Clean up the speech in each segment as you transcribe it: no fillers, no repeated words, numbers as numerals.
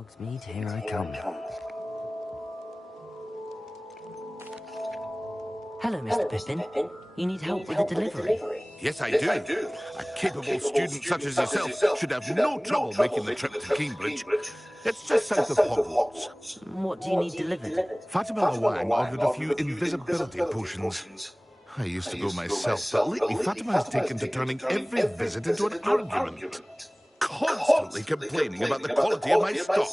Hogsmeade, here I come. Hello, Mr. Pippin. You need help with the delivery? Yes, I do. A capable student such as yourself should have no trouble making the trip to Cambridge. It's just south of Hogwarts. What do you need delivered? Fatima Wang ordered a few invisibility potions. I used to go myself, but lately Fatima has taken to turning every visit into an argument. Constantly complaining about the quality of my stock.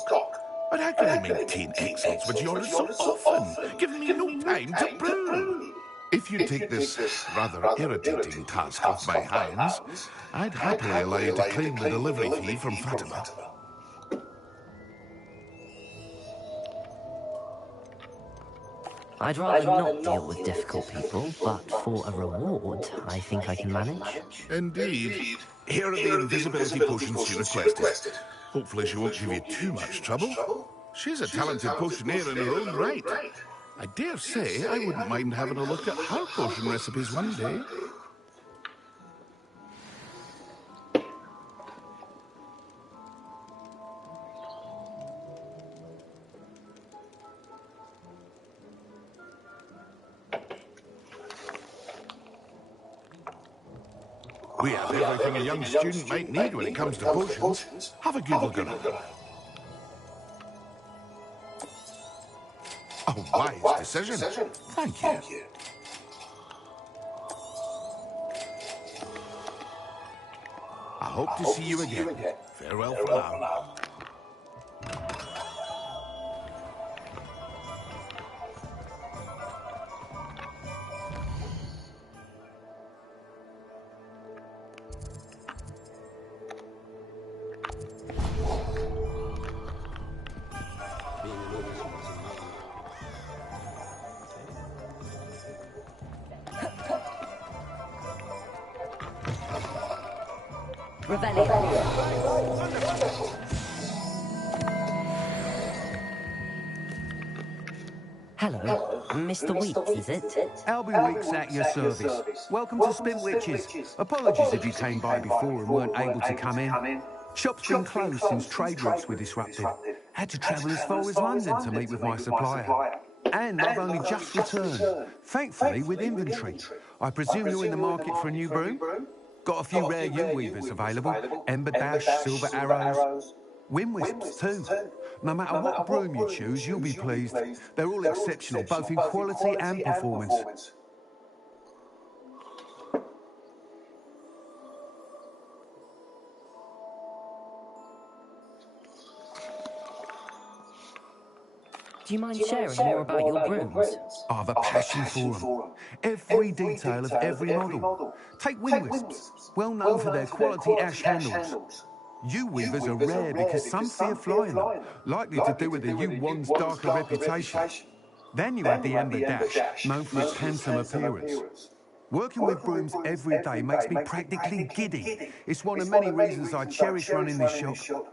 But how can I maintain excellence when she orders so often, giving me no time to brew? If you take this rather irritating task off my hands, I'd happily allow you to claim the delivery fee from Fatima. I'd rather not deal with difficult people, but for a reward, I think I can manage. Indeed. Here are the invisibility potions she requested. Hopefully she won't give you too much trouble. She's a talented potioneer in her own right. I dare say I wouldn't mind having a look at her potion recipes one day. We have everything a young student might need when it comes to potions. Have a good look around. A wise decision. Thank you. I hope to see you again. Farewell for now. Hello, Mr. Weeks, is it? Albie Weeks at your service. Welcome to Spintwitches. Apologies if you came by before and weren't able to come in. Shop's been closed since trade routes were disrupted. Had to travel as far as London to meet with my supplier. And I've only just returned, thankfully with inventory. I presume you're in the market for a new broom? Got a few rare yew weavers available. Ember Dash, Silver Arrows. Wind Wisps too. No matter what broom you choose, you'll be pleased. They're all exceptional, both in quality and performance. Do you mind sharing more about your brooms? I've a passion for them. Every detail of every model. Take Wind Wisps, well known for their quality ash handles. Yew weavers are rare because some fear flying them, likely to do with the yew wand's darker reputation. Then you have the Ember Dash, known for its handsome appearance. Working with brooms every day makes me practically giddy. It's one of many reasons I cherish running this shop.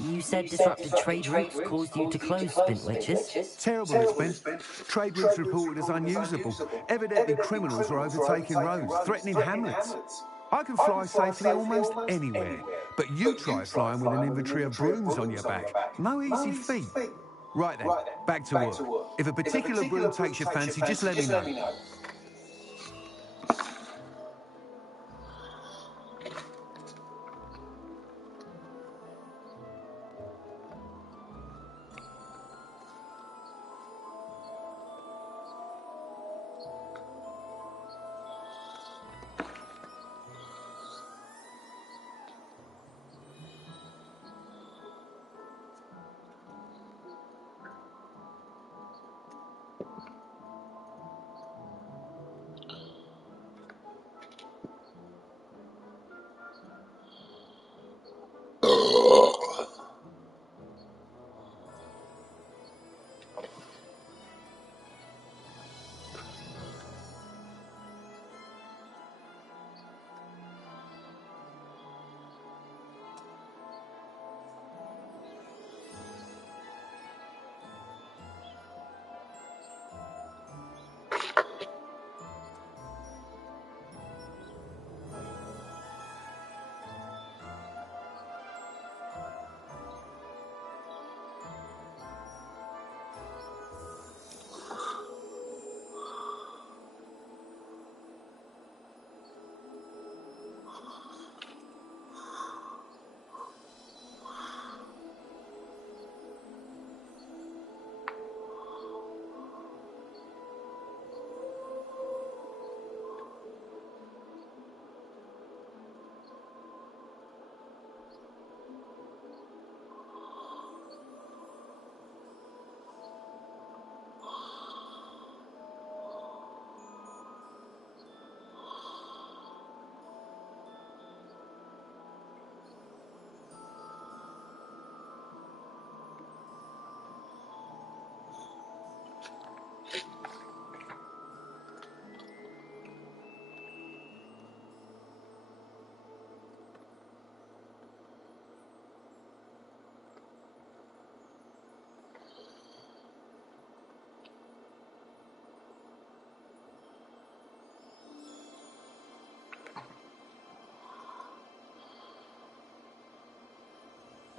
You said disrupted trade routes caused you to close Spintwitches? Terrible, it's been. Trade routes reported as unusable. Evidently criminals are overtaking roads, threatening hamlets. I can fly safely almost anywhere, but you try flying with an inventory of brooms on your back. No easy feat. Right then, back to work. If a particular broom takes your fancy, just let me know.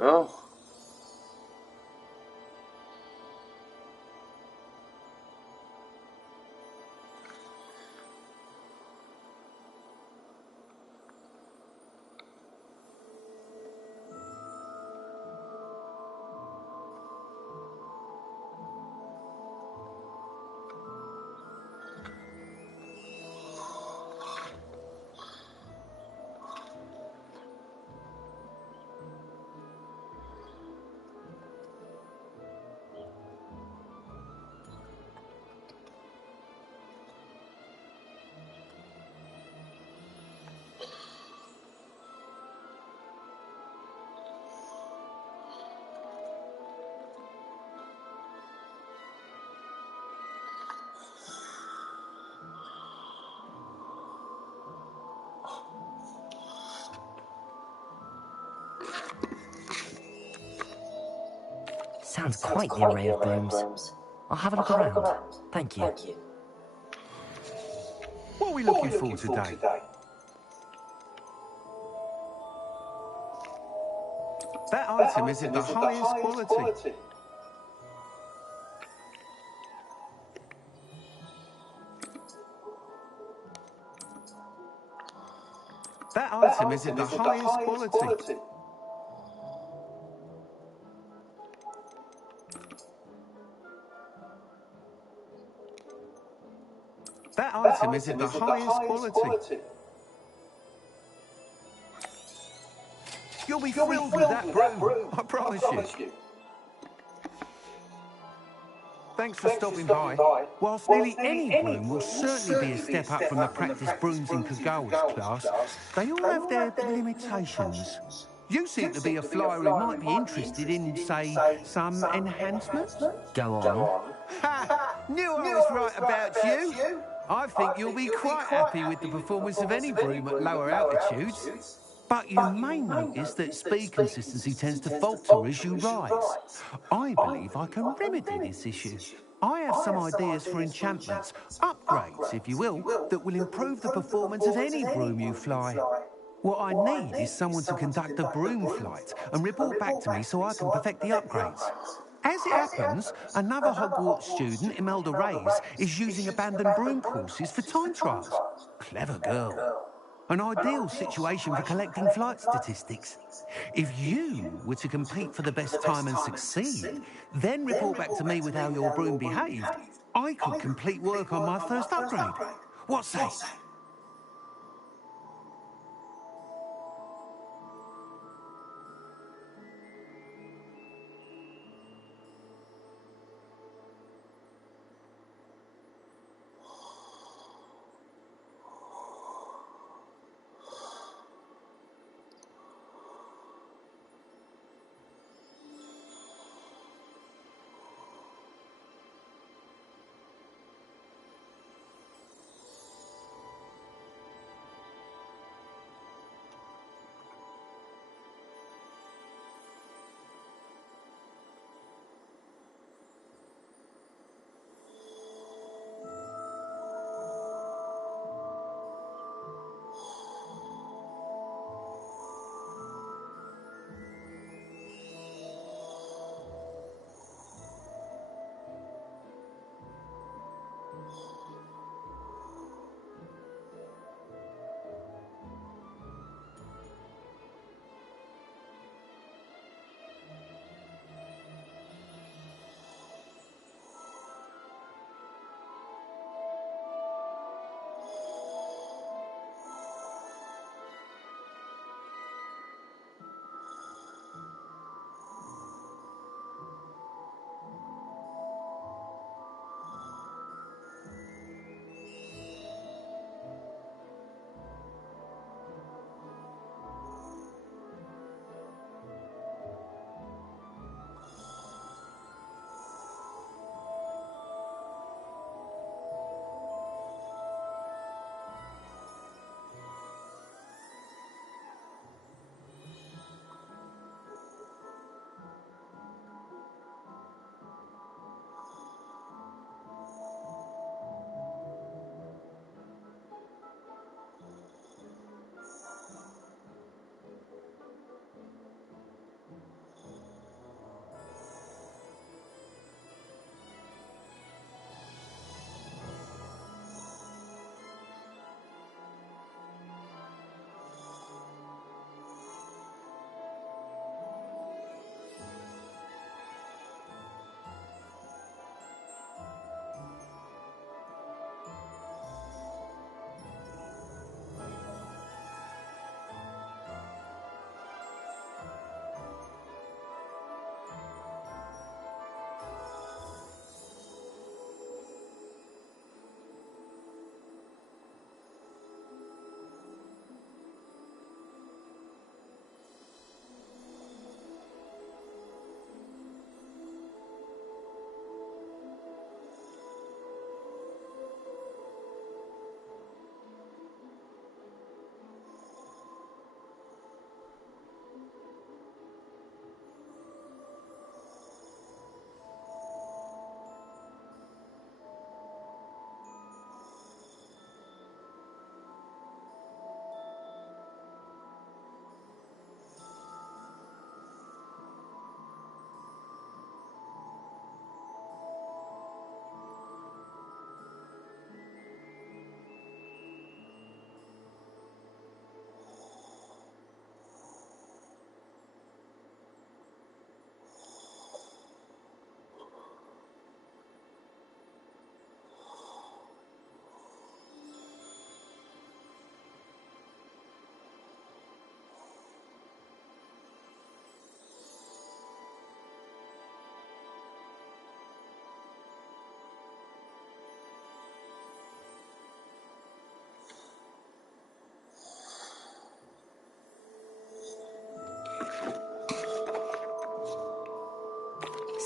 Oh. Sounds quite the array of brooms. I'll have a look around. Thank you. What are we looking for today? That item is of the highest quality. That item is of the highest quality. That item is of the highest quality. You'll be thrilled with that broom, I promise you. Thanks for stopping by. Whilst nearly any broom will certainly be a step up from the practice brooms in Kagawa's class, they all have their limitations. You seem to be a flyer who might be interested in, say, some enhancements? Go on. Ha! Knew I was right about you. I think you'll be quite happy with the performance of any broom at lower altitudes. But you may notice that speed consistency tends to falter as you rise. I believe I can remedy this issue. I have some ideas for enchantments, upgrades, if you will, that will improve the performance of any broom you fly. What I need is someone to conduct a broom flight and report back to me so I can perfect the upgrades. As it happens, another Hogwarts student, Imelda Reyes, is using abandoned broom courses for time trials. Clever girl. An ideal situation for collecting flight statistics. If you were to compete for the best time and succeed, then report back to me with how your broom behaved, I could complete work on my first upgrade. What say?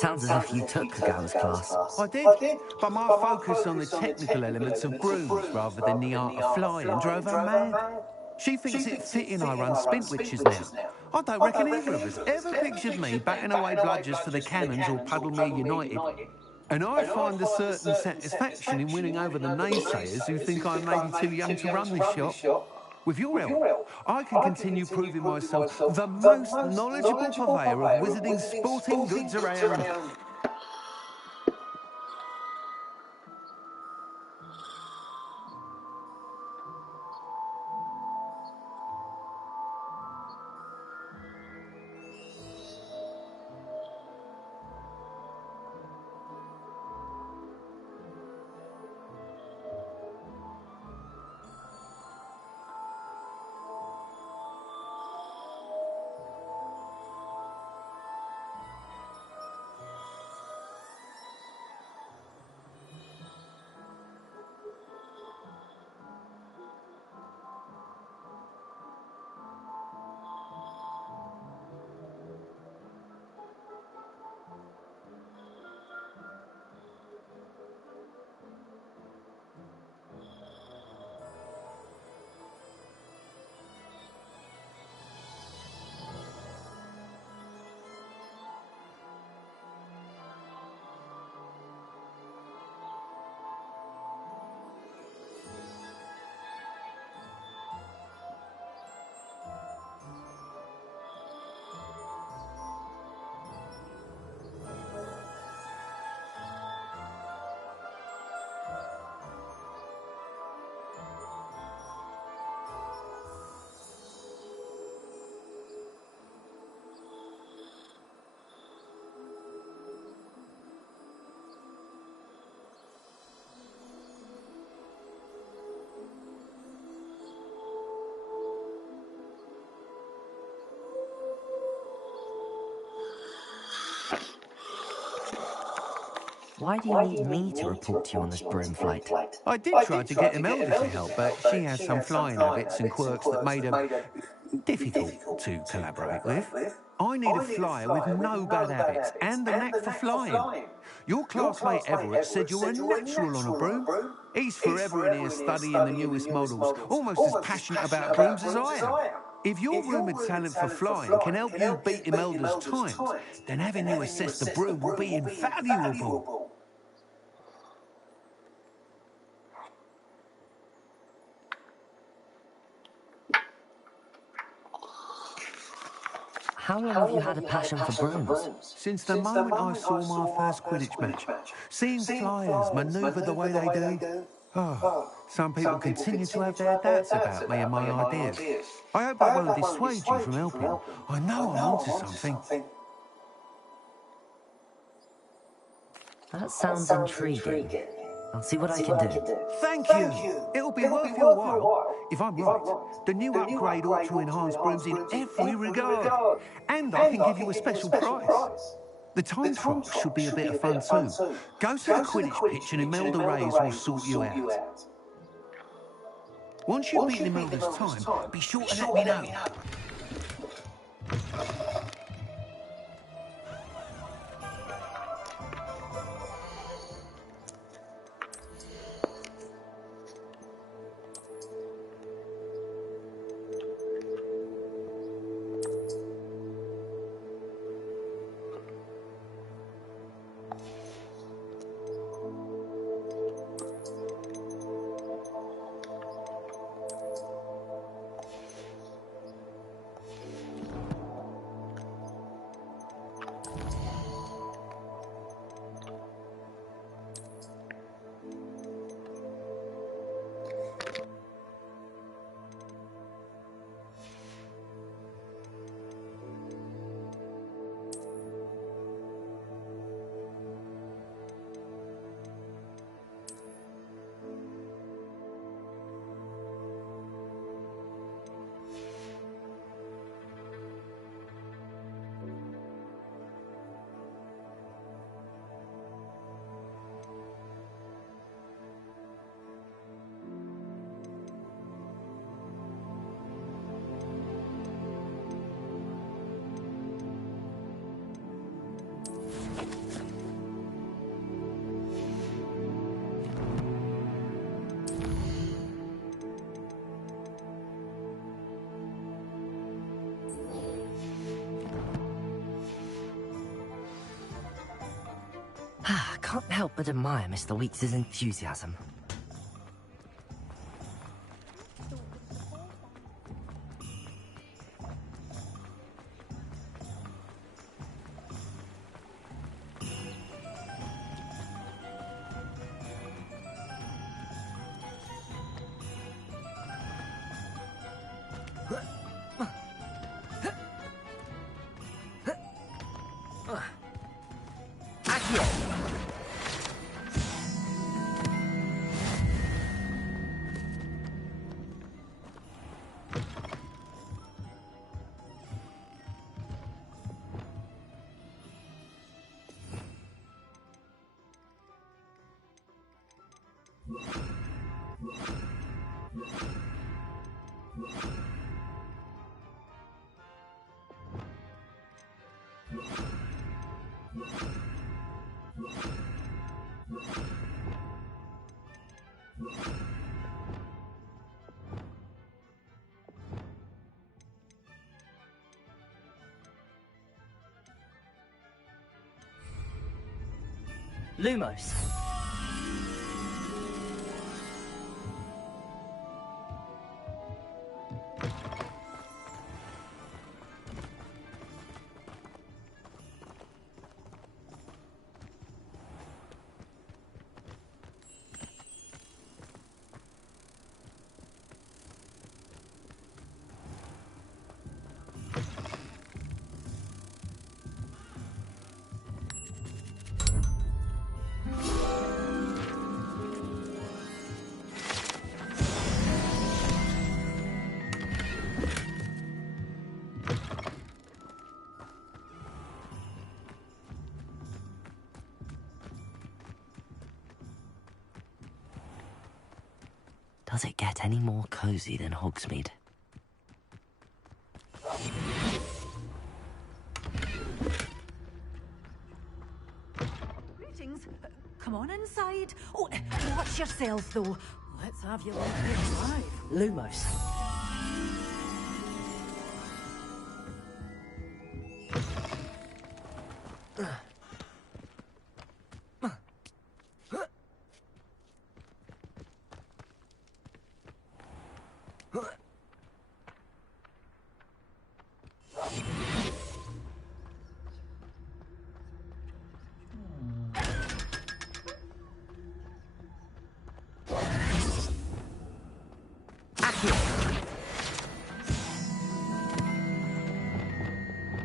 Sounds as if you took a girls' class. I did, but my focus on the technical elements of brooms rather than the art of flying drove her mad. She thinks it fitting I run Spintwitches now. I don't reckon either of us ever pictured me batting away bludgers for the Cannons or Puddlemere United. And I find a certain satisfaction in winning over the naysayers who think I may be too young to run this shop. With your help, I can continue proving myself the most knowledgeable purveyor of wizarding sporting goods around. Why do you need me to report to you on this broom flight? I did try to get Imelda to help, but she has some flying habits and quirks that made her difficult to collaborate with. I need a flyer with no bad habits and the knack for flying. Your classmate Everett said you're a natural on a broom. He's forever in here studying the newest models, almost as passionate about brooms as I am. If your rumoured talent for flying can help you beat Imelda's times, then having you assess the broom will be invaluable. How long have you had a passion for brooms? Since the moment I saw my first Quidditch match. Seeing flyers manoeuvre the way they do. Oh, some people continue to have their doubts about me and my ideas. I hope that won't dissuade you from helping. I know I'm onto something. That sounds intriguing. I'll see what I can do. Thank you. It'll be worth your while. If I'm right, the new upgrade ought to enhance brooms in every regard. And I can give you a special prize. The time trial should be a bit of fun too. Go to the Quidditch pitch and Imelda Reyes will sort you out. Once you've beaten Imelda's time, be sure to let me know. can't help but admire Mr. Weekes' enthusiasm. Lumos. Does it get any more cozy than Hogsmeade? Greetings. Come on inside. Oh, watch yourself, though. Let's have you look inside. Lumos.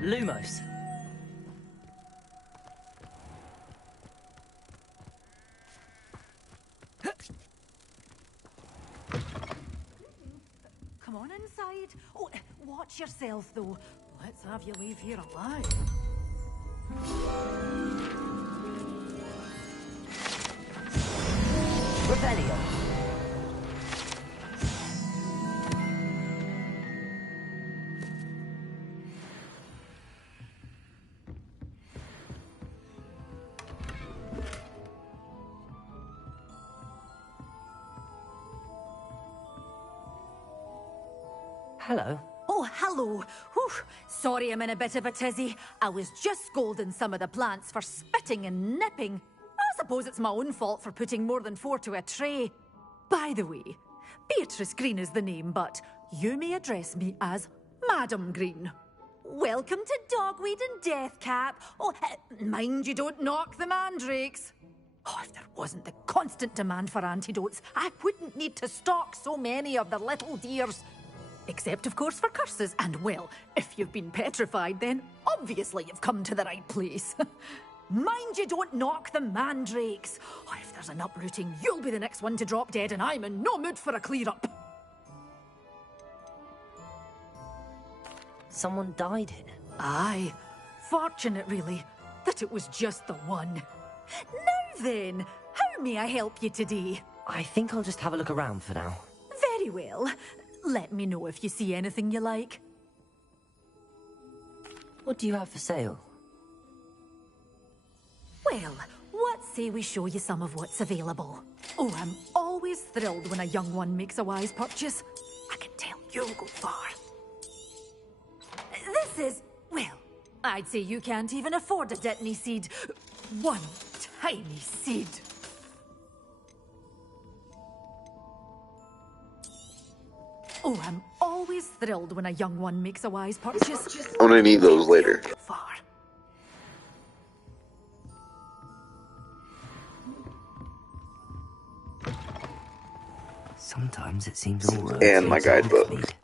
Lumos. Come on inside. Oh, watch yourself, though. Let's have you leave here alive. Rebellion. Hello. Oh, hello. Whew. Sorry I'm in a bit of a tizzy. I was just scolding some of the plants for spitting and nipping. I suppose it's my own fault for putting more than 4 to a tray. By the way, Beatrice Green is the name, but you may address me as Madam Green. Welcome to Dogweed and Deathcap. Oh, mind you don't knock the mandrakes. Oh, if there wasn't the constant demand for antidotes, I wouldn't need to stock so many of the little dears. Except, of course, for curses. And, well, if you've been petrified, then obviously you've come to the right place. Mind you don't knock the mandrakes. Oh, if there's an uprooting, you'll be the next one to drop dead, and I'm in no mood for a clear-up. Someone died here. Aye. Fortunate, really, that it was just the one. Now then, how may I help you today? I think I'll just have a look around for now. Very well. Let me know if you see anything you like. What do you have for sale? Well, what say we show you some of what's available? Oh, I'm always thrilled when a young one makes a wise purchase. I can tell you'll go far. This is, well, I'd say you can't even afford a Dittany seed. One tiny seed. Oh, I'm always thrilled when a young one makes a wise purchase. I'm gonna need those later. Far. Sometimes it seems all roads And my lead to guidebook. Hogsmeade.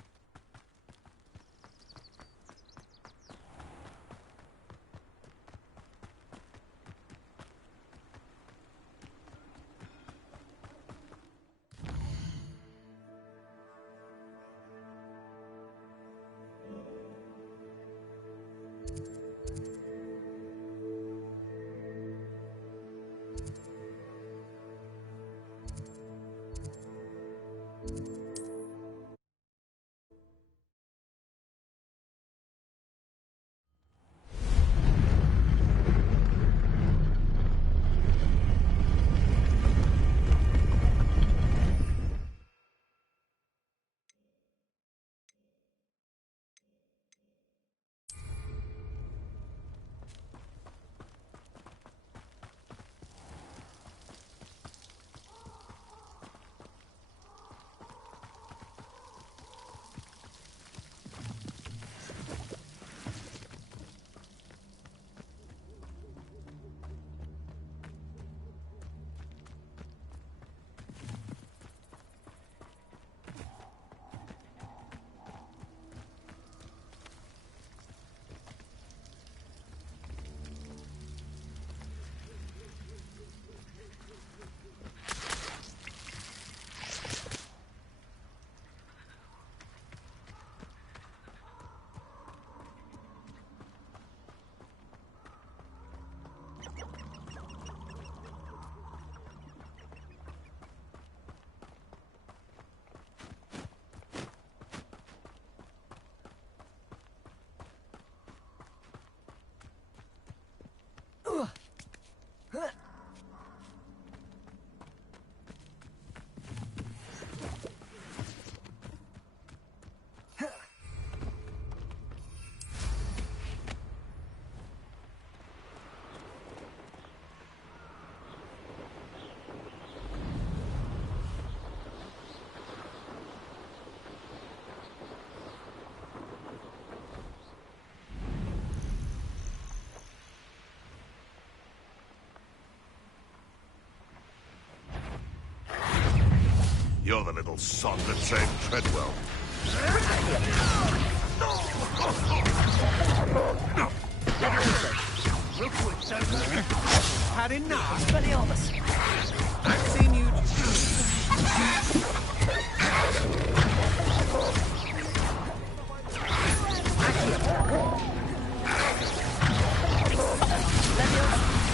You're the little sod that saved Treadwell. Had enough. I've seen you.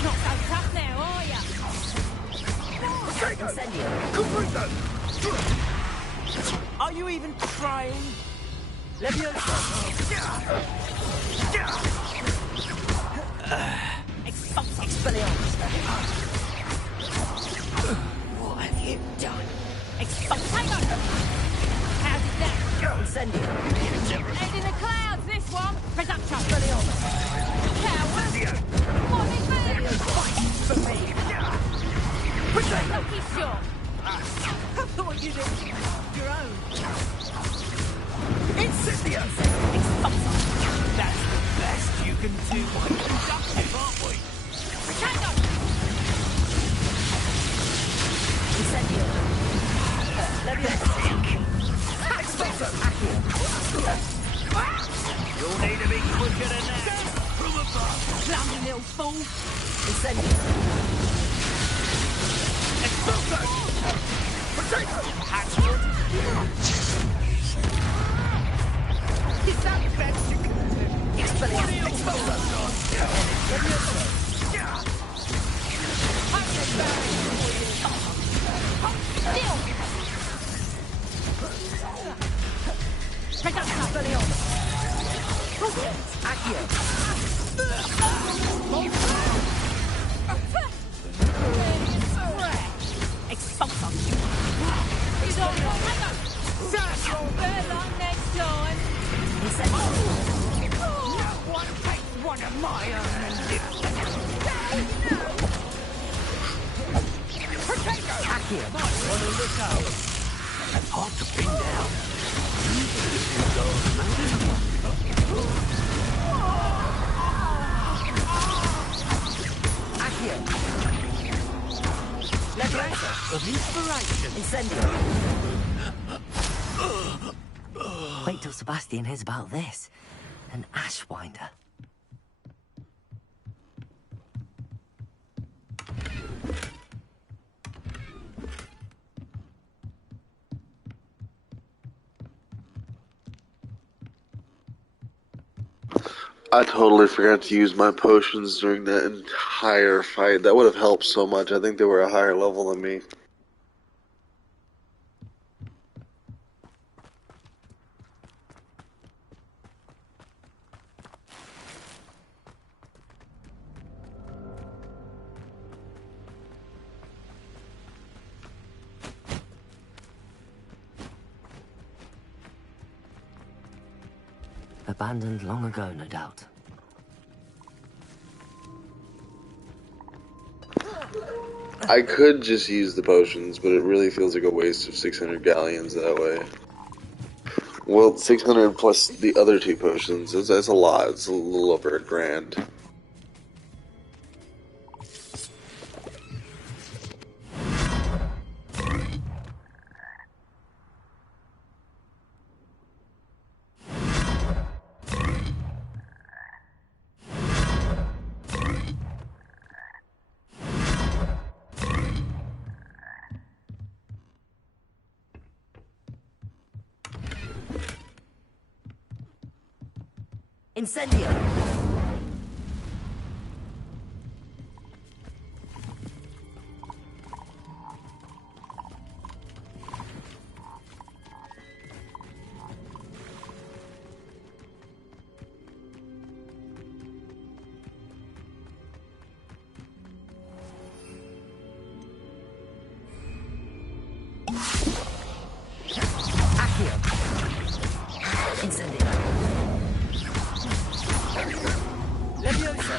Not so tough now, are ya? Are you even trying? What have you done? Expulsator! How's it down? Incendio. Head in the clouds, this one! Presumption! Coward! What is this? For me. Look, he's short. I thought you'd your own. Incendio! That's the best you can do. We're conductive, aren't we? Tango! Incendio. You'll need to be quicker than that. From above. Clumsy little fool! Incendio. Is that the best you can do? One of my own. Accio! On the lookout. That's hard to pin down. Accio! Leviosa! Of inspiration. Incendio! Wait till Sebastian hears about this. An ashwinder. I totally forgot to use my potions during that entire fight. That would have helped so much. I think they were a higher level than me. Abandoned long ago, no doubt. I could just use the potions, but it really feels like a waste of 600 galleons that way. Well, 600 plus the other two potions, that's a lot. It's a little over $1,000. Incendio! Accio! Incendio! Leviosa!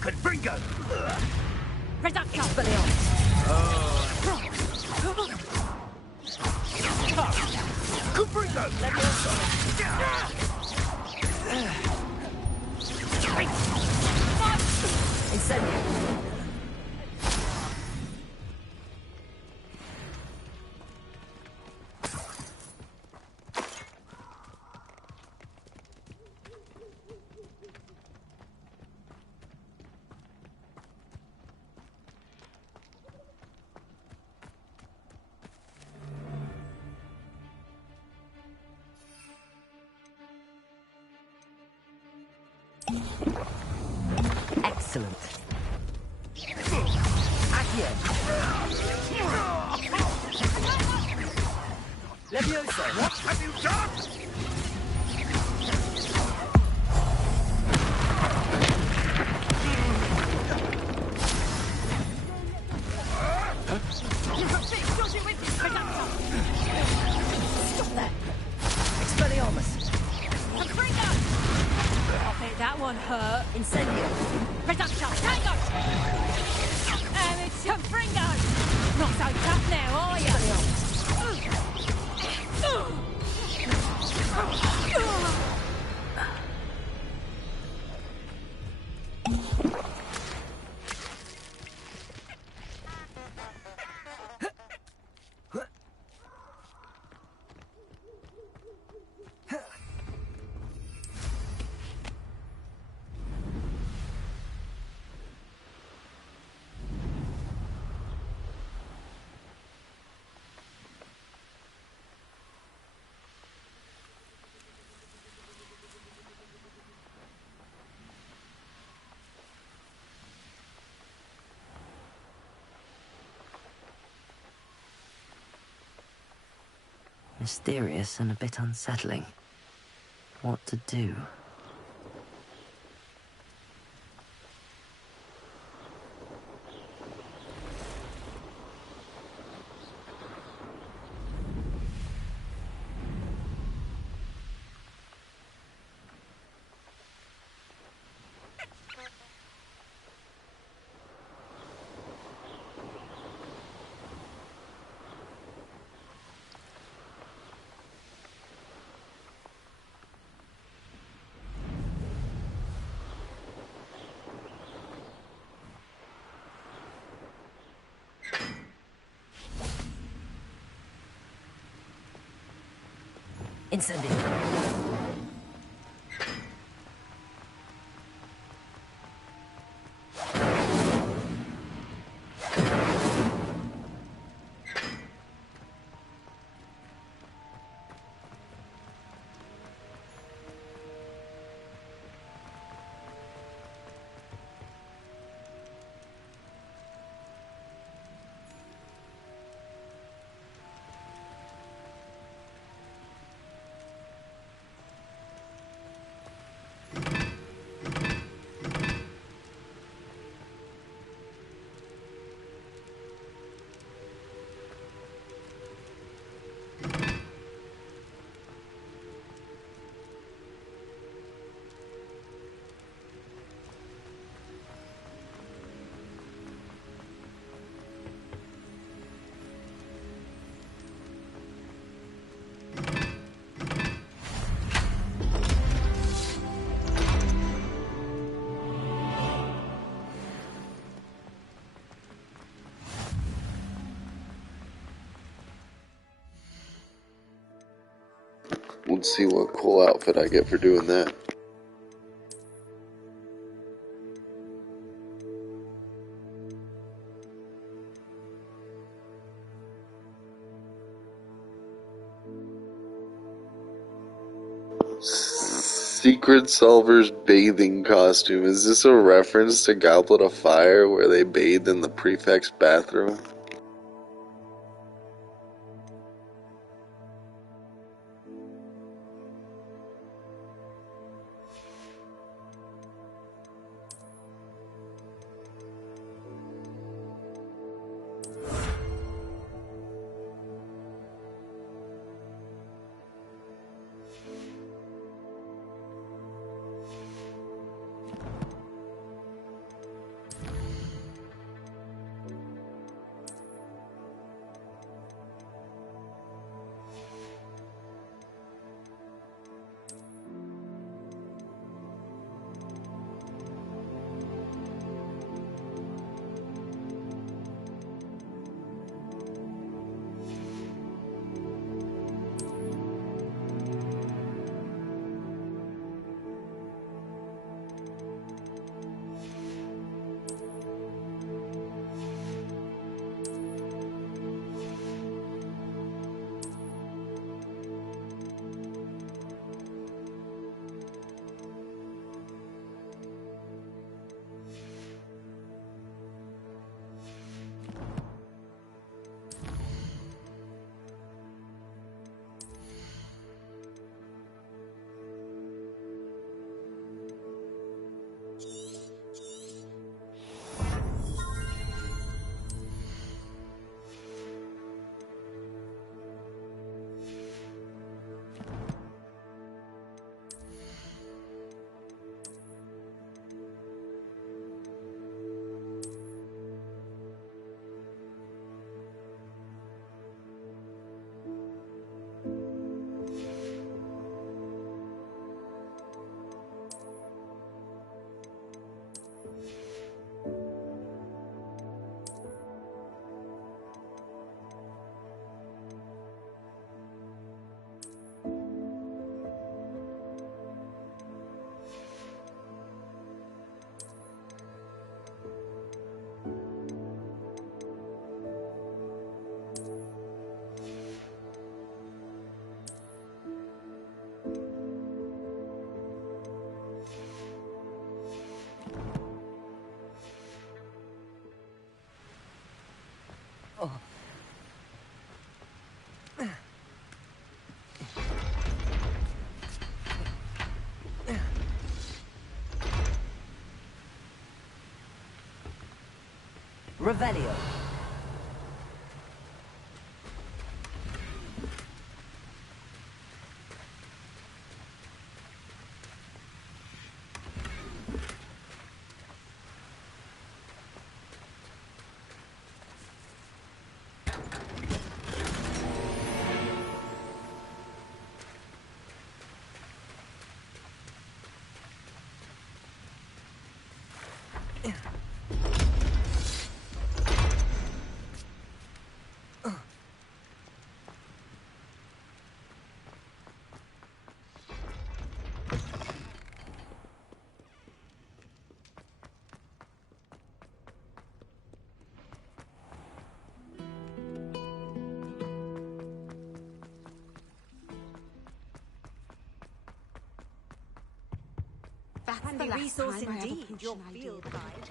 Confringo! Reduction! Confringo! Incendio! Excellent. Accio! Leviosa! What have you done? You have fixed dodgy with anyone hurt? Incendio! Reduction! Tango! It's your fringo! Not so tough now, are you? Mysterious and a bit unsettling. What to do? Incendio! Let's see what cool outfit I get for doing that. Secret Solver's bathing costume. Is this a reference to Goblet of Fire where they bathed in the prefect's bathroom? Revelio. That's the resource indeed, your field guide.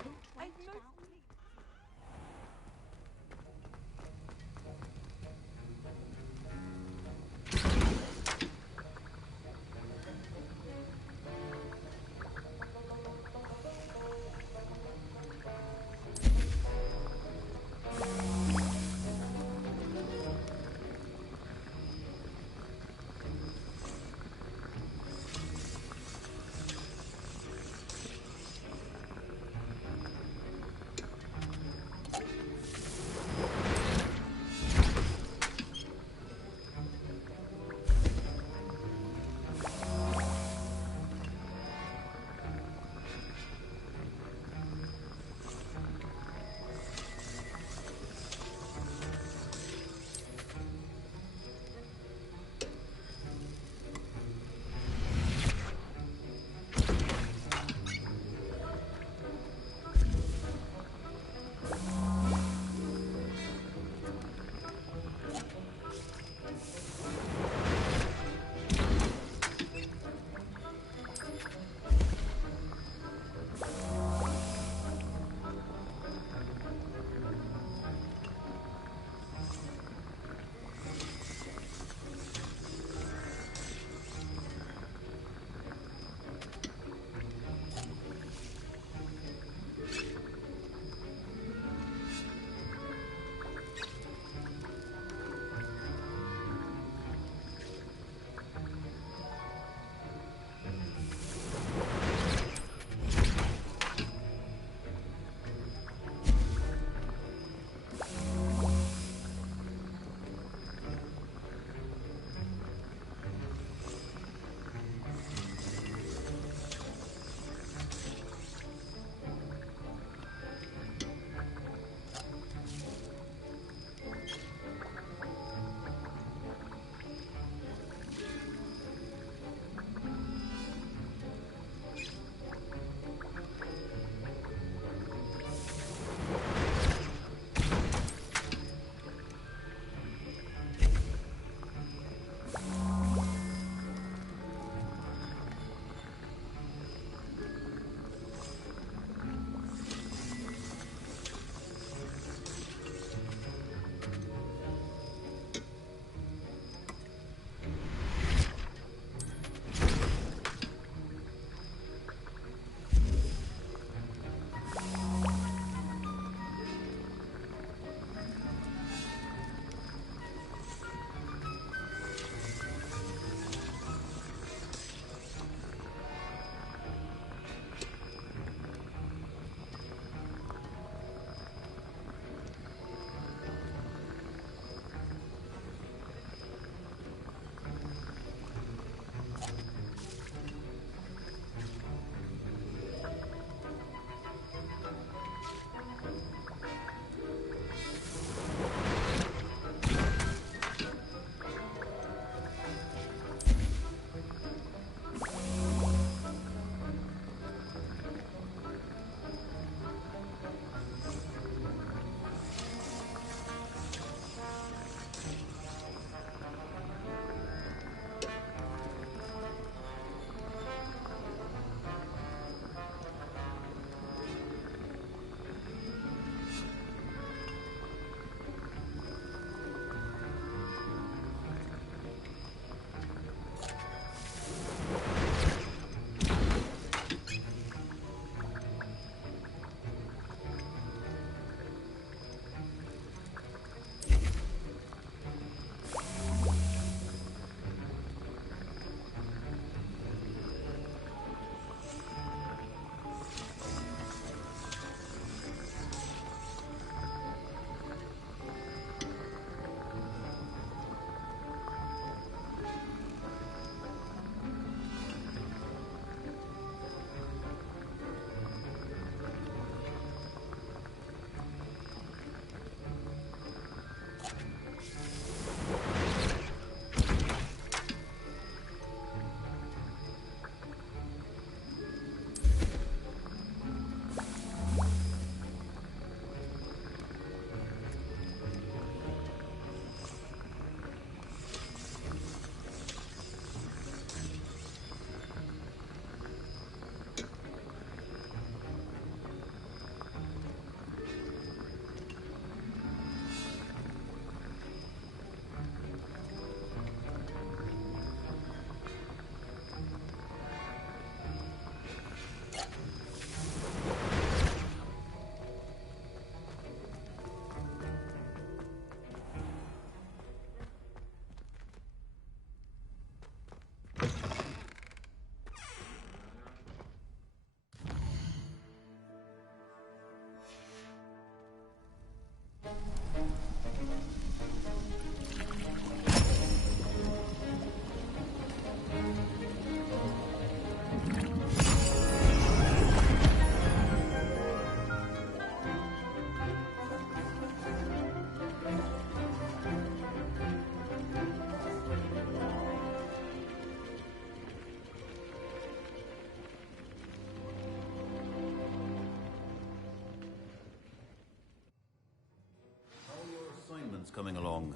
coming along?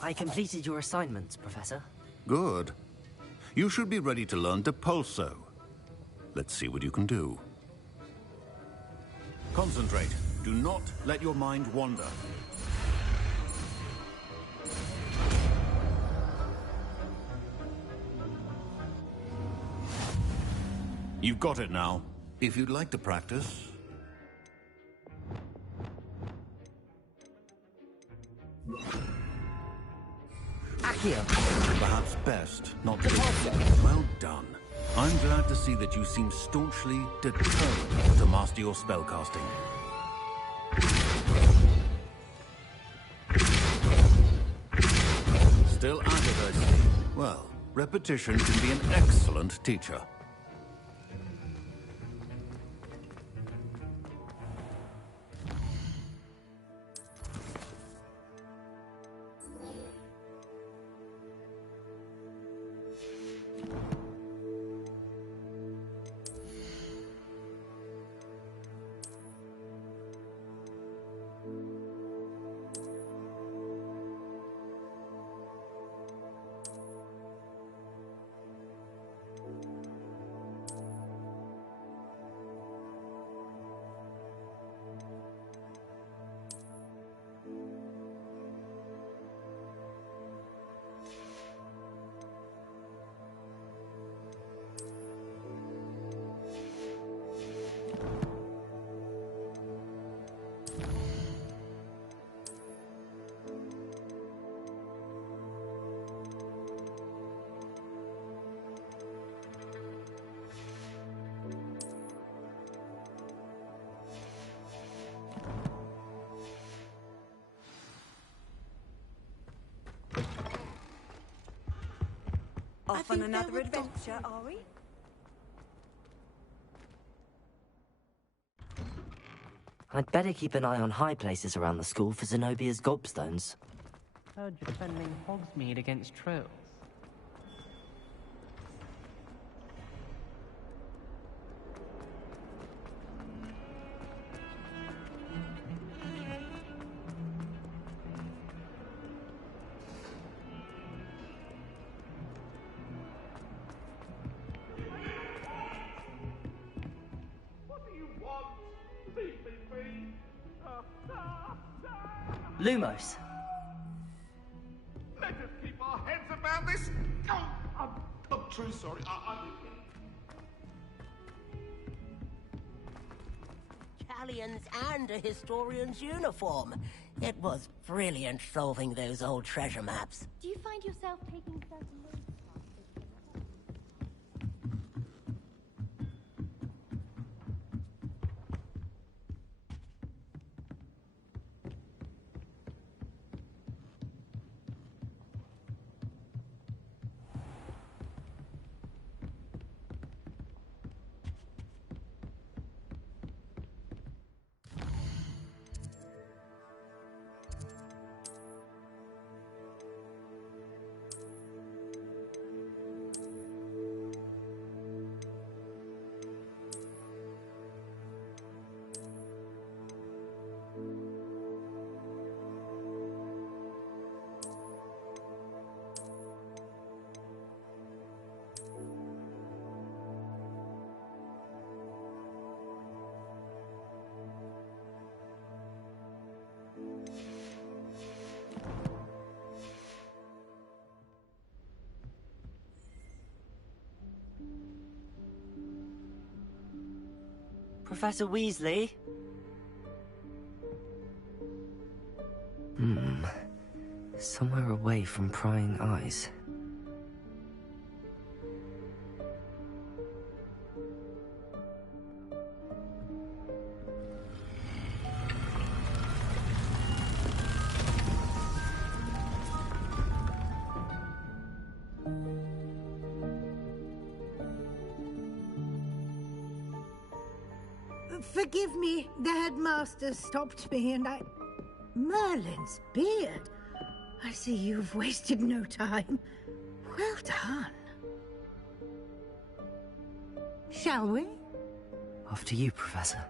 I completed your assignments, Professor. Good. You should be ready to learn Depulso. Let's see what you can do. Concentrate. Do not let your mind wander. You've got it now. If you'd like to practice... Accio! Perhaps best not to... Well done. I'm glad to see that you seem staunchly determined to master your spellcasting. Still at it, I see. Well, repetition can be an excellent teacher. Off on another adventure, are we? I'd better keep an eye on high places around the school for Zenobia's gobstones. Heard you're defending Hogsmeade against trolls. Lumos! Let us keep our heads about this. Oh, I'm true sorry. Galleons and a historian's uniform. It was brilliant solving those old treasure maps. Do you find yourself taking certain notes? Professor Weasley? Somewhere away from prying eyes. Forgive me, the headmaster stopped me and I... Merlin's beard. I see you've wasted no time. Well done. Shall we? After you, Professor.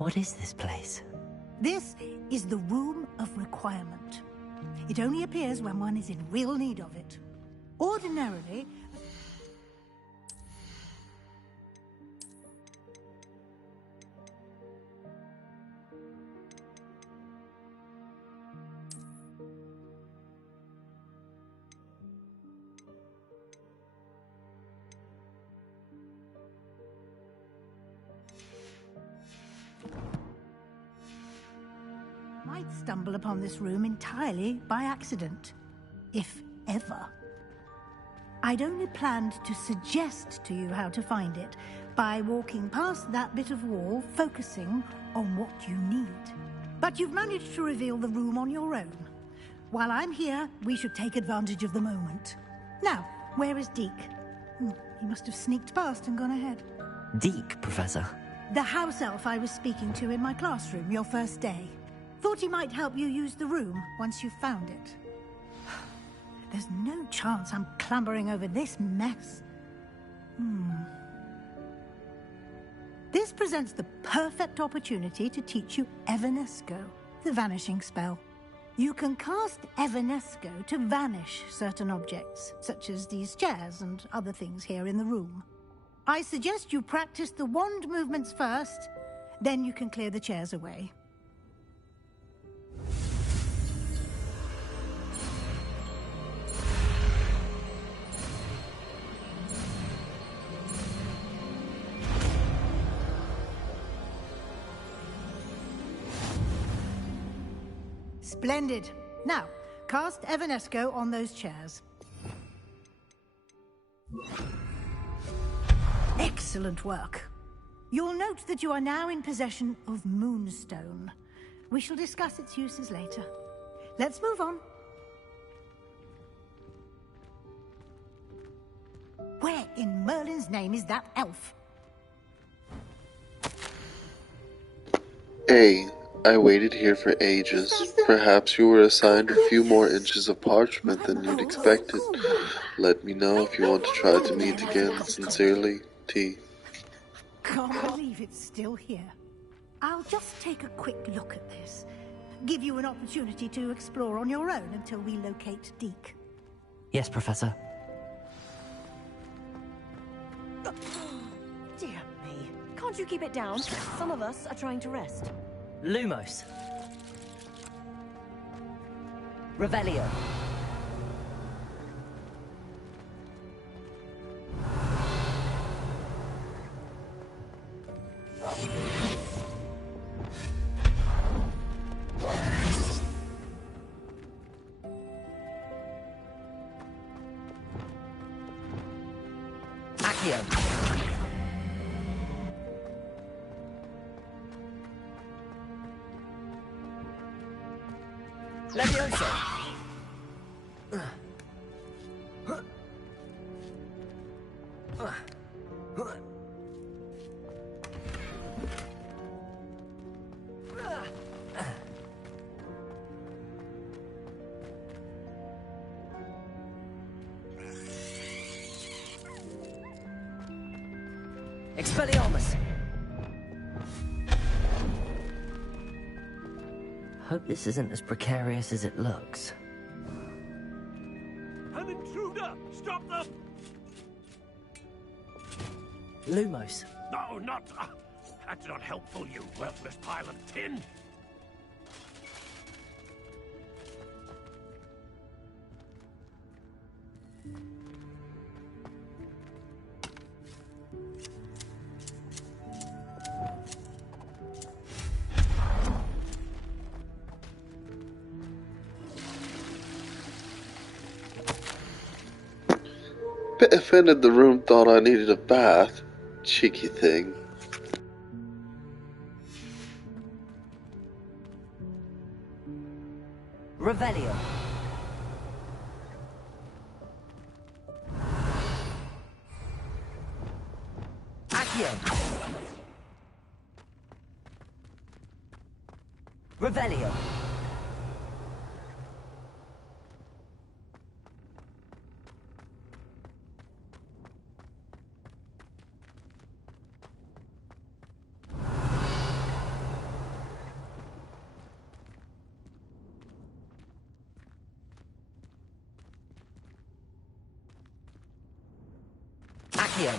What is this place? This is the Room of Requirement. It only appears when one is in real need of it. Ordinarily... might stumble upon this room entirely by accident, if ever. I'd only planned to suggest to you how to find it by walking past that bit of wall, focusing on what you need. But you've managed to reveal the room on your own. While I'm here, we should take advantage of the moment. Now, where is Deke? He must have sneaked past and gone ahead. Deke, Professor? The house elf I was speaking to in my classroom your first day. Thought he might help you use the room once you found it. There's no chance I'm clambering over this mess. This presents the perfect opportunity to teach you Evanesco, the vanishing spell. You can cast Evanesco to vanish certain objects, such as these chairs and other things here in the room. I suggest you practice the wand movements first, then you can clear the chairs away. Splendid. Now, cast Evanesco on those chairs. Excellent work. You'll note that you are now in possession of Moonstone. We shall discuss its uses later. Let's move on. Where in Merlin's name is that elf? I waited here for ages. Perhaps you were assigned a few more inches of parchment than you'd expected. Let me know if you want to try to meet again. Sincerely, T. Can't believe it's still here. I'll just take a quick look at this. Give you an opportunity to explore on your own until we locate Deke. Yes, Professor. Dear me. Can't you keep it down? Some of us are trying to rest. Lumos. Revelio. Accio. Levioso. Expelliarmus. Hope this isn't as precarious as it looks. An intruder! Stop them! Lumos. No, not... that's not helpful, you worthless pile of tin! Bit offended the room thought I needed a bath. Cheeky thing. Revelio. Accio. Revelio. Accio.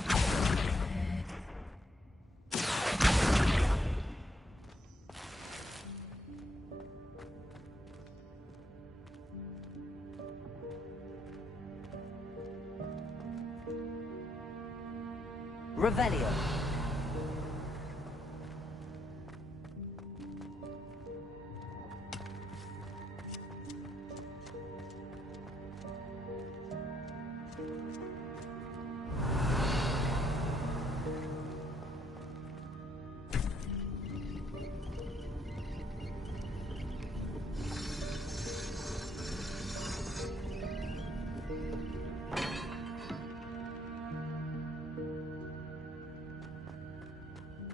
Revelio.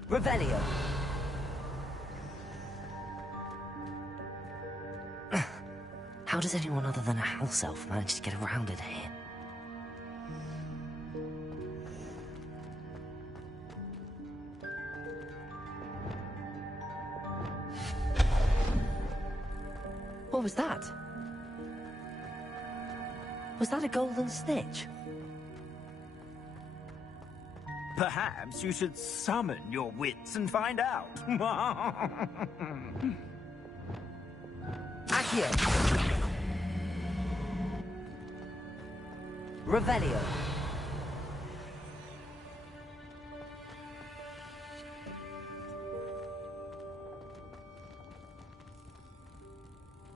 Revelio. How does anyone other than a house elf manage to get around in here? What was that? Was that a golden snitch? Perhaps you should summon your wits and find out. Accio. Revelio.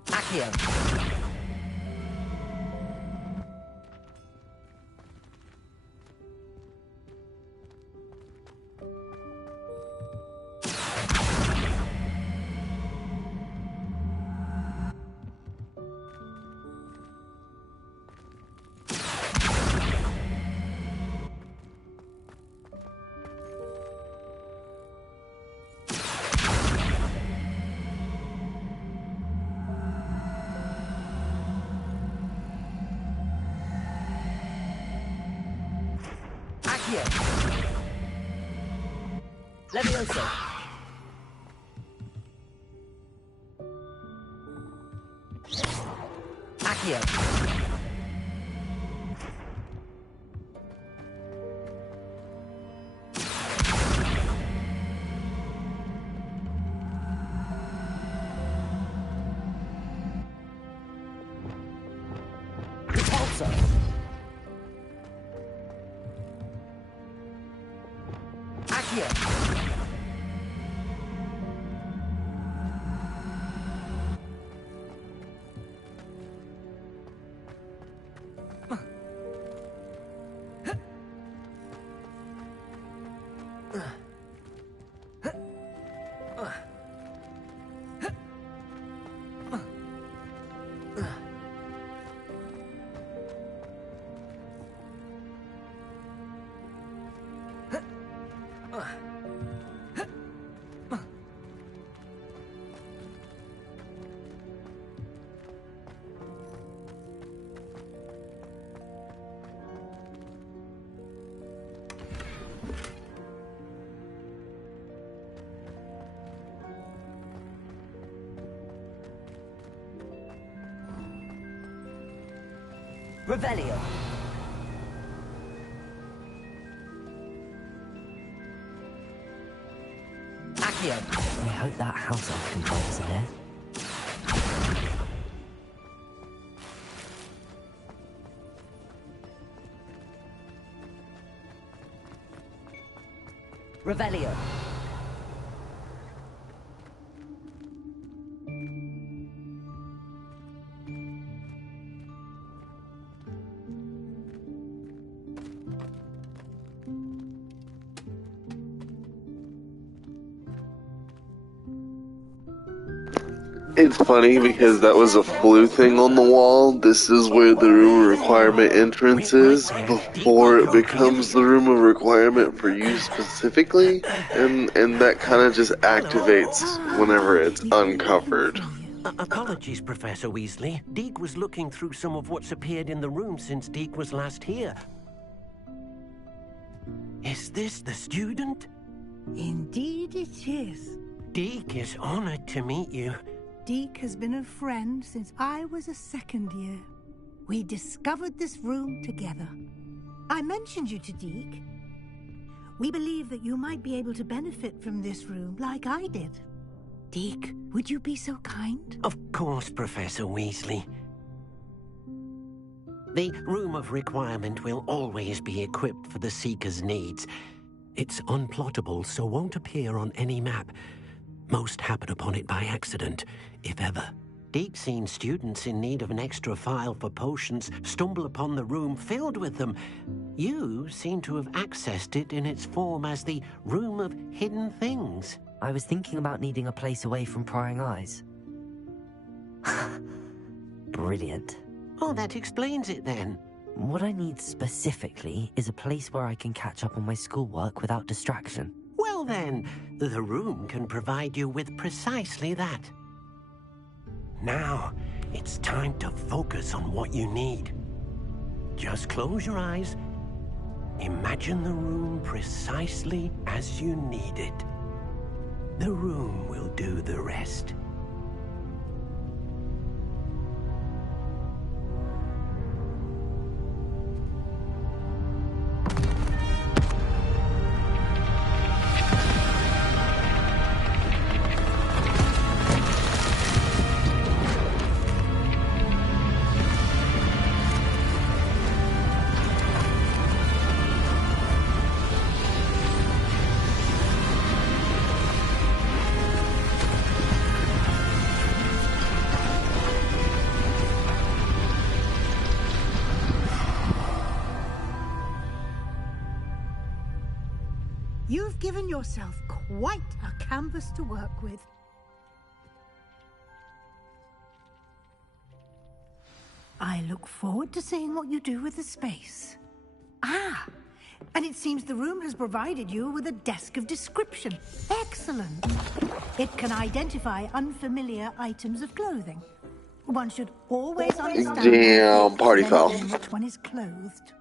Accio. Levioso. Accio. Repulsor. Accio. Revelio. Accio. I hope that house elf can find us in there. Revelio. It's funny because that was a flu thing on the wall. This is where the room of requirement entrance is before it becomes the room of requirement for you specifically, and that kind of just activates whenever it's uncovered. Apologies, Professor Weasley. Deke was looking through some of what's appeared in the room since Deke was last here. Is this the student? Indeed it is. Deke is honored to meet you. Deke has been a friend since I was a second year. We discovered this room together. I mentioned you to Deke. We believe that you might be able to benefit from this room like I did. Deke? Would you be so kind? Of course, Professor Weasley. The Room of Requirement will always be equipped for the Seeker's needs. It's unplottable, so won't appear on any map. Most happen upon it by accident, if ever. Deke's seen students in need of an extra file for potions stumble upon the room filled with them. You seem to have accessed it in its form as the Room of Hidden Things. I was thinking about needing a place away from prying eyes. Brilliant. Oh, that explains it then. What I need specifically is a place where I can catch up on my schoolwork without distraction. Well then, the room can provide you with precisely that. Now, it's time to focus on what you need. Just close your eyes. Imagine the room precisely as you need it. The room will do the rest. You've given yourself quite a canvas to work with. I look forward to seeing what you do with the space. Ah, and it seems the room has provided you with a desk of description. Excellent. It can identify unfamiliar items of clothing. One should always understand Damn, party foul. in which one is clothed.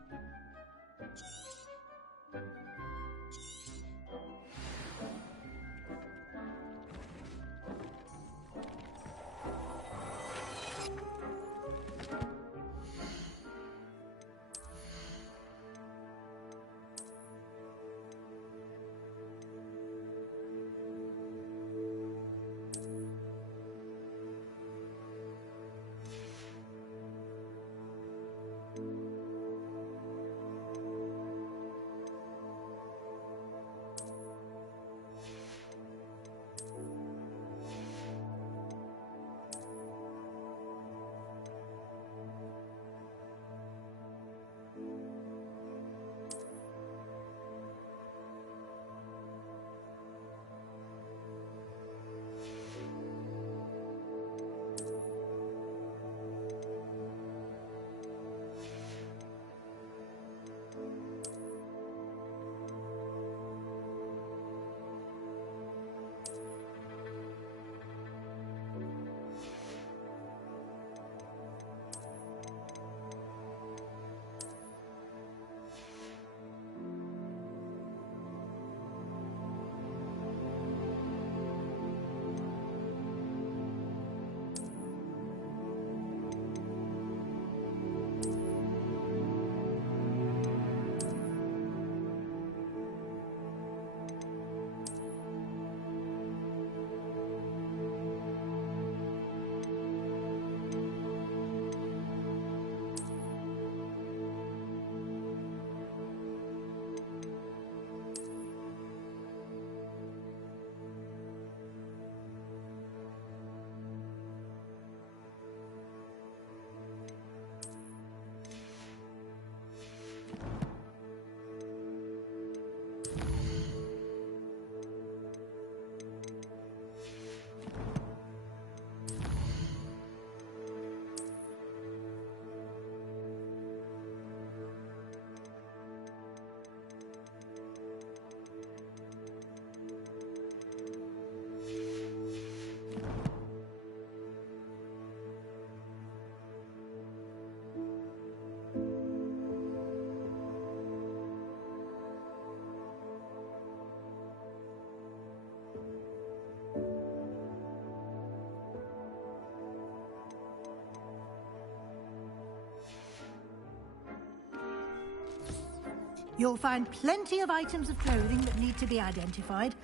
You'll find plenty of items of clothing that need to be identified.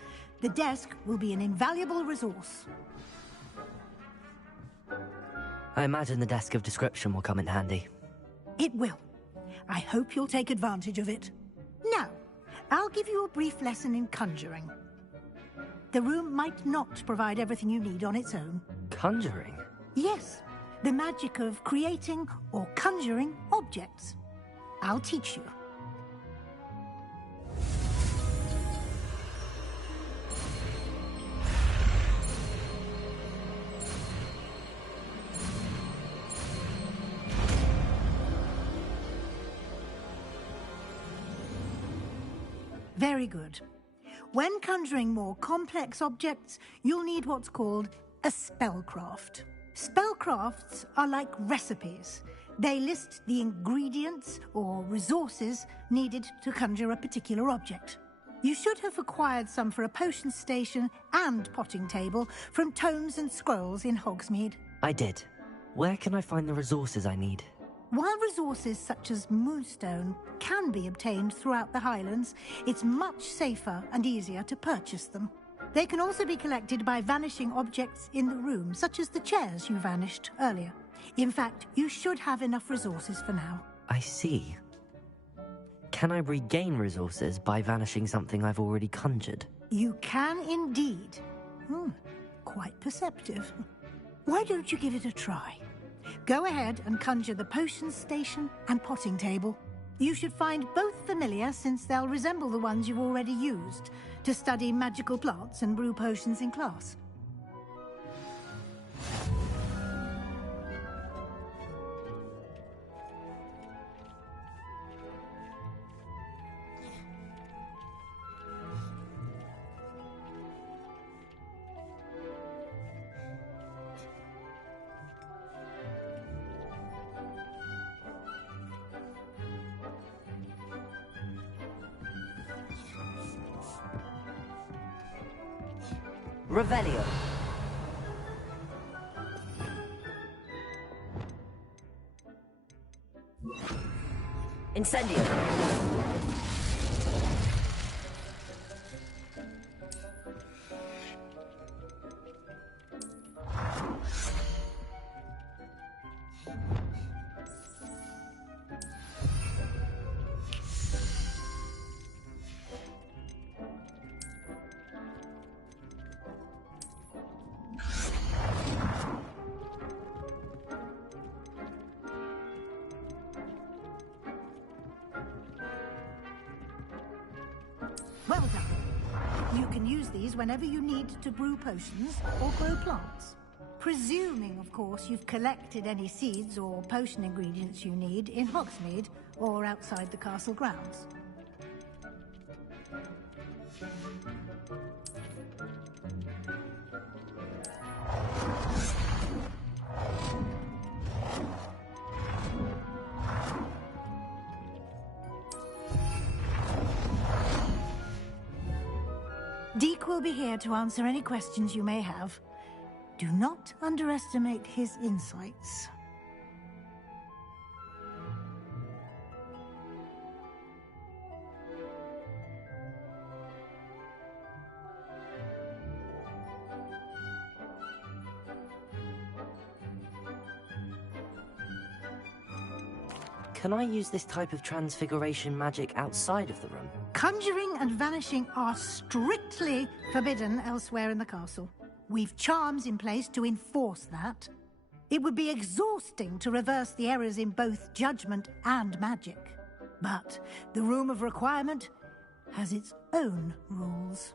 The desk will be an invaluable resource. I imagine the desk of description will come in handy. It will. I hope you'll take advantage of it. Now, I'll give you a brief lesson in conjuring. The room might not provide everything you need on its own. Conjuring? Yes, the magic of creating or conjuring objects. I'll teach you. Very good. When conjuring more complex objects, you'll need what's called a spellcraft. Spellcrafts are like recipes. They list the ingredients or resources needed to conjure a particular object. You should have acquired some for a potion station and potting table from tomes and scrolls in Hogsmeade. I did. Where can I find the resources I need? While resources such as moonstone can be obtained throughout the Highlands, it's much safer and easier to purchase them. They can also be collected by vanishing objects in the room, such as the chairs you vanished earlier. In fact, you should have enough resources for now. I see. Can I regain resources by vanishing something I've already conjured? You can indeed. Quite perceptive. Why don't you give it a try? Go ahead and conjure the potion station and potting table. You should find both familiar, since they'll resemble the ones you've already used to study magical plants and brew potions in class. Revelio. Incendio. Well done. You can use these whenever you need to brew potions or grow plants. Presuming, of course, you've collected any seeds or potion ingredients you need in Hogsmeade or outside the castle grounds. Deke will be here to answer any questions you may have. Do not underestimate his insights. Can I use this type of transfiguration magic outside of the room? Conjuring and vanishing are strictly forbidden elsewhere in the castle. We've charms in place to enforce that. It would be exhausting to reverse the errors in both judgment and magic. But the Room of Requirement has its own rules.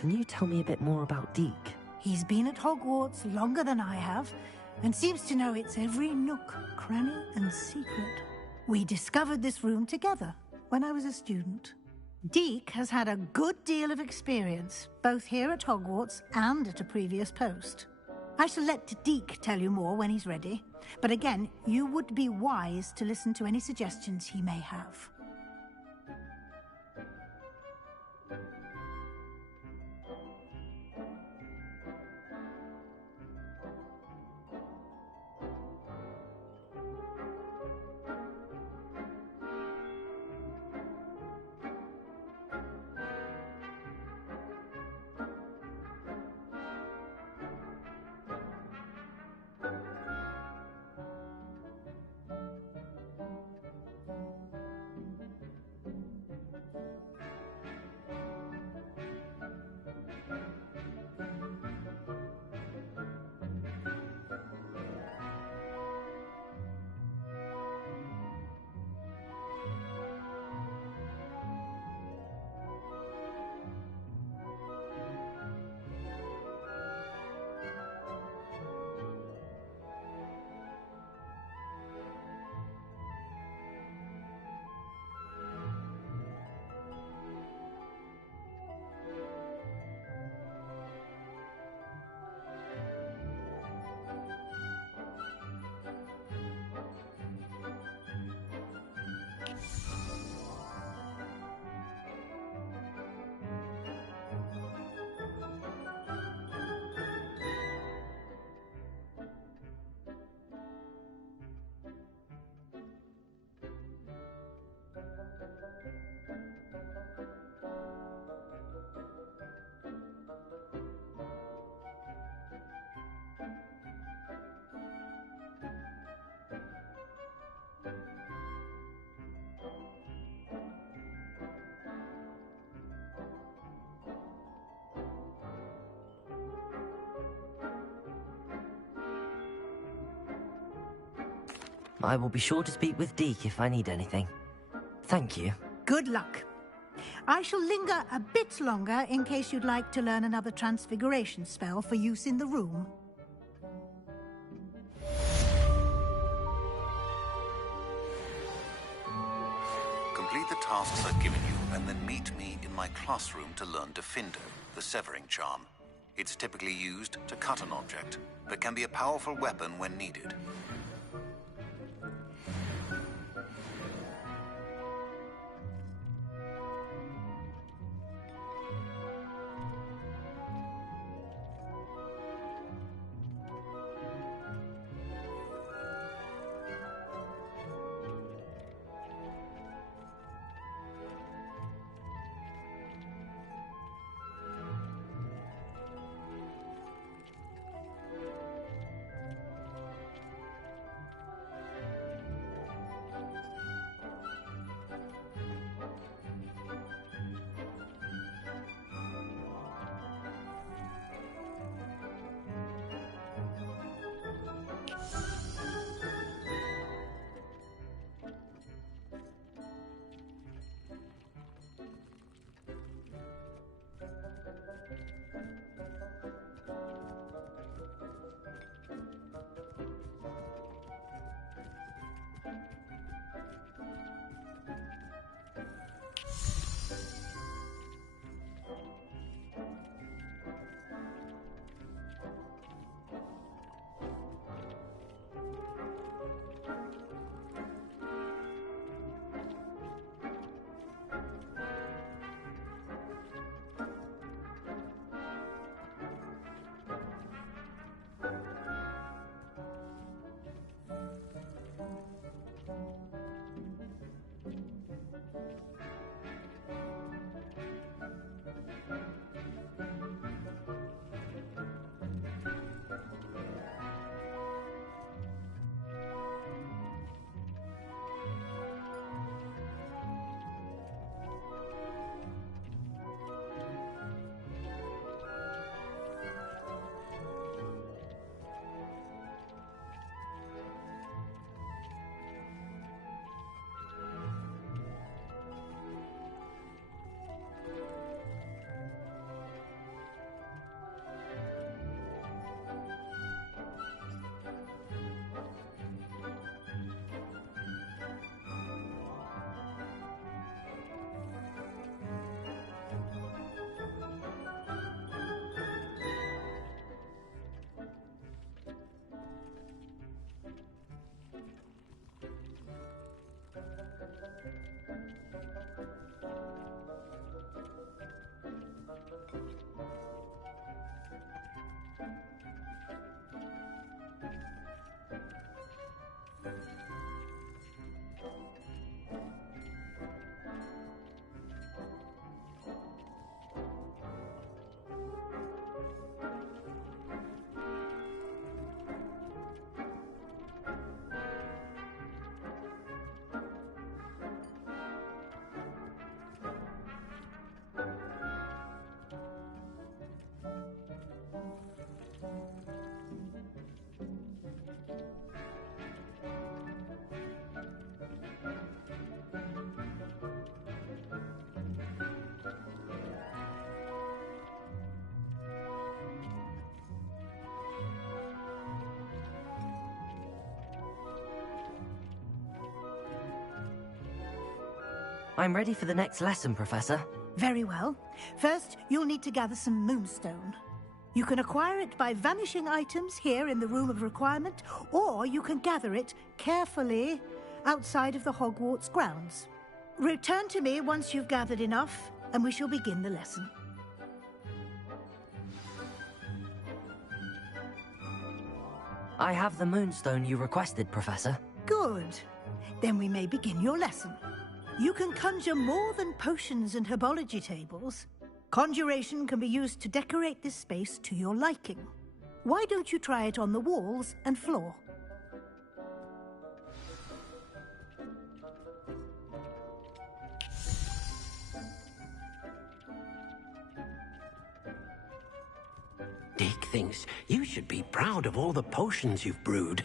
Can you tell me a bit more about Deke? He's been at Hogwarts longer than I have, and seems to know its every nook, cranny, and secret. We discovered this room together when I was a student. Deke has had a good deal of experience, both here at Hogwarts and at a previous post. I shall let Deke tell you more when he's ready, but again, you would be wise to listen to any suggestions he may have. I will be sure to speak with Deke if I need anything. Thank you. Good luck. I shall linger a bit longer in case you'd like to learn another transfiguration spell for use in the room. Complete the tasks I've given you, and then meet me in my classroom to learn Defender, the severing charm. It's typically used to cut an object, but can be a powerful weapon when needed. I'm ready for the next lesson, Professor. Very well. First, you'll need to gather some moonstone. You can acquire it by vanishing items here in the Room of Requirement, or you can gather it carefully outside of the Hogwarts grounds. Return to me once you've gathered enough, and we shall begin the lesson. I have the moonstone you requested, Professor. Good. Then we may begin your lesson. You can conjure more than potions and herbology tables. Conjuration can be used to decorate this space to your liking. Why don't you try it on the walls and floor? Dick thinks you should be proud of all the potions you've brewed.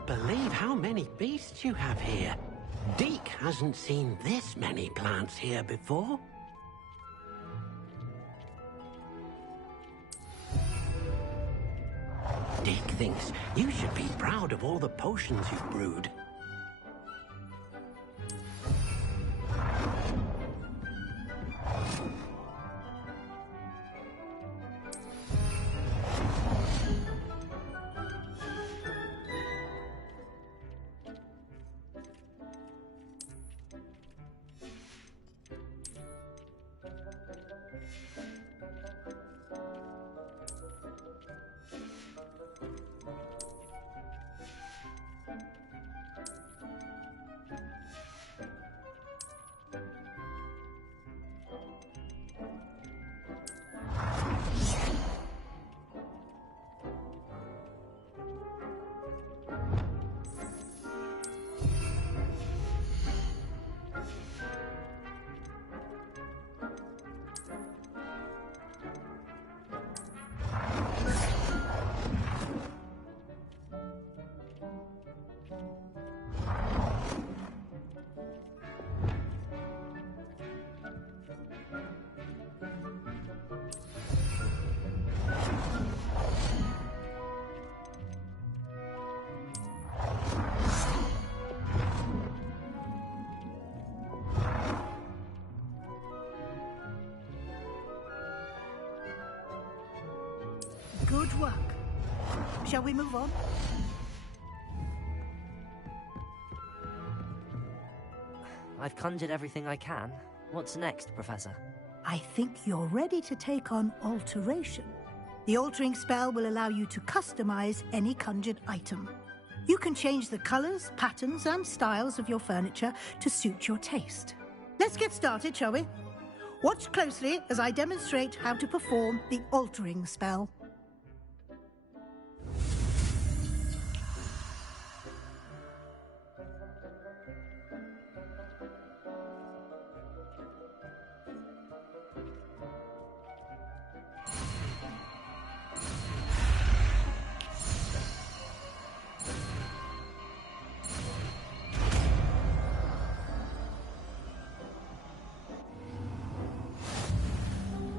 cannot believe how many beasts you have here. Deke hasn't seen this many plants here before. Deke thinks you should be proud of all the potions you've brewed. Good work. Shall we move on? I've conjured everything I can. What's next, Professor? I think you're ready to take on alteration. The altering spell will allow you to customize any conjured item. You can change the colors, patterns, and styles of your furniture to suit your taste. Let's get started, shall we? Watch closely as I demonstrate how to perform the altering spell.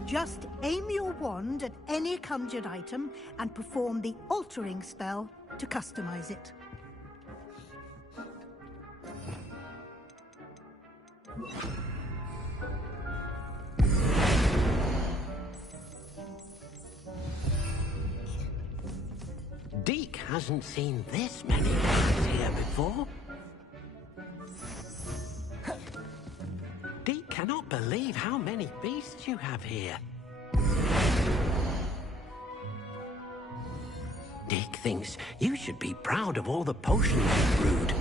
Just aim your wand at any conjured item and perform the altering spell to customize it. Deke hasn't seen this many plants here before. Deke cannot believe how many beasts you have here. Deke thinks you should be proud of all the potions you've brewed.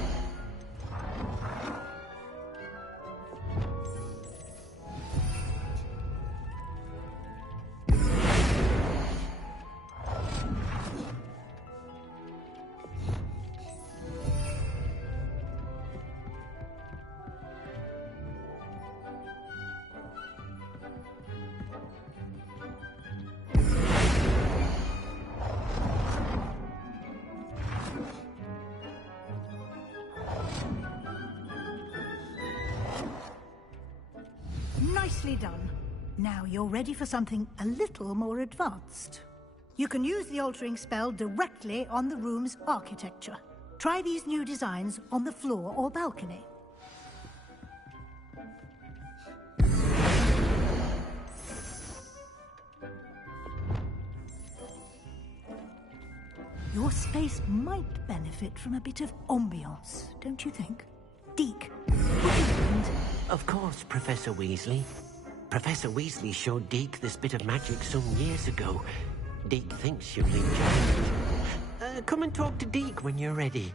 Nicely done. Now you're ready for something a little more advanced. You can use the altering spell directly on the room's architecture. Try these new designs on the floor or balcony. Your space might benefit from a bit of ambiance, don't you think? Deke, would you mind? Of course, Professor Weasley. Professor Weasley showed Deke this bit of magic some years ago. Deke thinks you'll enjoy it. Come and talk to Deke when you're ready.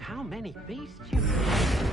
believe how many beasts you have.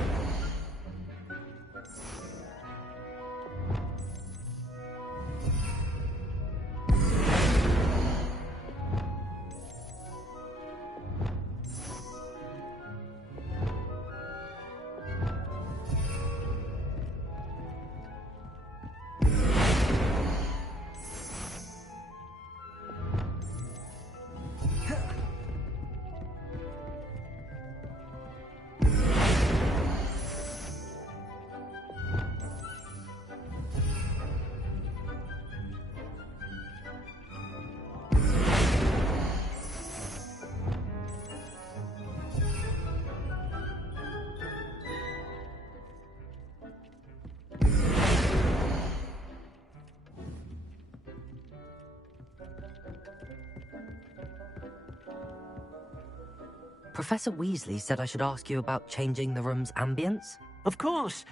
Professor Weasley said I should ask you about changing the room's ambience. Of course.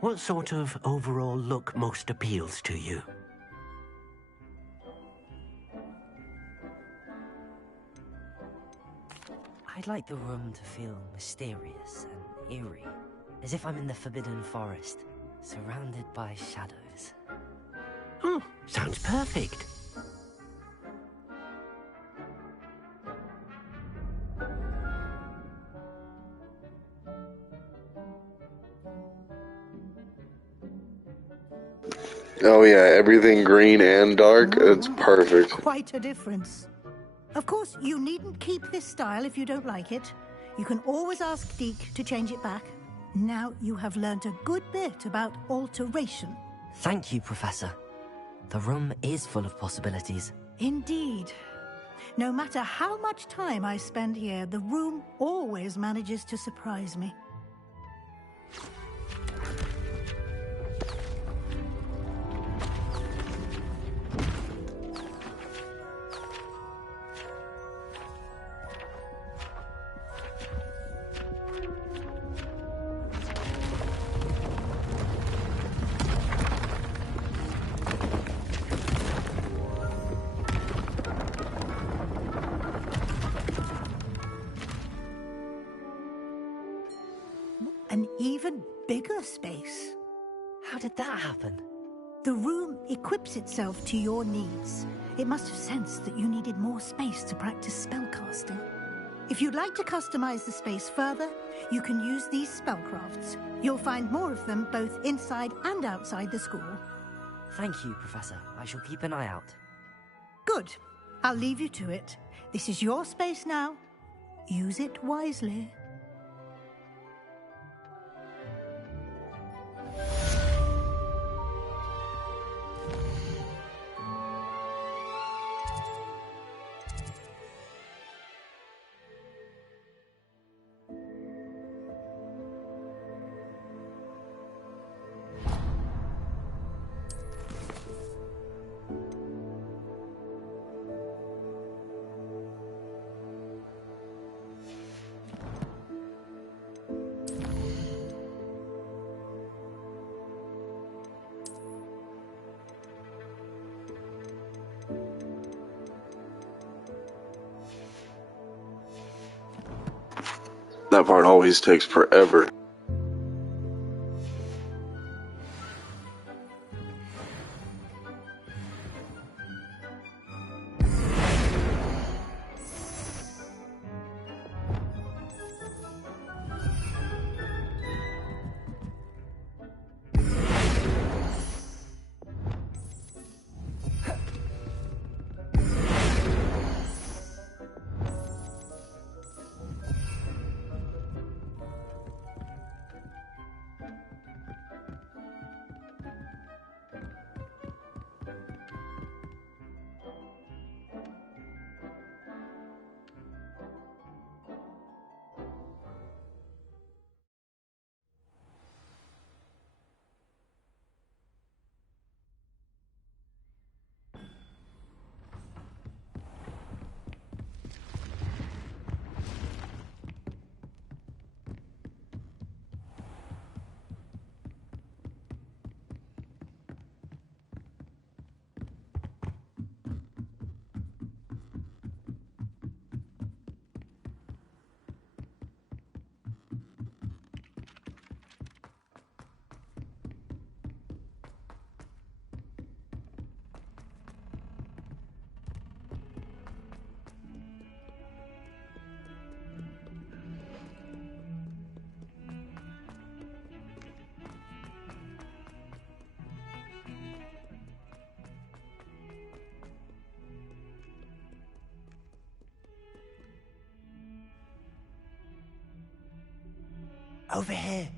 What sort of overall look most appeals to you? I'd like the room to feel mysterious and eerie, as if I'm in the Forbidden Forest, surrounded by shadows. Oh, sounds perfect. Oh yeah, everything green and dark, it's perfect. Quite a difference. Of course, you needn't keep this style if you don't like it. You can always ask Deke to change it back. Now you have learnt a good bit about alteration. Thank you, Professor. The room is full of possibilities. Indeed. No matter how much time I spend here, the room always manages to surprise me. An even bigger space. How did that happen? The room equips itself to your needs. It must have sensed that you needed more space to practice spellcasting. If you'd like to customize the space further, you can use these spellcrafts. You'll find more of them both inside and outside the school. Thank you, Professor. I shall keep an eye out. Good. I'll leave you to it. This is your space now. Use it wisely. That part always takes forever. Over here.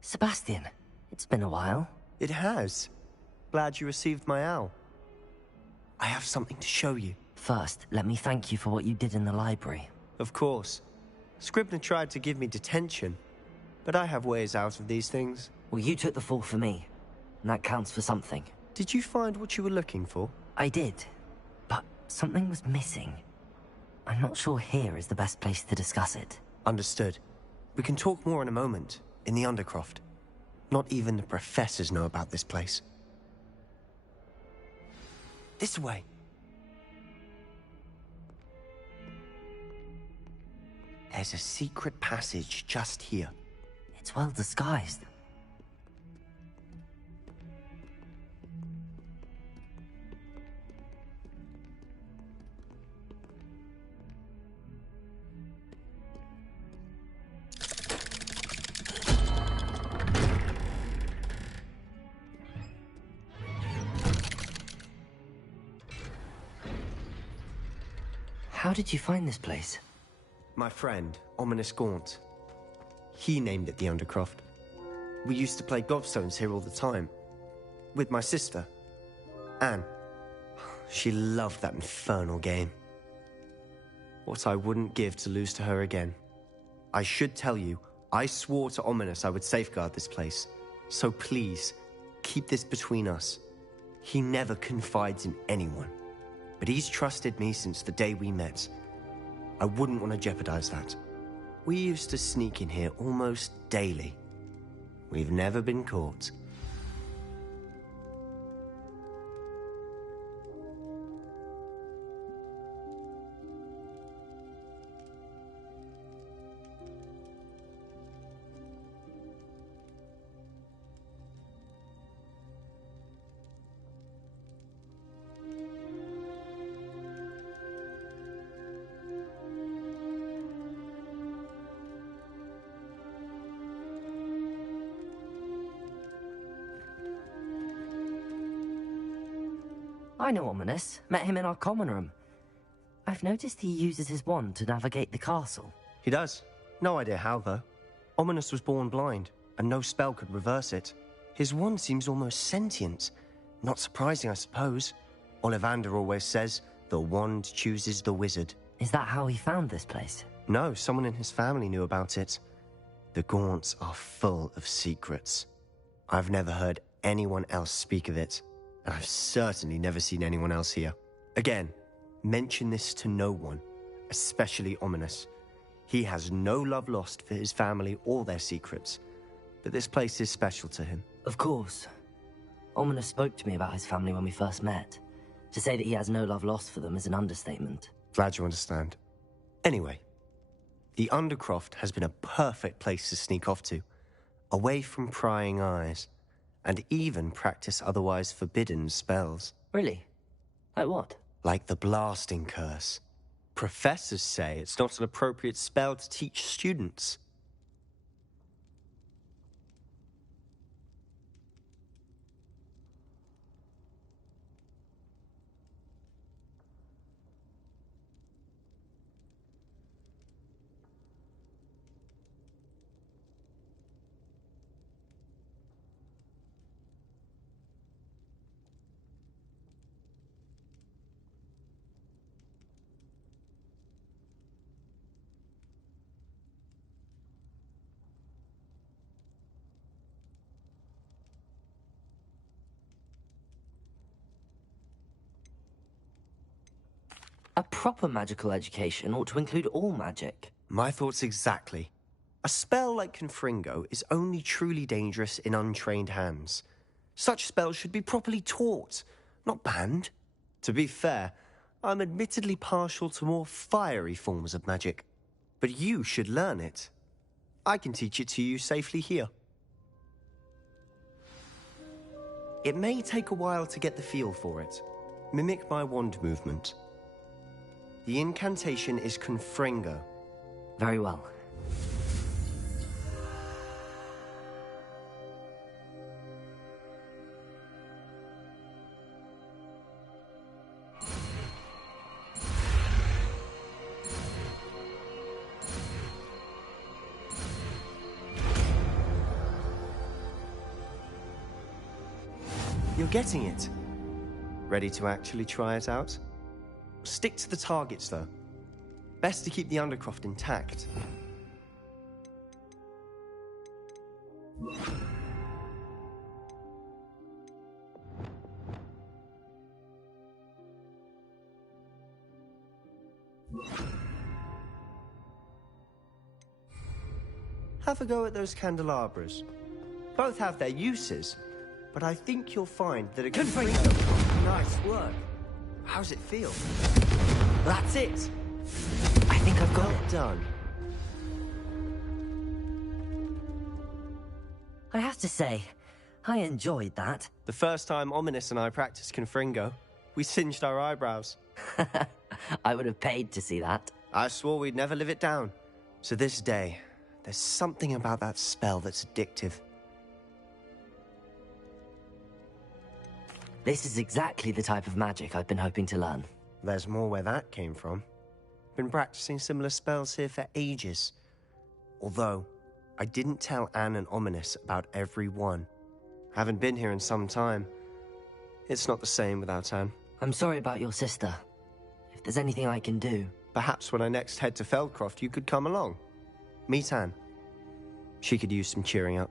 Sebastian, it's been a while. It has. Glad you received my owl. I have something to show you. First, let me thank you for what you did in the library. Of course. Scribner tried to give me detention, but I have ways out of these things. Well, you took the fall for me, and that counts for something. Did you find what you were looking for? I did, but something was missing. I'm not sure here is the best place to discuss it. Understood. We can talk more in a moment, in the Undercroft. Not even the professors know about this place. This way. There's a secret passage just here. It's well disguised. How did you find this place? My friend, Ominous Gaunt. He named it the Undercroft. We used to play gobstones here all the time. With my sister, Anne. She loved that infernal game. What I wouldn't give to lose to her again. I should tell you, I swore to Ominous I would safeguard this place. So please, keep this between us. He never confides in anyone. But he's trusted me since the day we met. I wouldn't want to jeopardize that. We used to sneak in here almost daily. We've never been caught. I know Ominous. Met him in our common room. I've noticed he uses his wand to navigate the castle. He does. No idea how, though. Ominous was born blind, and no spell could reverse it. His wand seems almost sentient. Not surprising, I suppose. Ollivander always says, the wand chooses the wizard. Is that how he found this place? No, someone in his family knew about it. The Gaunts are full of secrets. I've never heard anyone else speak of it, and I've certainly never seen anyone else here. Again, mention this to no one, especially Ominous. He has no love lost for his family or their secrets, but this place is special to him. Of course. Ominous spoke to me about his family when we first met. To say that he has no love lost for them is an understatement. Glad you understand. Anyway, the Undercroft has been a perfect place to sneak off to, away from prying eyes, and even practice otherwise forbidden spells. Really? Like what? Like the blasting curse. Professors say it's not an appropriate spell to teach students. A proper magical education ought to include all magic. My thoughts exactly. A spell like Confringo is only truly dangerous in untrained hands. Such spells should be properly taught, not banned. To be fair, I'm admittedly partial to more fiery forms of magic. But you should learn it. I can teach it to you safely here. It may take a while to get the feel for it. Mimic my wand movement. The incantation is Confringo. Very well. You're getting it. Ready to actually try it out? Stick to the targets, though. Best to keep the Undercroft intact. Have a go at those candelabras. Both have their uses, but I think you'll find that a Confringo... Nice work. How's it feel? That's it! I think I've got it. Done. I have to say, I enjoyed that. The first time Ominous and I practiced Confringo, we singed our eyebrows. I would have paid to see that. I swore we'd never live it down. So this day, there's something about that spell that's addictive. This is exactly the type of magic I've been hoping to learn. There's more where that came from. Been practicing similar spells here for ages. Although, I didn't tell Anne and Ominous about every one. Haven't been here in some time. It's not the same without Anne. I'm sorry about your sister. If there's anything I can do... Perhaps when I next head to Feldcroft, you could come along. Meet Anne. She could use some cheering up.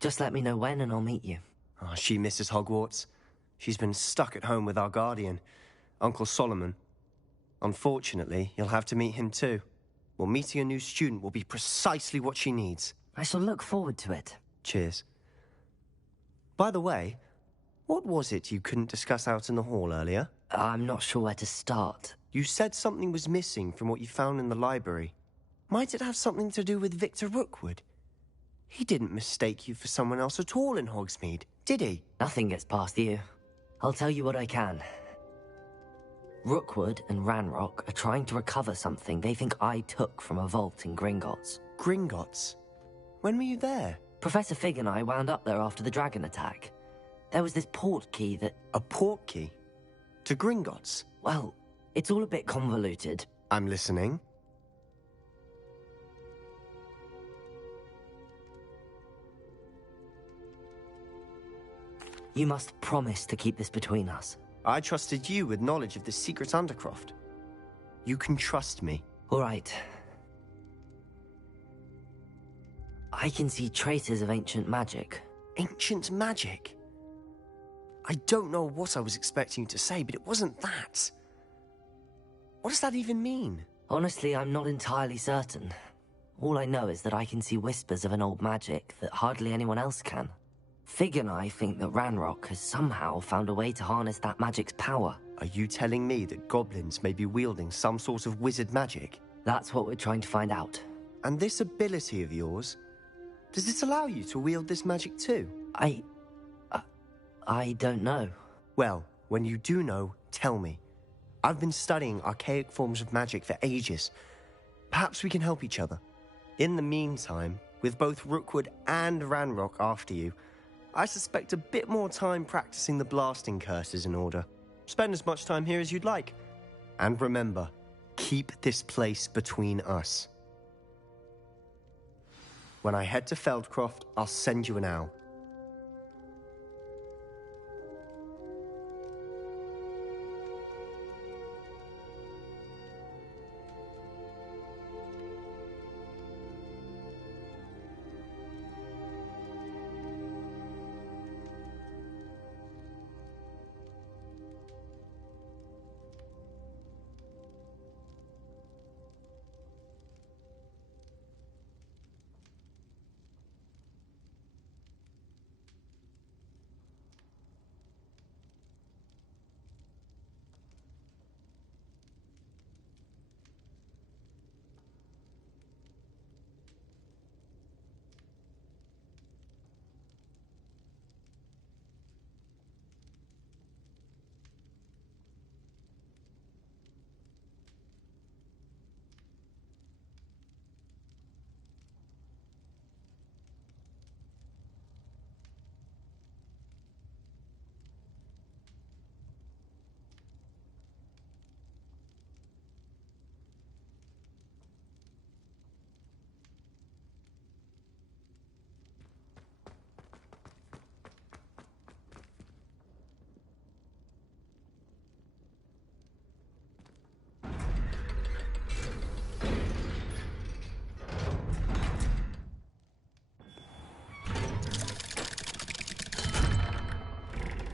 Just let me know when and I'll meet you. Oh, she misses Hogwarts. She's been stuck at home with our guardian, Uncle Solomon. Unfortunately, you'll have to meet him too. Well, meeting a new student will be precisely what she needs. I shall look forward to it. Cheers. By the way, what was it you couldn't discuss out in the hall earlier? I'm not sure where to start. You said something was missing from what you found in the library. Might it have something to do with Victor Rookwood? He didn't mistake you for someone else at all in Hogsmeade, did he? Nothing gets past you. I'll tell you what I can. Rookwood and Ranrock are trying to recover something they think I took from a vault in Gringotts. Gringotts? When were you there? Professor Fig and I wound up there after the dragon attack. There was this port key that... A port key? To Gringotts? Well, it's all a bit convoluted. I'm listening. You must promise to keep this between us. I trusted you with knowledge of the secret Undercroft. You can trust me. All right. I can see traces of ancient magic. Ancient magic? I don't know what I was expecting you to say, but it wasn't that. What does that even mean? Honestly, I'm not entirely certain. All I know is that I can see whispers of an old magic that hardly anyone else can. Fig and I think that Ranrock has somehow found a way to harness that magic's power. Are you telling me that goblins may be wielding some sort of wizard magic? That's what we're trying to find out. And this ability of yours, does it allow you to wield this magic too? I don't know. Well, when you do know, tell me. I've been studying archaic forms of magic for ages. Perhaps we can help each other. In the meantime, with both Rookwood and Ranrock after you, I suspect a bit more time practicing the blasting curse is in order. Spend as much time here as you'd like. And remember, keep this place between us. When I head to Feldcroft, I'll send you an owl.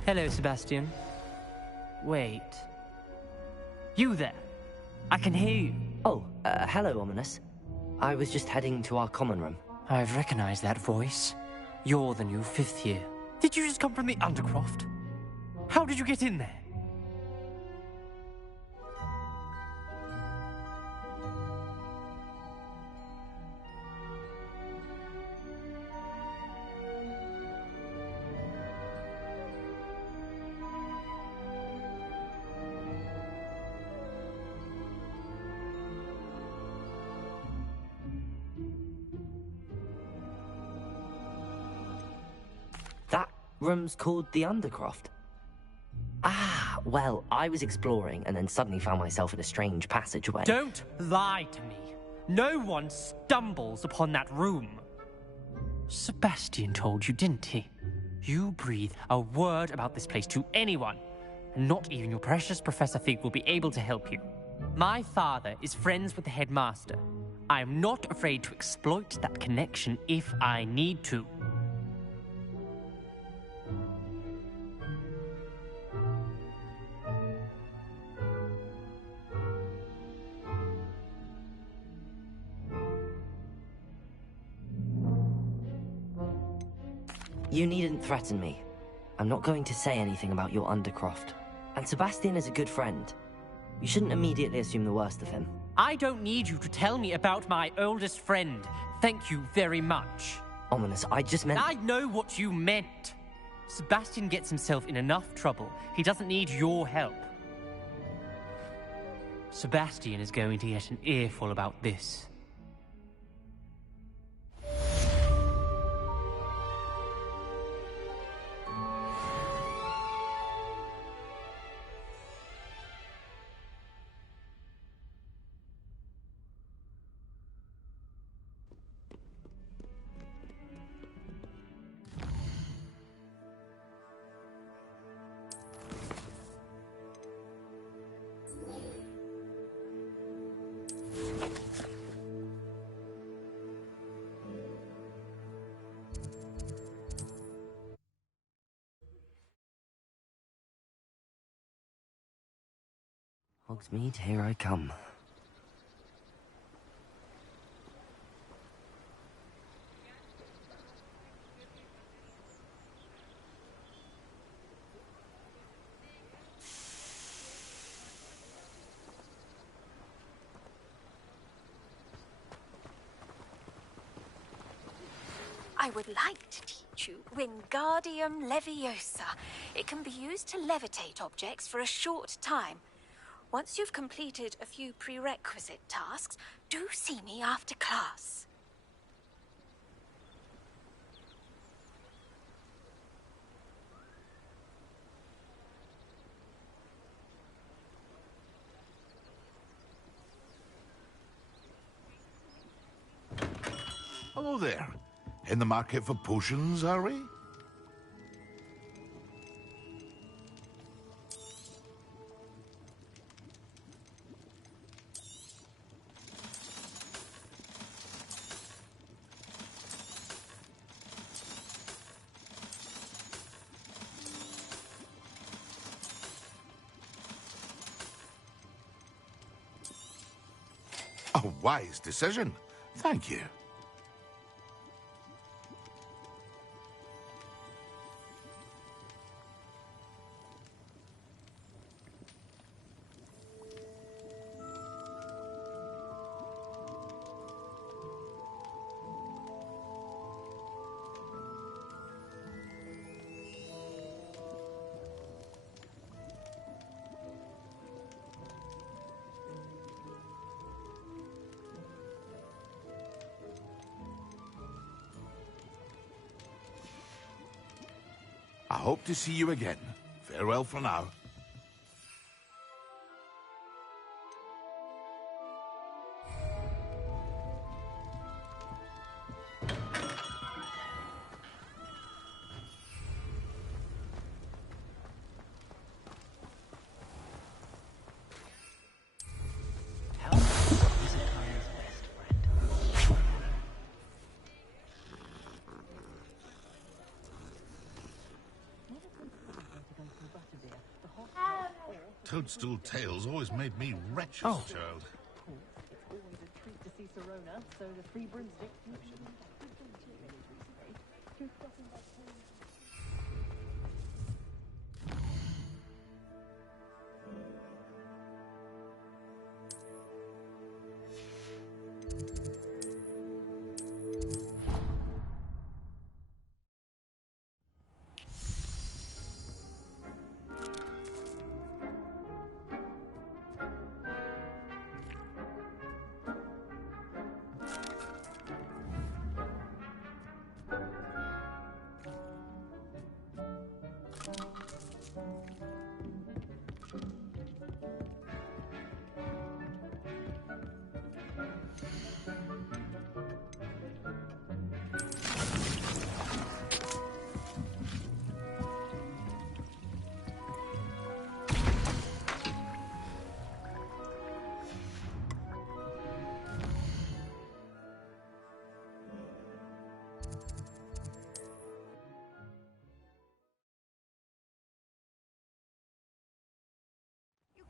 Hello, Sebastian. Wait. You there? I can hear you. Oh, hello, Ominous. I was just heading to our common room. I've recognized that voice. You're the new 5th year. Did you just come from the Undercroft? How did you get in there? That room's called the Undercroft. Ah, well, I was exploring and then suddenly found myself in a strange passageway. Don't lie to me. No one stumbles upon that room. Sebastian told you, didn't he? You breathe a word about this place to anyone, and not even your precious Professor Fig will be able to help you. My father is friends with the headmaster. I am not afraid to exploit that connection if I need to. You needn't threaten me. I'm not going to say anything about your Undercroft. And Sebastian is a good friend. You shouldn't immediately assume the worst of him. I don't need you to tell me about my oldest friend. Thank you very much. Ominous, I just meant... I know what you meant. Sebastian gets himself in enough trouble. He doesn't need your help. Sebastian is going to get an earful about this. Hogsmeade, here I come. I would like to teach you Wingardium Leviosa. It can be used to levitate objects for a short time. Once you've completed a few prerequisite tasks, do see me after class. Hello there. In the market for potions, are we? A wise decision. Thank you. I hope to see you again. Farewell for now. Toadstool tales always made me wretched as a child. It's always a treat to see Serona, so the Free Brunswick connection.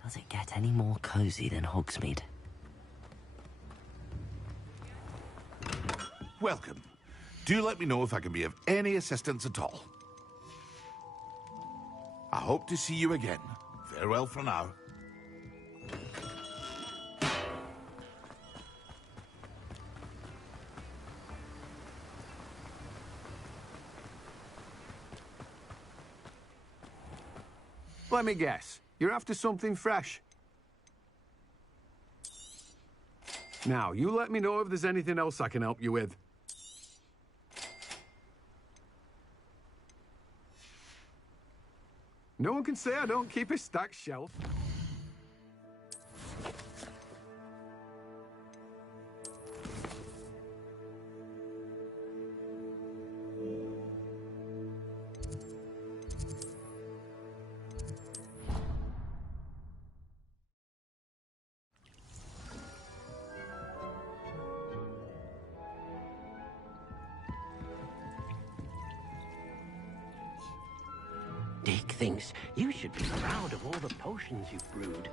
Does it get any more cozy than Hogsmeade? Welcome. Do let me know if I can be of any assistance at all. I hope to see you again. Farewell for now. Let me guess. You're after something fresh. Now, you let me know if there's anything else I can help you with. No one can say I don't keep a stacked shelf. Dick thinks you should be proud of all the potions you've brewed.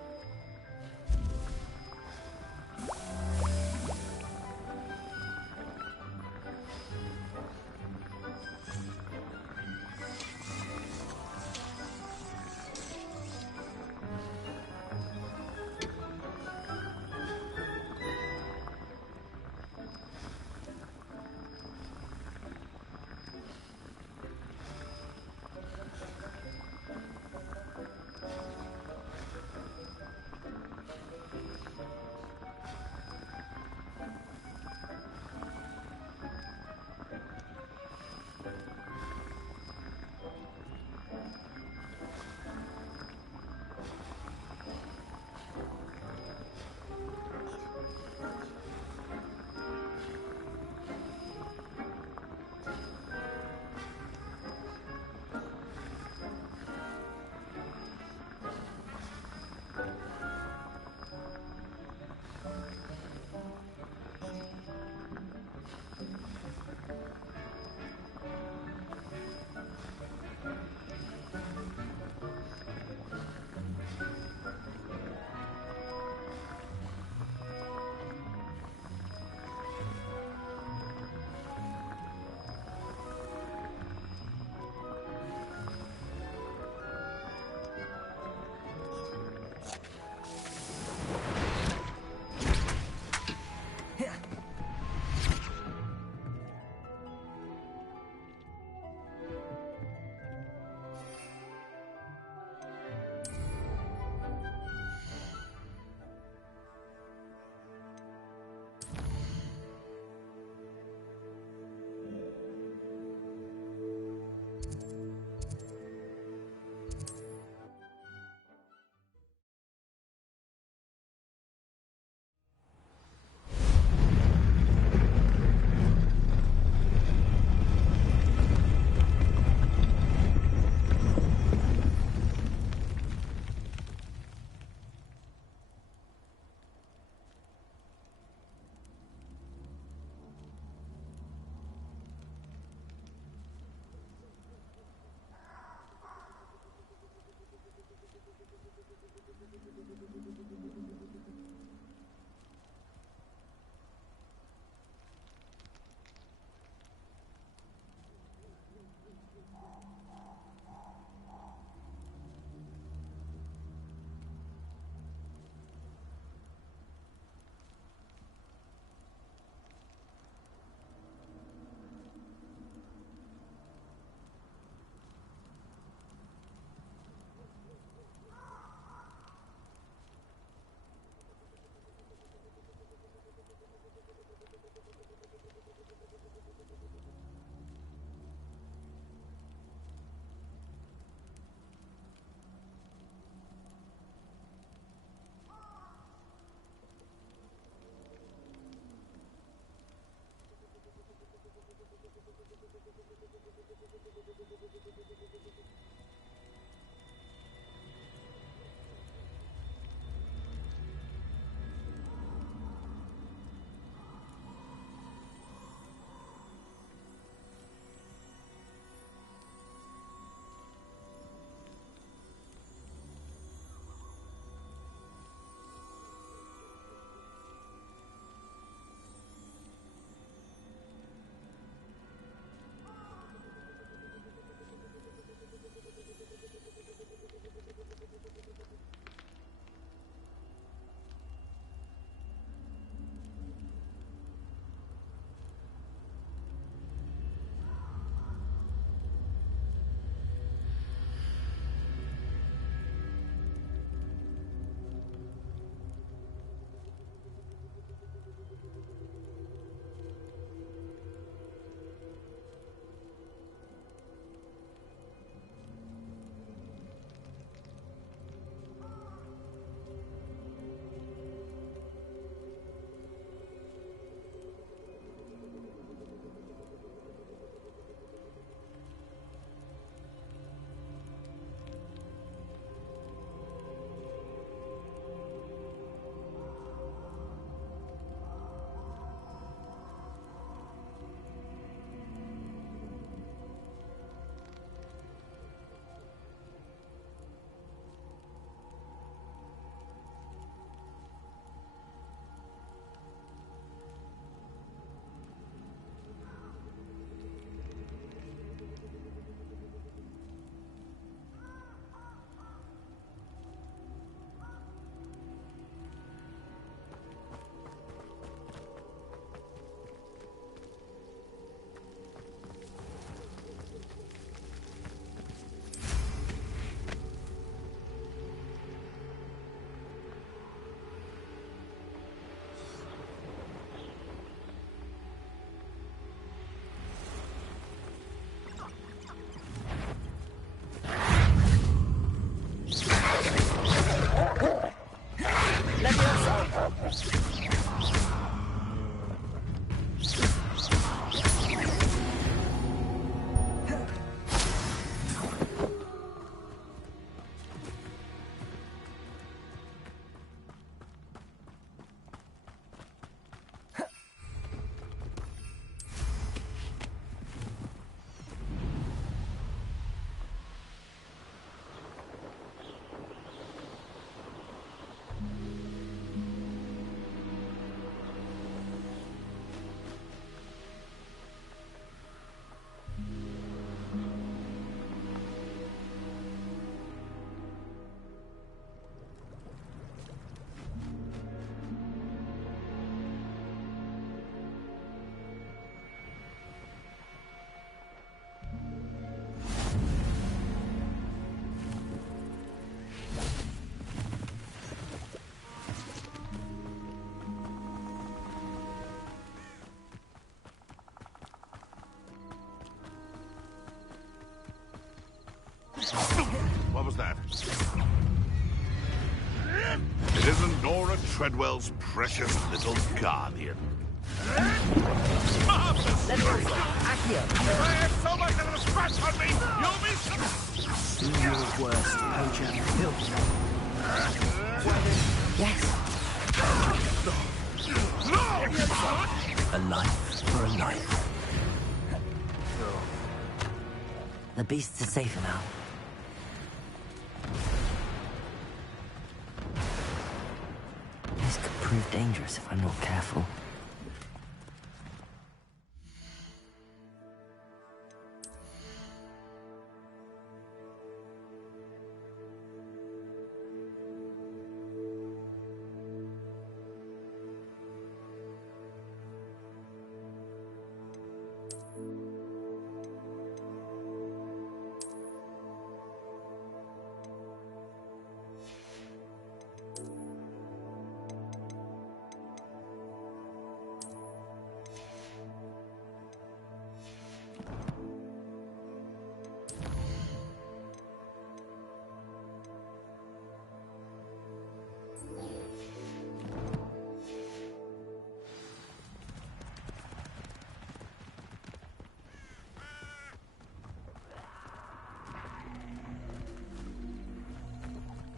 What was that? It isn't Nora Treadwell's precious little guardian. Marvelous! I have so much of a scratch on me! You'll be Do your worst, poacher. Yes. A life for a life. The beasts are safer now. This could prove dangerous if I'm not careful.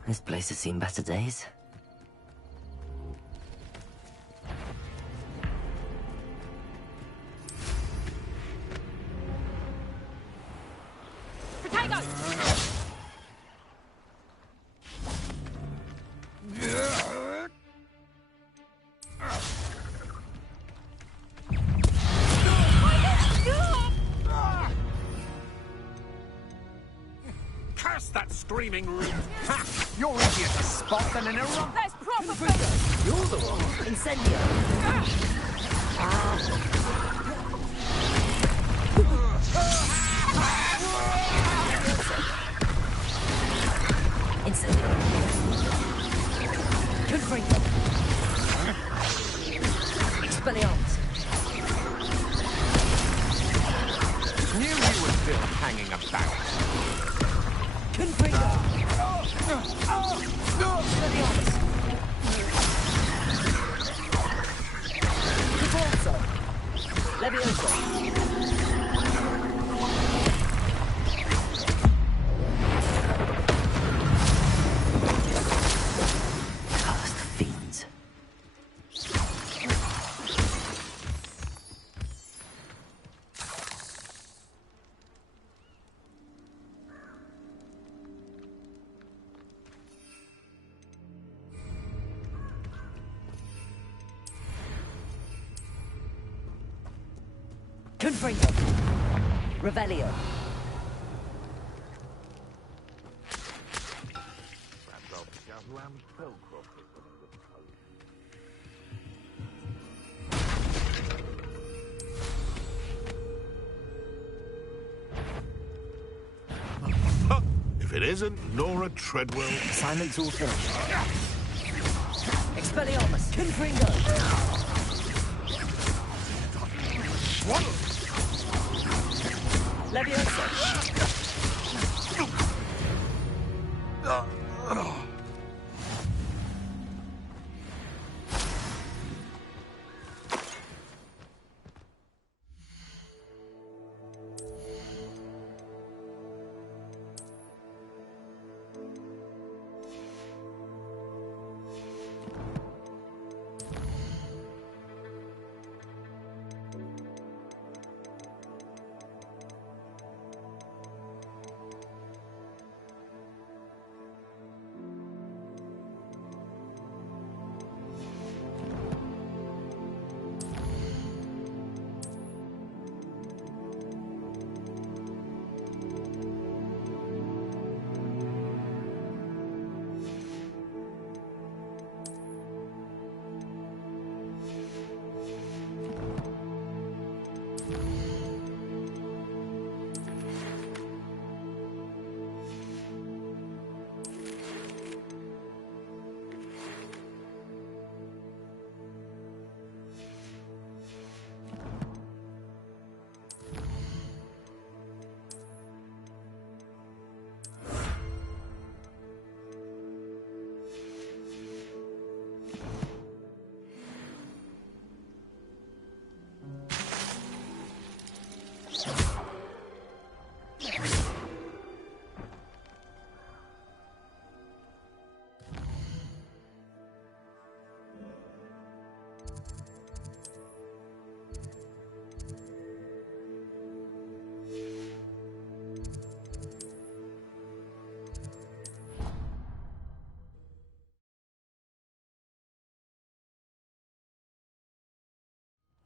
This place has seen better days. Potato! Curse that screaming room! Ha! You're easier to spot than an eruption! That's proper food! You're the one. Incendio. Incendio. Confringo. Expelliarmus. Knew you were still hanging about. Confringo. Expelliarmus. Conforzo. Levioso. Cursed fiends. Confringo. Revelio. If it isn't Nora Treadwell... Assignment's all finished. Expelliarmus. Confringo. What? Levioso.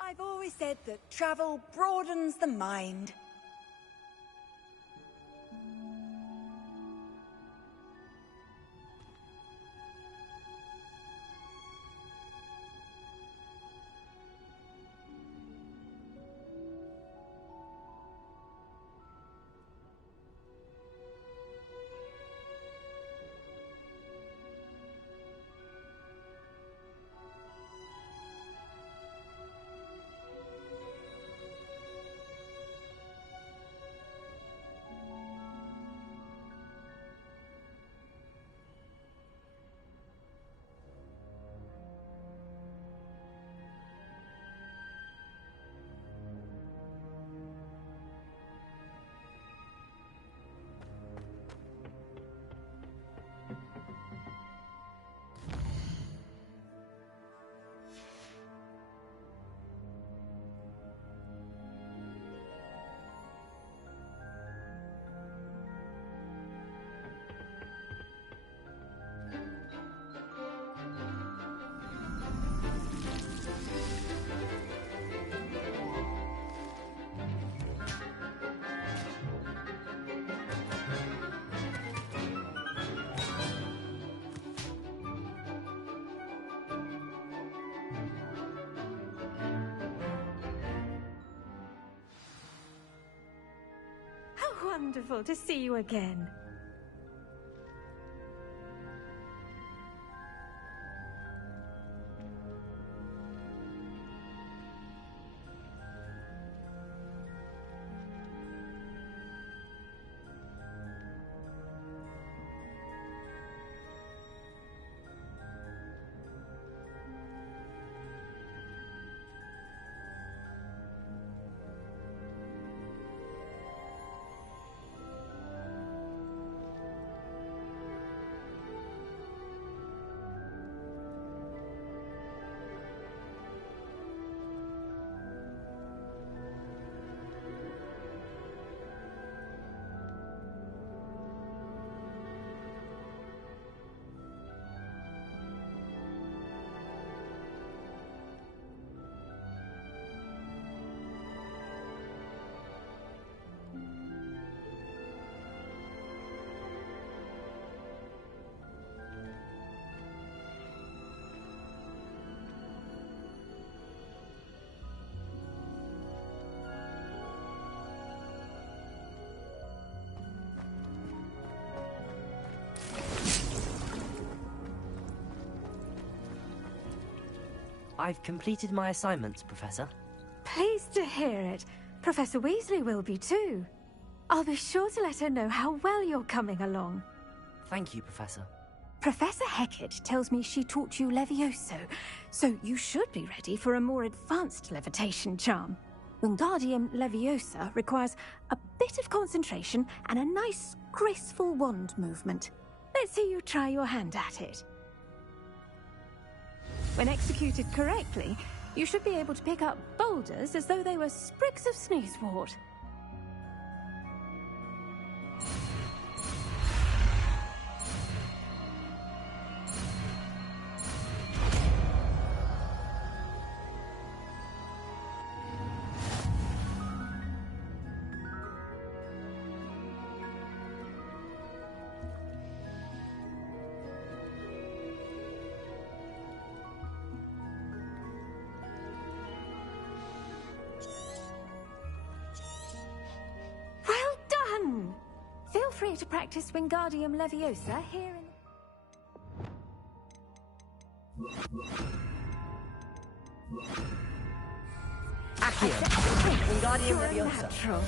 I've always said that travel broadens the mind. wonderful to see you again. I've completed my assignments, Professor. Pleased to hear it. Professor Weasley will be too. I'll be sure to let her know how well you're coming along. Thank you, Professor. Professor Hecat tells me she taught you Levioso, so you should be ready for a more advanced levitation charm. Wingardium Leviosa requires a bit of concentration and a nice, graceful wand movement. Let's see you try your hand at it. When executed correctly, you should be able to pick up boulders as though they were sprigs of snoozewort. Feel free to practice Wingardium Leviosa here in Accio! Wingardium Leviosa! Natural.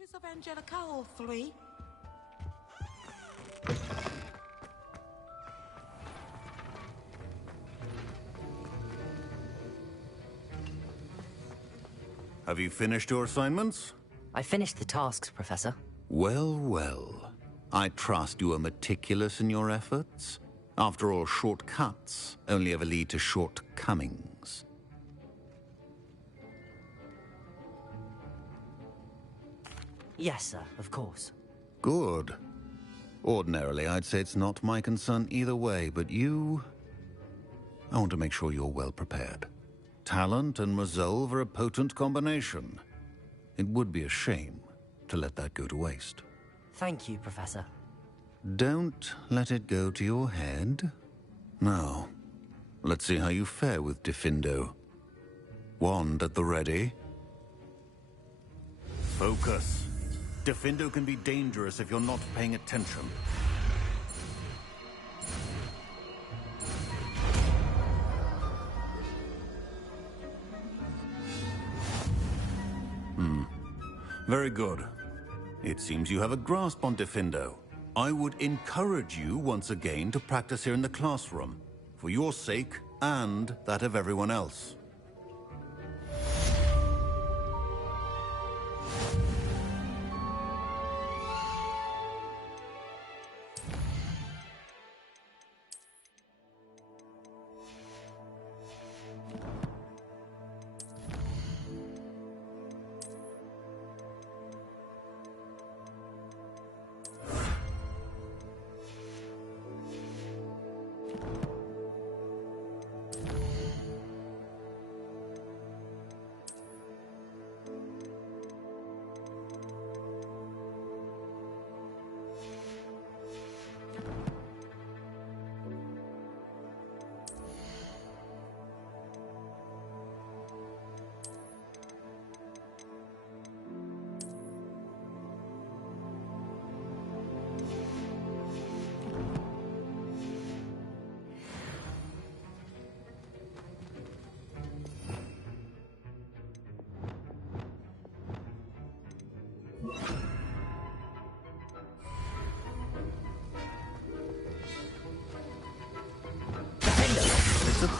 Inches of Angelica, all three. Have you finished your assignments? I finished the tasks, Professor. Well, well. I trust you are meticulous in your efforts. After all, shortcuts only ever lead to shortcomings. Yes, sir, of course. Good. Ordinarily, I'd say it's not my concern either way, but you... I want to make sure you're well prepared. Talent and resolve are a potent combination. It would be a shame to let that go to waste. Thank you, Professor. Don't let it go to your head. Now, let's see how you fare with Diffindo. Wand at the ready. Focus. Diffindo can be dangerous if you're not paying attention. Very good. It seems you have a grasp on Diffindo. I would encourage you once again to practice here in the classroom, for your sake and that of everyone else.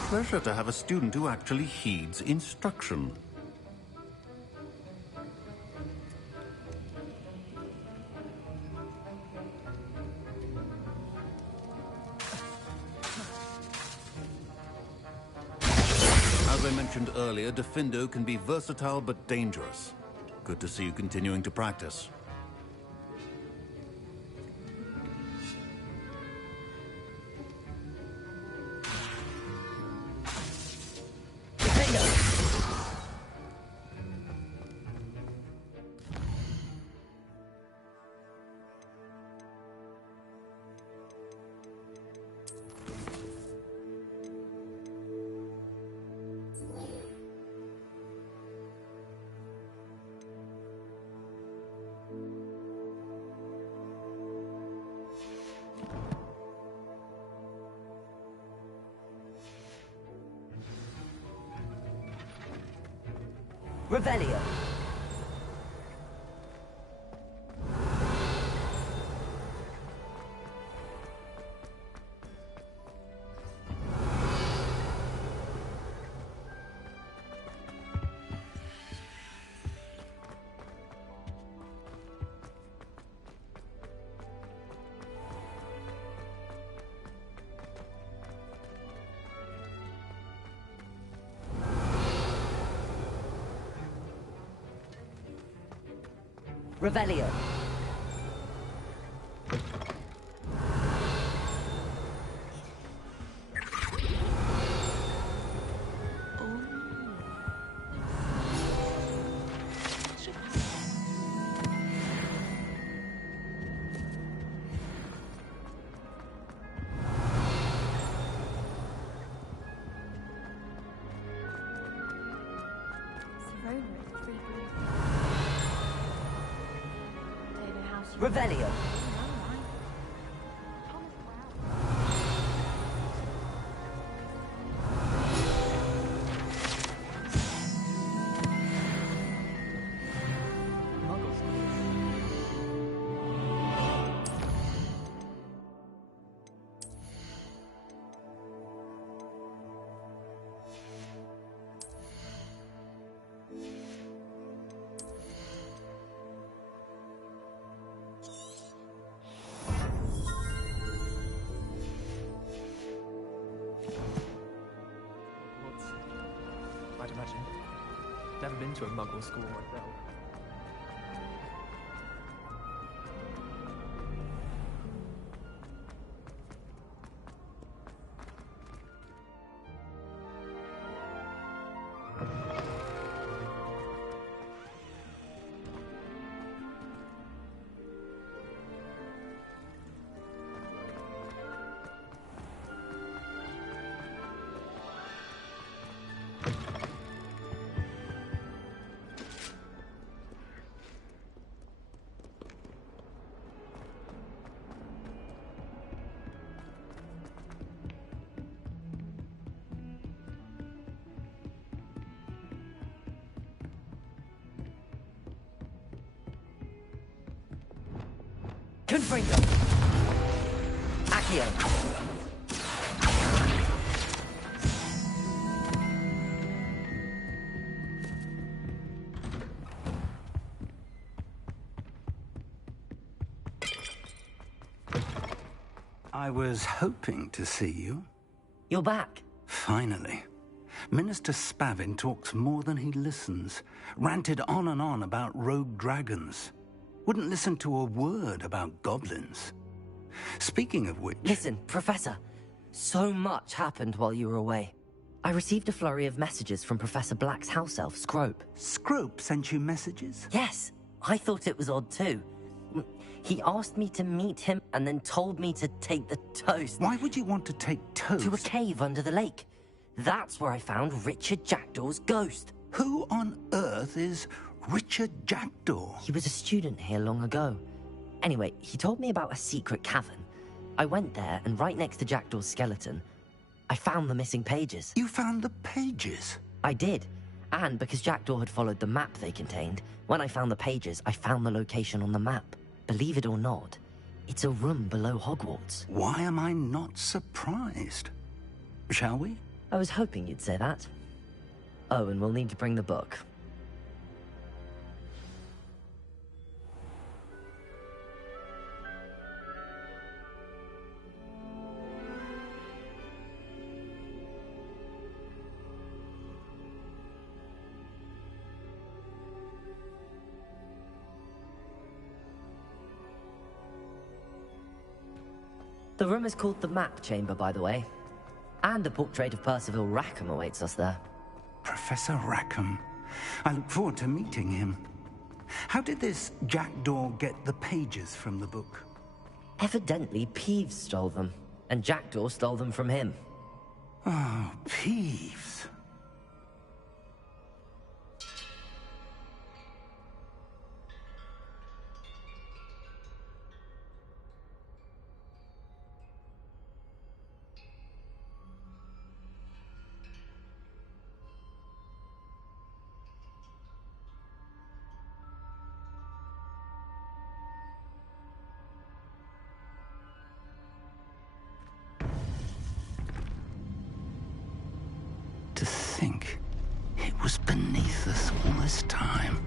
pleasure to have a student who actually heeds instruction. As I mentioned earlier, Diffindo can be versatile but dangerous. Good to see you continuing to practice. Revelio. Revelio. Revelio. I'd imagine. Never been to a Muggle school myself. Confringo. Accio. I was hoping to see you. You're back. Finally. Minister Spavin talks more than he listens. Ranted on and on about rogue dragons. Wouldn't listen to a word about goblins. Speaking of which... Listen, Professor. So much happened while you were away. I received a flurry of messages from Professor Black's house elf, Scrope. Scrope sent you messages? Yes. I thought it was odd too. He asked me to meet him and then told me to take the toast. Why would you want to take toast? To a cave under the lake. That's where I found Richard Jackdaw's ghost. Who on earth is Richard Jackdaw? He was a student here long ago. Anyway, he told me about a secret cavern. I went there, and right next to Jackdaw's skeleton, I found the missing pages. You found the pages? I did. And because Jackdaw had followed the map they contained, when I found the pages, I found the location on the map. Believe it or not, it's a room below Hogwarts. Why am I not surprised? Shall we? I was hoping you'd say that. Oh, and we'll need to bring the book. The room is called the Map Chamber, by the way. And a portrait of Percival Rackham awaits us there. Professor Rackham. I look forward to meeting him. How did this jackdaw get the pages from the book? Evidently, Peeves stole them, and Jackdaw stole them from him. Oh, Peeves. To think it was beneath us all this time.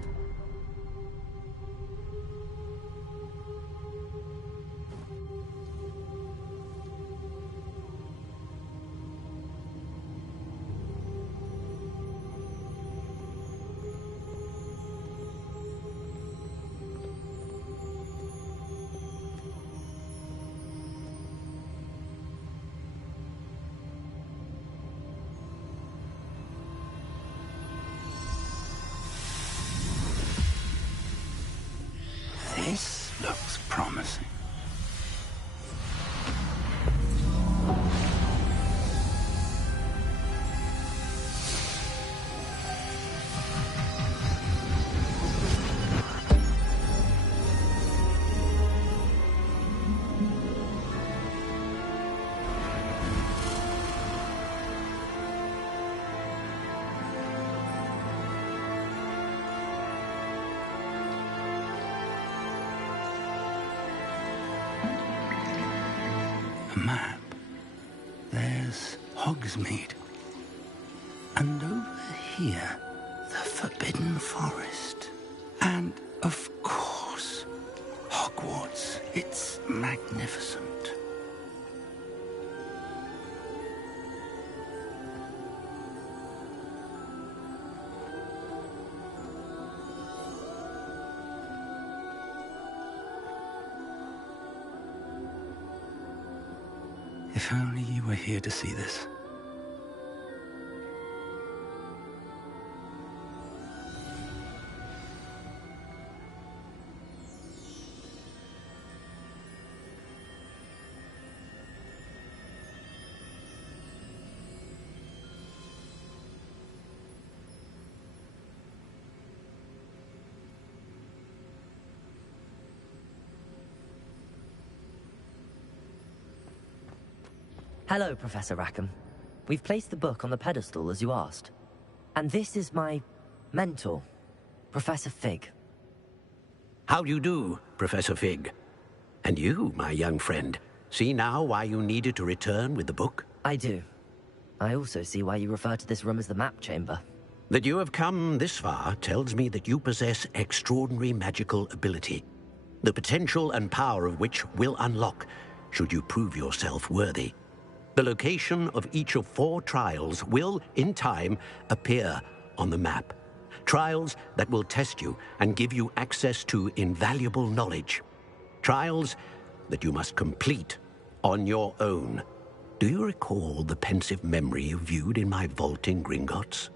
This looks promising. A map. There's Hogsmeade. And over here, the Forbidden Forest. And, of course, Hogwarts. It's magnificent. If only you were here to see this. Hello, Professor Rackham. We've placed the book on the pedestal, as you asked. And this is my mentor, Professor Fig. How do you do, Professor Fig? And you, my young friend, see now why you needed to return with the book? I do. I also see why you refer to this room as the Map Chamber. That you have come this far tells me that you possess extraordinary magical ability, the potential and power of which will unlock should you prove yourself worthy. The location of each of 4 trials will, in time, appear on the map. Trials that will test you and give you access to invaluable knowledge. Trials that you must complete on your own. Do you recall the pensive memory you viewed in my vault in Gringotts?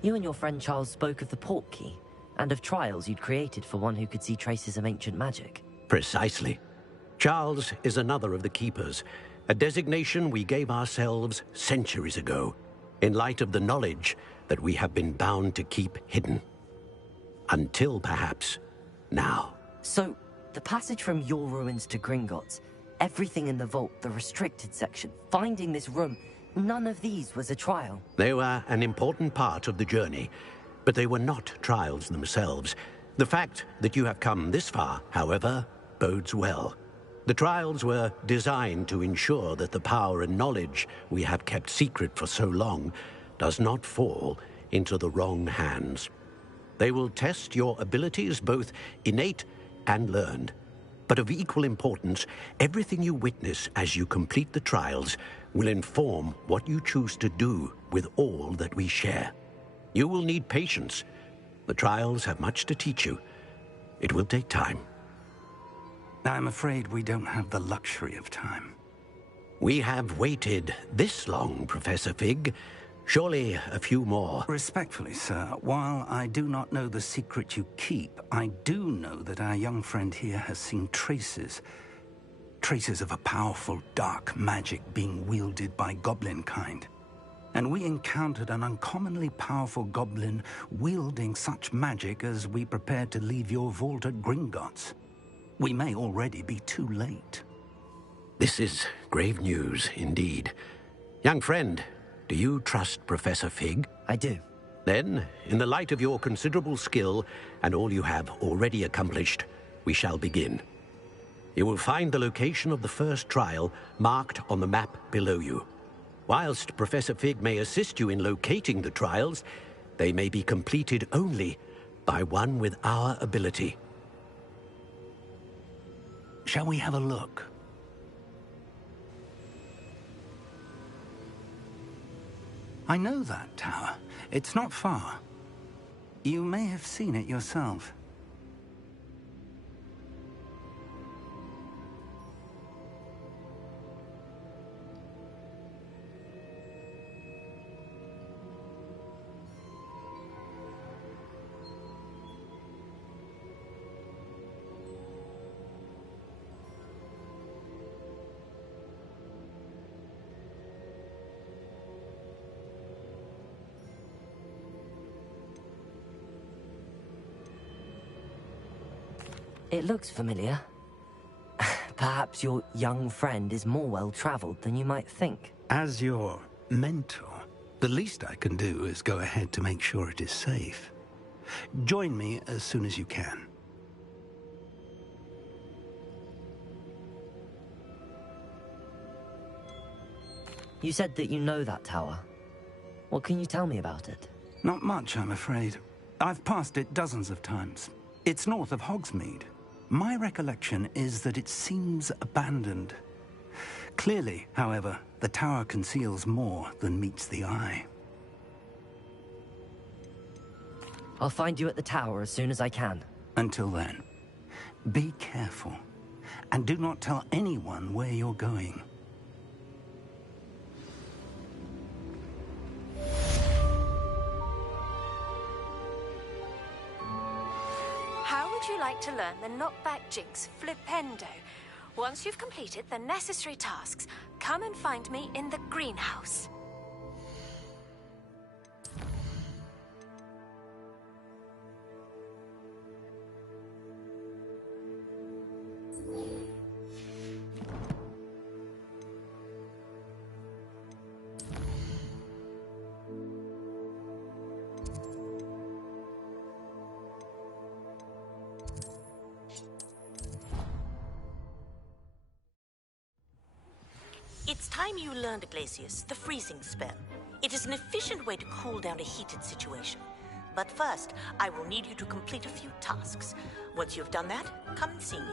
You and your friend Charles spoke of the Portkey, and of trials you'd created for one who could see traces of ancient magic. Precisely. Charles is another of the Keepers, a designation we gave ourselves centuries ago, in light of the knowledge that we have been bound to keep hidden. Until, perhaps, now. So, the passage from your ruins to Gringotts, everything in the vault, the restricted section, finding this room, none of these was a trial. They were an important part of the journey, but they were not trials themselves. The fact that you have come this far, however, bodes well. The trials were designed to ensure that the power and knowledge we have kept secret for so long does not fall into the wrong hands. They will test your abilities, both innate and learned. But of equal importance, everything you witness as you complete the trials will inform what you choose to do with all that we share. You will need patience. The trials have much to teach you. It will take time. I'm afraid we don't have the luxury of time. We have waited this long, Professor Fig. Surely a few more. Respectfully, sir, while I do not know the secret you keep, I do know that our young friend here has seen traces of a powerful dark magic being wielded by goblin kind. And we encountered an uncommonly powerful goblin wielding such magic as we prepared to leave your vault at Gringotts. We may already be too late. This is grave news indeed. Young friend, do you trust Professor Fig? I do. Then, in the light of your considerable skill and all you have already accomplished, we shall begin. You will find the location of the first trial marked on the map below you. Whilst Professor Fig may assist you in locating the trials, they may be completed only by one with our ability. Shall we have a look? I know that tower. It's not far. You may have seen it yourself. It looks familiar. Perhaps your young friend is more well-traveled than you might think. As your mentor, the least I can do is go ahead to make sure it is safe. Join me as soon as you can. You said that you know that tower. What can you tell me about it? Not much, I'm afraid. I've passed it dozens of times. It's north of Hogsmeade. My recollection is that it seems abandoned. Clearly, however, the tower conceals more than meets the eye. I'll find you at the tower as soon as I can. Until then, be careful, and do not tell anyone where you're going. How would you like to learn the knockback jinx Flipendo? Once you've completed the necessary tasks, come and find me in the greenhouse. It's time you learned, Glacius, the freezing spell. It is an efficient way to cool down a heated situation. But first, I will need you to complete a few tasks. Once you've done that, come and see me.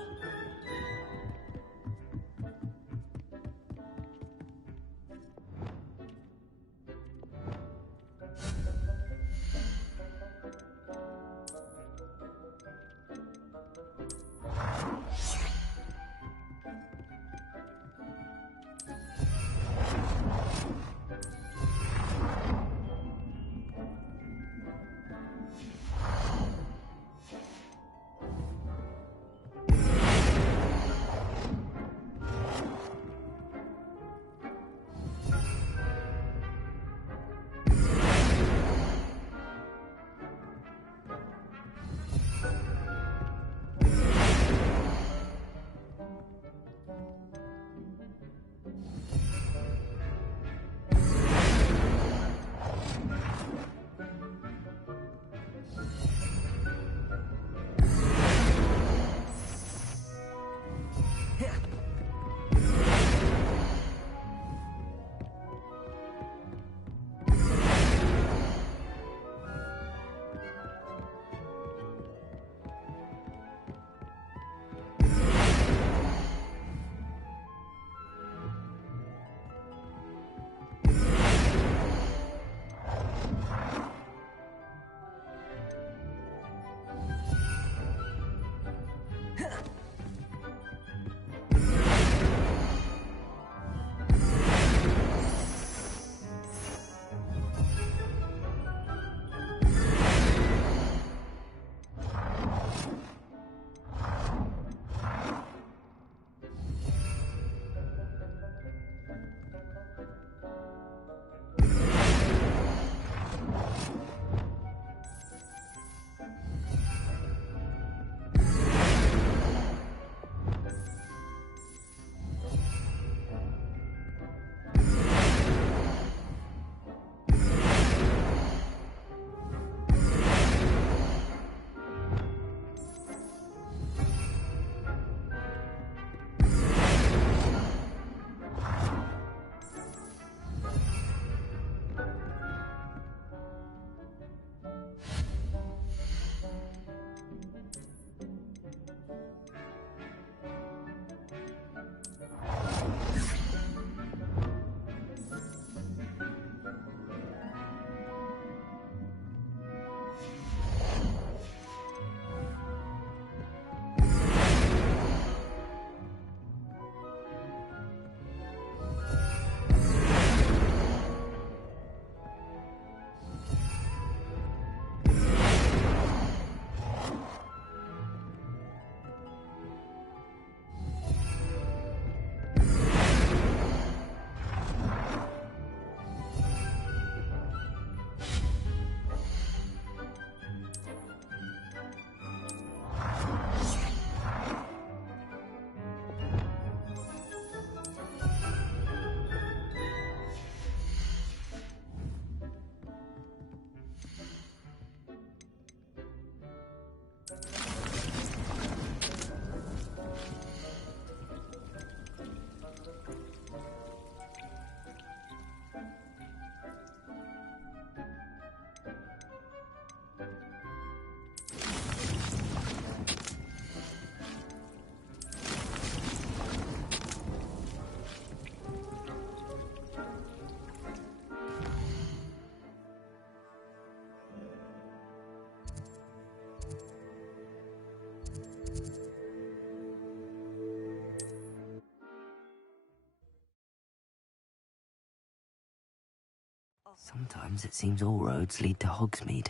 Sometimes it seems all roads lead to Hogsmeade.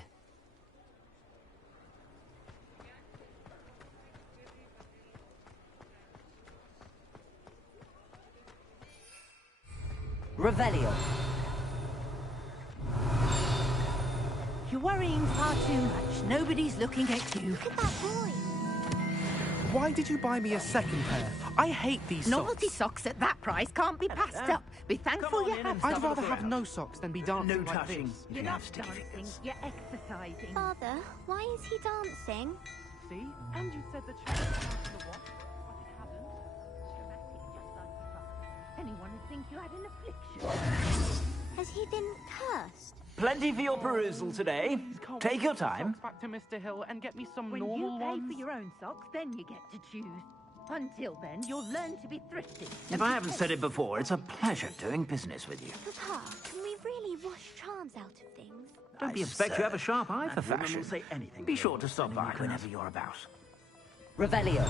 Revelio. You're worrying far too much. Nobody's looking at you. Look at that boy. Why did you buy me a second pair? I hate these Novelty socks. socks at that price can't be passed up. Be thankful you have I'd some. rather have no socks than be dancing No like touching. this. You're not dancing, you're exercising. Father, why is he dancing? See? And you said the child had the what? But it hadn't. Anyone would think you had an affliction. Has he been cursed? Plenty for your perusal today. Take your time. Back to Mr. Hill and get me some When normal you pay ones. for your own socks, then you get to choose. Until then, you'll learn to be thrifty. If I haven't said it before, it's a pleasure doing business with you. Papa, can we really wash charms out of things? Don't be expect you have a sharp eye for fashion. Say anything. Be sure to stop by whenever you're about. Revelio.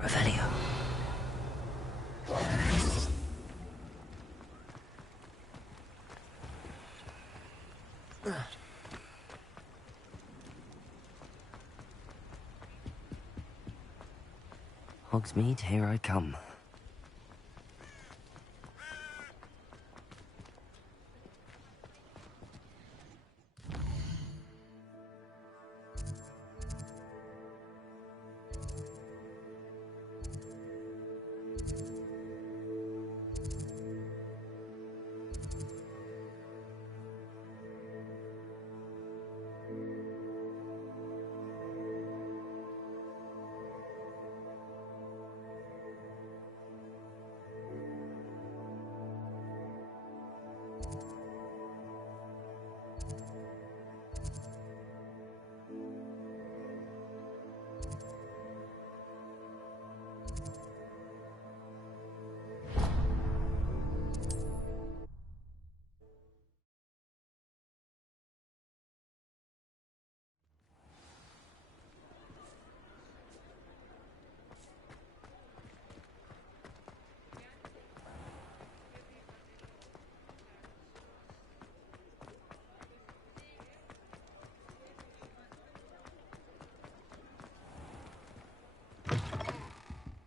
Revelio. Hogsmeade, here I come.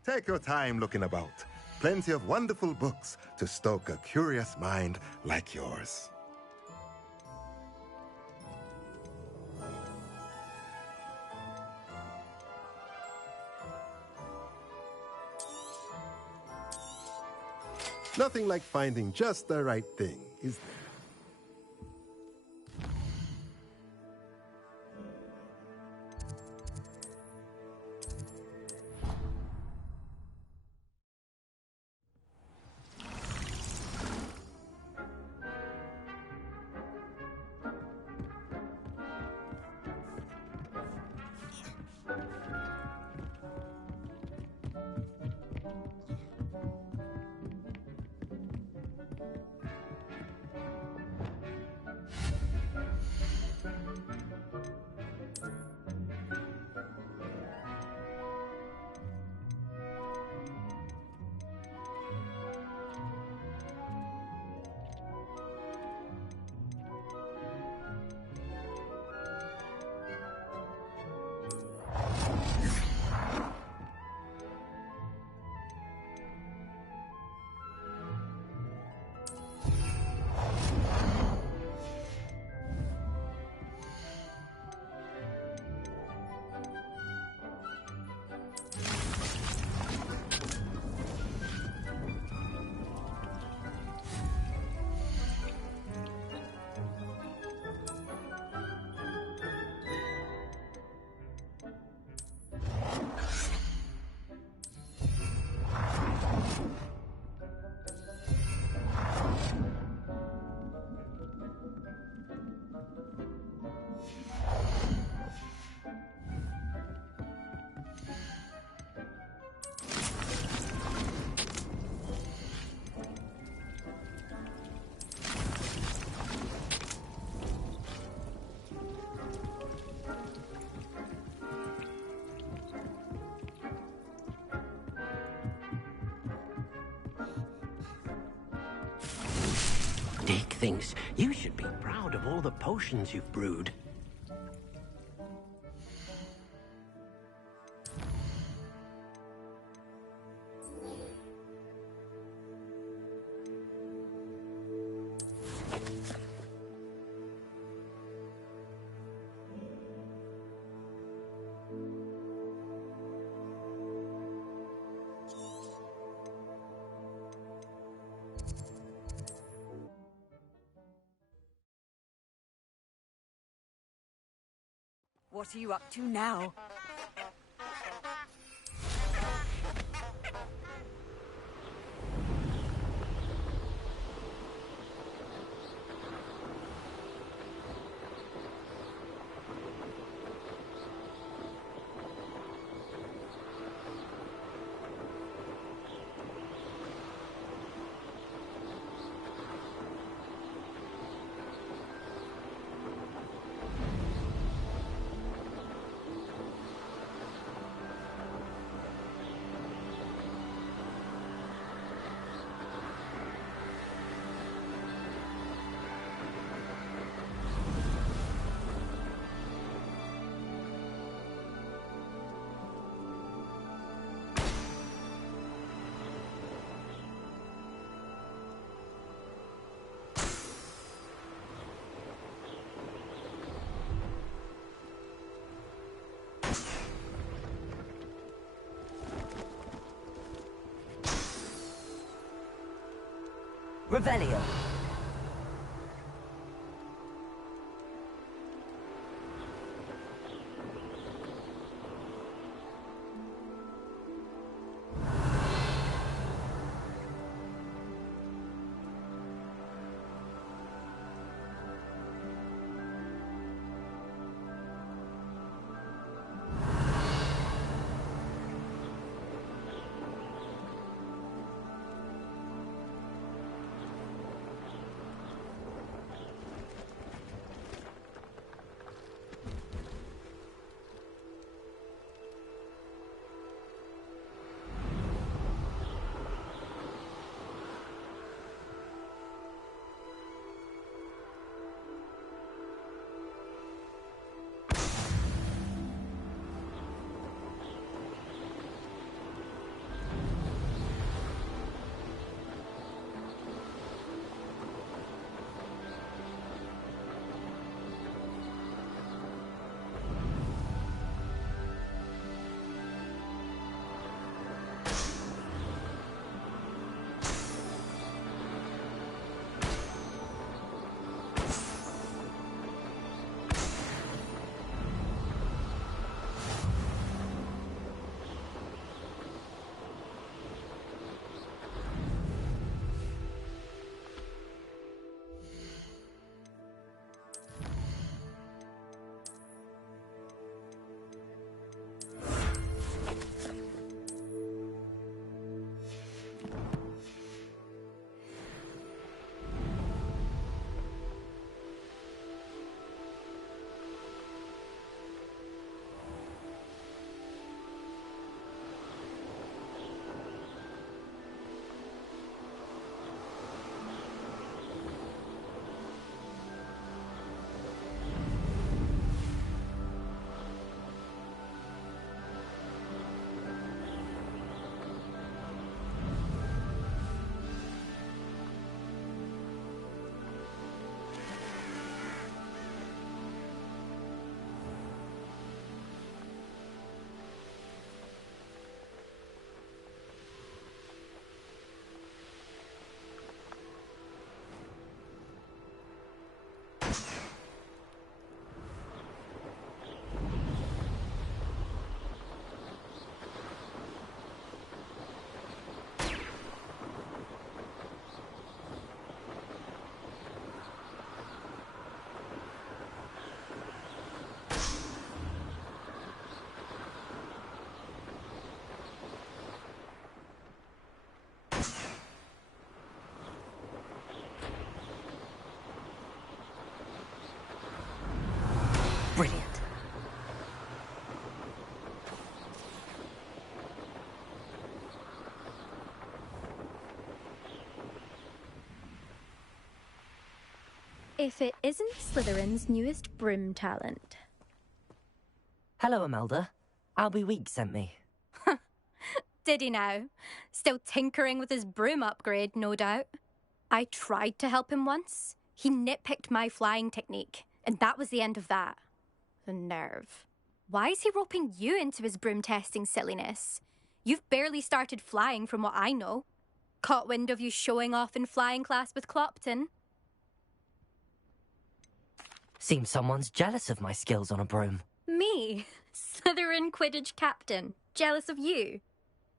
Take your time looking about. Plenty of wonderful books to stoke a curious mind like yours. Nothing like finding just the right thing, is there? thinks. You should be proud of all the potions you've brewed. What are you up to now? Revelio. if it isn't Slytherin's newest broom talent. Hello, Imelda. Albie Week sent me. Did he now? Still tinkering with his broom upgrade, no doubt. I tried to help him once. He nitpicked my flying technique, and that was the end of that. The nerve. Why is he roping you into his broom testing silliness? You've barely started flying from what I know. Caught wind of you showing off in flying class with Clopton. Seems someone's jealous of my skills on a broom. Me? Slytherin Quidditch captain. Jealous of you?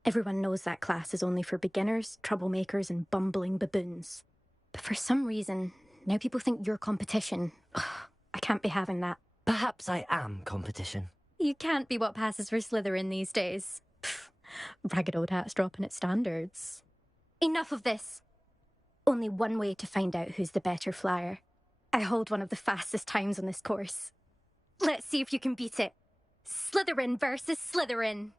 Everyone knows that class is only for beginners, troublemakers, and bumbling baboons. But for some reason, now people think you're competition. Ugh, I can't be having that. Perhaps I am competition. You can't be what passes for Slytherin these days. Pfft, ragged old hat's dropping its standards. Enough of this. Only one way to find out who's the better flyer. I hold one of the fastest times on this course. Let's see if you can beat it. Slytherin versus Slytherin.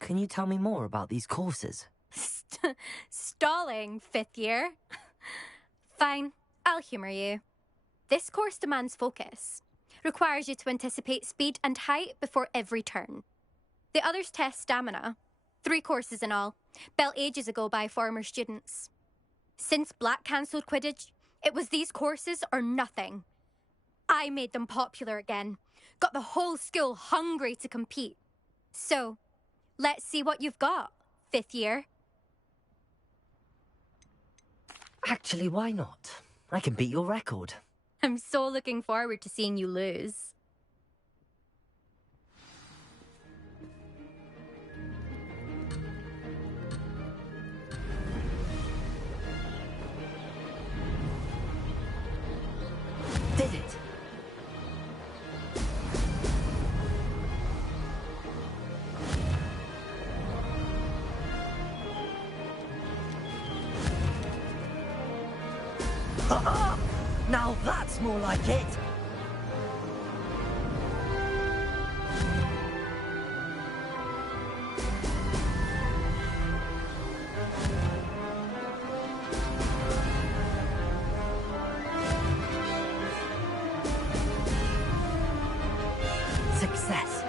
Can you tell me more about these courses? Stalling, 5th year? Fine, I'll humour you. This course demands focus. Requires you to anticipate speed and height before every turn. The others test stamina. 3 courses in all, built ages ago by former students. Since Black cancelled Quidditch, it was these courses or nothing. I made them popular again. Got the whole school hungry to compete. So, let's see what you've got, 5th year. Actually, why not? I can beat your record. I'm so looking forward to seeing you lose. Did it? Now that's more like it! Success.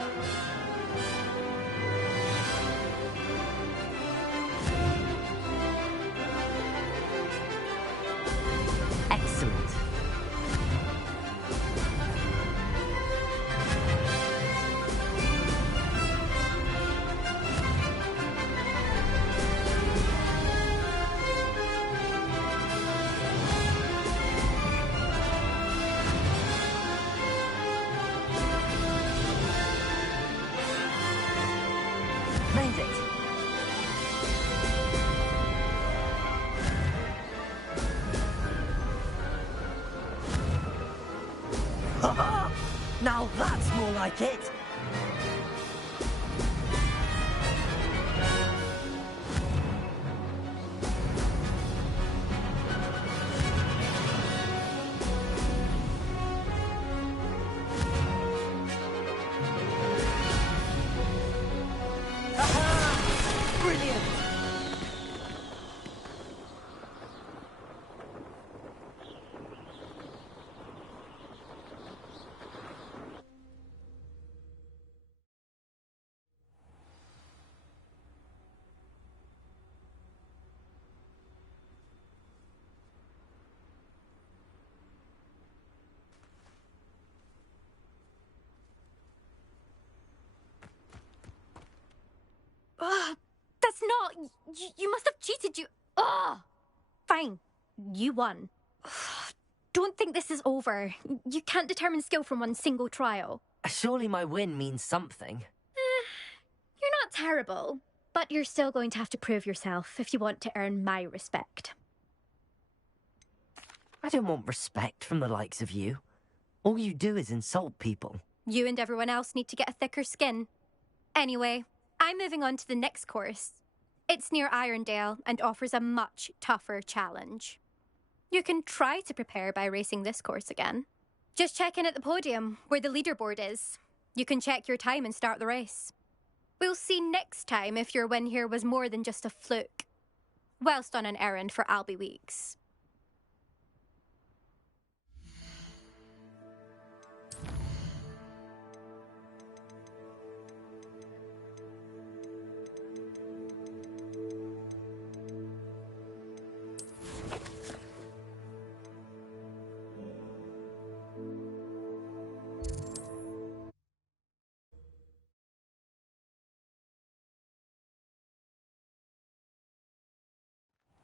Excellent. Made it. Now that's more like it. Brilliant! Ugh, that's not... You must have cheated, you... Ugh! Fine, you won. Ugh, don't think this is over. You can't determine skill from one single trial. Surely my win means something. You're not terrible, but you're still going to have to prove yourself if you want to earn my respect. I don't want respect from the likes of you. All you do is insult people. You and everyone else need to get a thicker skin. Anyway, I'm moving on to the next course. It's near Irondale and offers a much tougher challenge. You can try to prepare by racing this course again. Just check in at the podium, where the leaderboard is. You can check your time and start the race. We'll see next time if your win here was more than just a fluke. Whilst on an errand for Albie Weeks.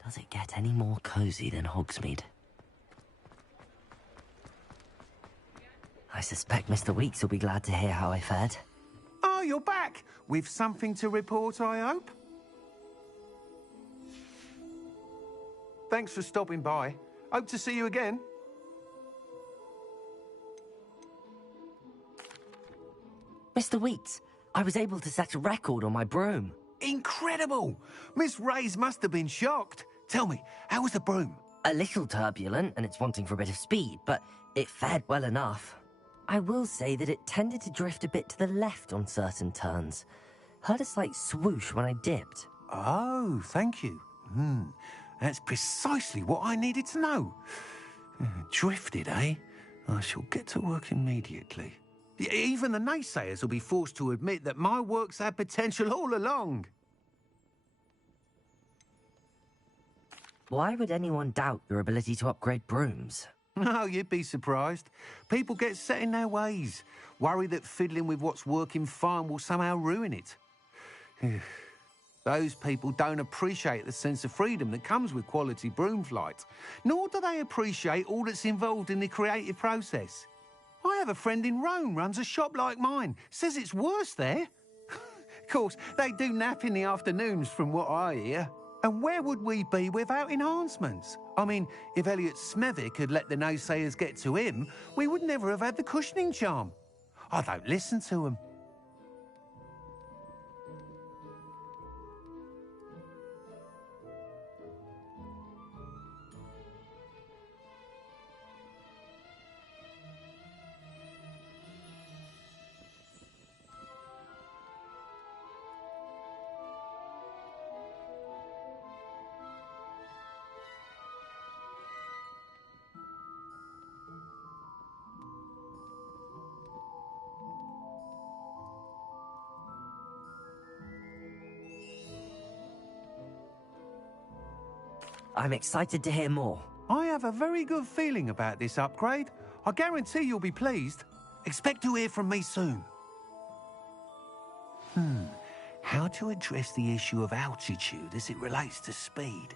Does it get any more cozy than Hogsmeade? I suspect Mr. Weeks will be glad to hear how I fared. Oh, you're back! With something to report, I hope? Thanks for stopping by. Hope to see you again. Mr. Weeks, I was able to set a record on my broom. Incredible! Miss Reyes must have been shocked. Tell me, how was the broom? A little turbulent, and it's wanting for a bit of speed, but it fared well enough. I will say that it tended to drift a bit to the left on certain turns. Heard a slight swoosh when I dipped. Oh, thank you. That's precisely what I needed to know. Drifted, eh? I shall get to work immediately. Even the naysayers will be forced to admit that my work's had potential all along. Why would anyone doubt your ability to upgrade brooms? No, you'd be surprised. People get set in their ways, worry that fiddling with what's working fine will somehow ruin it. Those people don't appreciate the sense of freedom that comes with quality broom flight, nor do they appreciate all that's involved in the creative process. I have a friend in Rome runs a shop like mine, says it's worse there. Of course, they do nap in the afternoons from what I hear. And where would we be without enhancements? I mean, if Elliot Smethwick had let the naysayers get to him, we would never have had the cushioning charm. I don't listen to them. I'm excited to hear more. I have a very good feeling about this upgrade. I guarantee you'll be pleased. Expect to hear from me soon. How to address the issue of altitude as it relates to speed?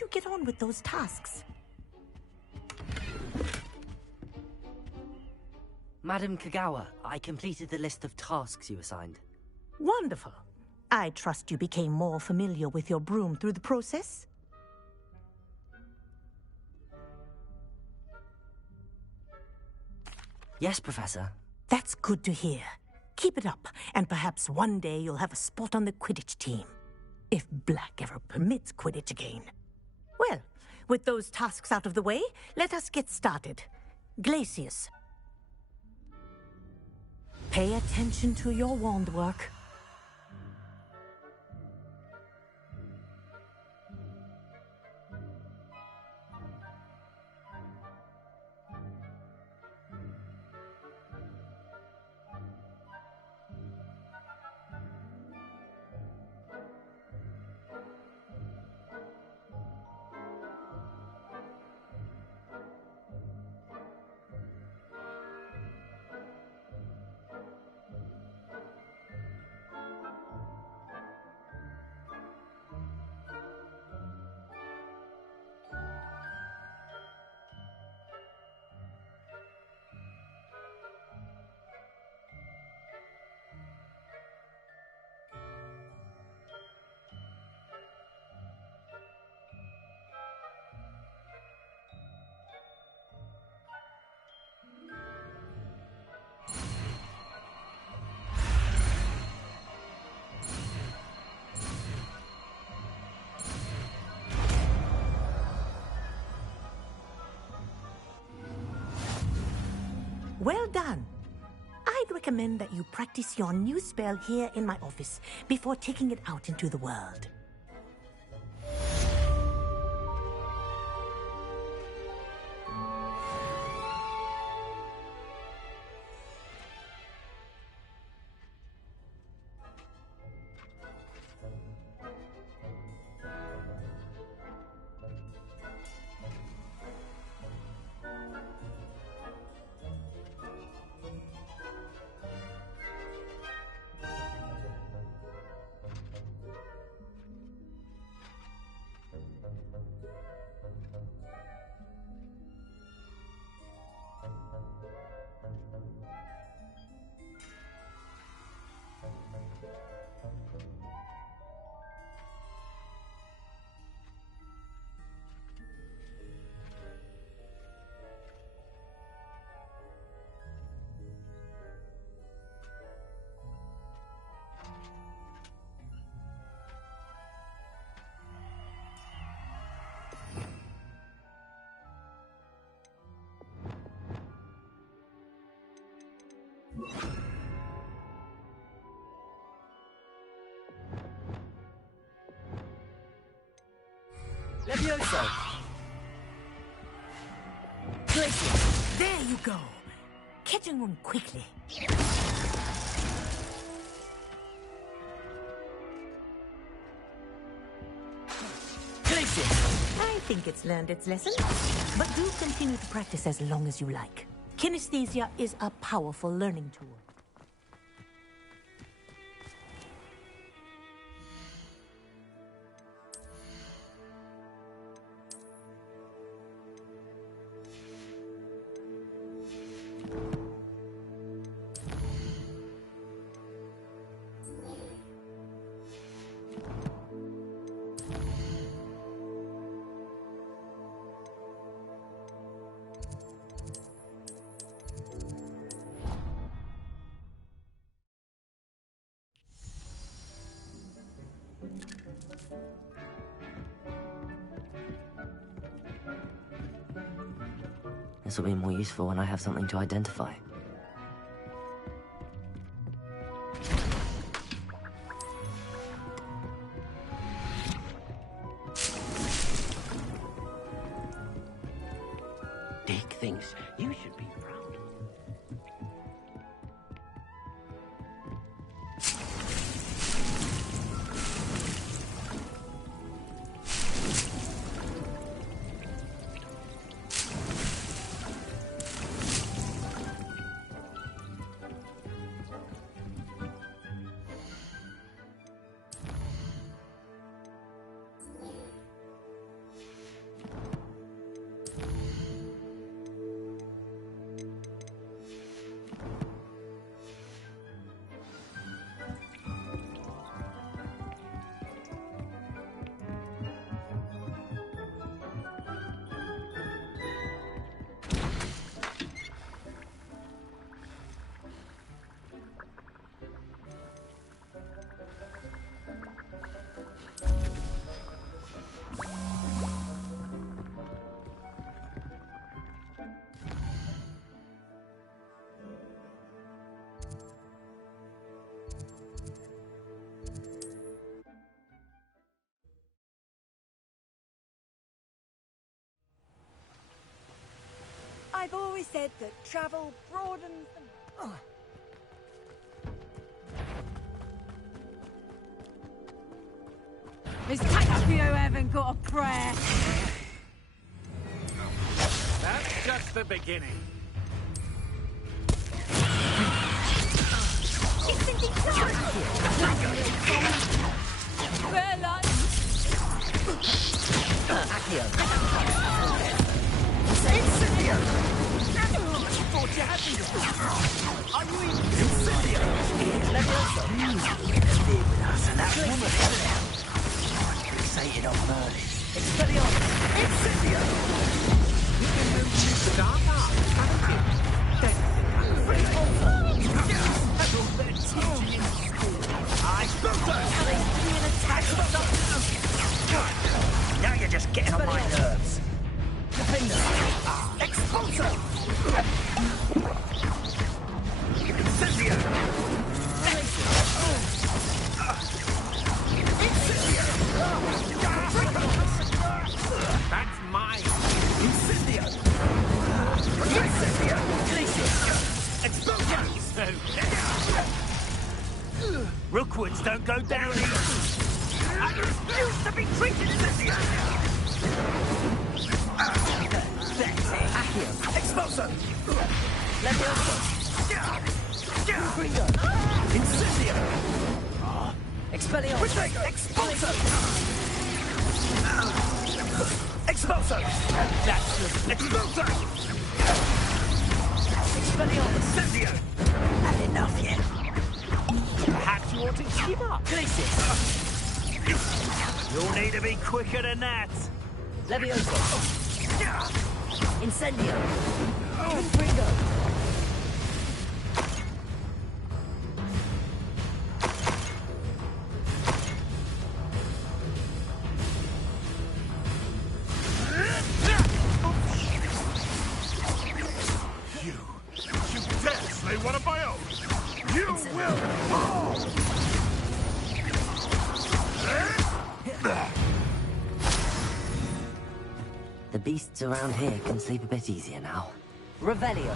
did you get on with those tasks? Madam Kagawa, I completed the list of tasks you assigned. Wonderful. I trust you became more familiar with your broom through the process? Yes, Professor. That's good to hear. Keep it up, and perhaps one day you'll have a spot on the Quidditch team. If Black ever permits Quidditch again. Well, with those tasks out of the way, let us get started. Glacius. Pay attention to your wand work. Well done. I'd recommend that you practice your new spell here in my office before taking it out into the world. Levioso! Glacius, there you go. Catching on quickly. Glacius! I think it's learned its lesson, but do continue to practice as long as you like. Kinesthesia is a powerful learning tool. This will be more useful when I have something to identify. Dick thinks you should be proud. I've always said that travel broadens the... It's tight up you haven't got a prayer. That's just the beginning. It's in the Bella! Accio. Incendio! Thought you had me. Are you in? Incendio! Leviosa. Stay with us and that woman. Fixated on Merlin. Expelliarmus. Incendio! You can move to dark art, haven't you? That's all they're teaching in school. I spoke to an attack or something. Now you're just getting on my nerves. Defender. Expulsor. Incendio. Incendio. That's mine. Incendio. Incendio. Expulsor. Rookwoods don't go down easy. I refuse to be treated Incendio. That's it. Accio. Expulsor. Leviosa. Gringo. Incendio. Expelliarmus. Expulsor. Expulsor. That's the Expulsor. Expelliarmus. Incendio. Had enough yet. Perhaps you ought to give up. Glacis. You'll need to be quicker than that. Leviosa. Incendio. Gringo. You dare slay one of my own! You will fall! The beasts around here can sleep a bit easier now. Revelio.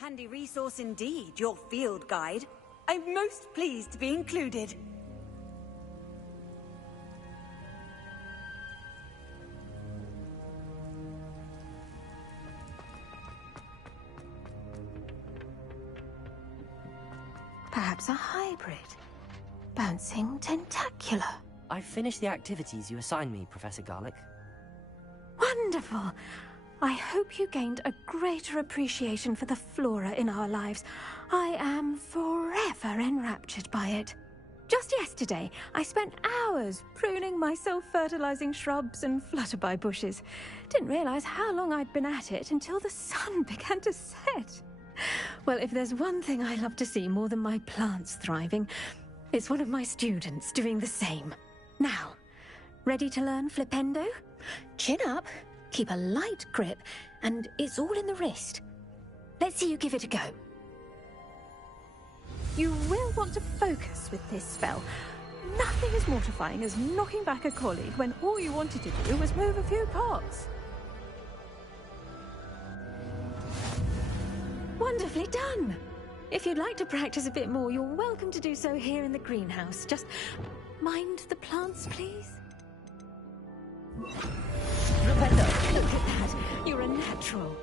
Handy resource indeed, your field guide. I'm most pleased to be included. Perhaps a hybrid. Bouncing tentacular. I've finished the activities you assigned me, Professor Garlick. Wonderful. I hope you gained a greater appreciation for the flora in our lives. I am forever enraptured by it. Just yesterday, I spent hours pruning my self-fertilizing shrubs and flutterby bushes. Didn't realize how long I'd been at it until the sun began to set. Well, if there's one thing I love to see more than my plants thriving, it's one of my students doing the same. Now, ready to learn Flipendo? Chin up. Keep a light grip, and it's all in the wrist. Let's see you give it a go. You will want to focus with this spell. Nothing as mortifying as knocking back a colleague when all you wanted to do was move a few pots. Wonderfully done. If you'd like to practice a bit more, you're welcome to do so here in the greenhouse. Just mind the plants, please. Flipendo. Look at that. You're a natural.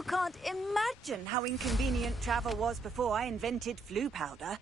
You can't imagine how inconvenient travel was before I invented flu powder.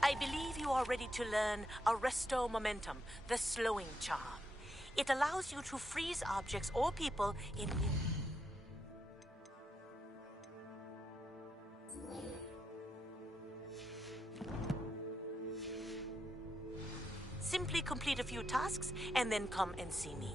I believe you are ready to learn Arresto Momentum, the slowing charm. It allows you to freeze objects or people in... Simply complete a few tasks and then come and see me.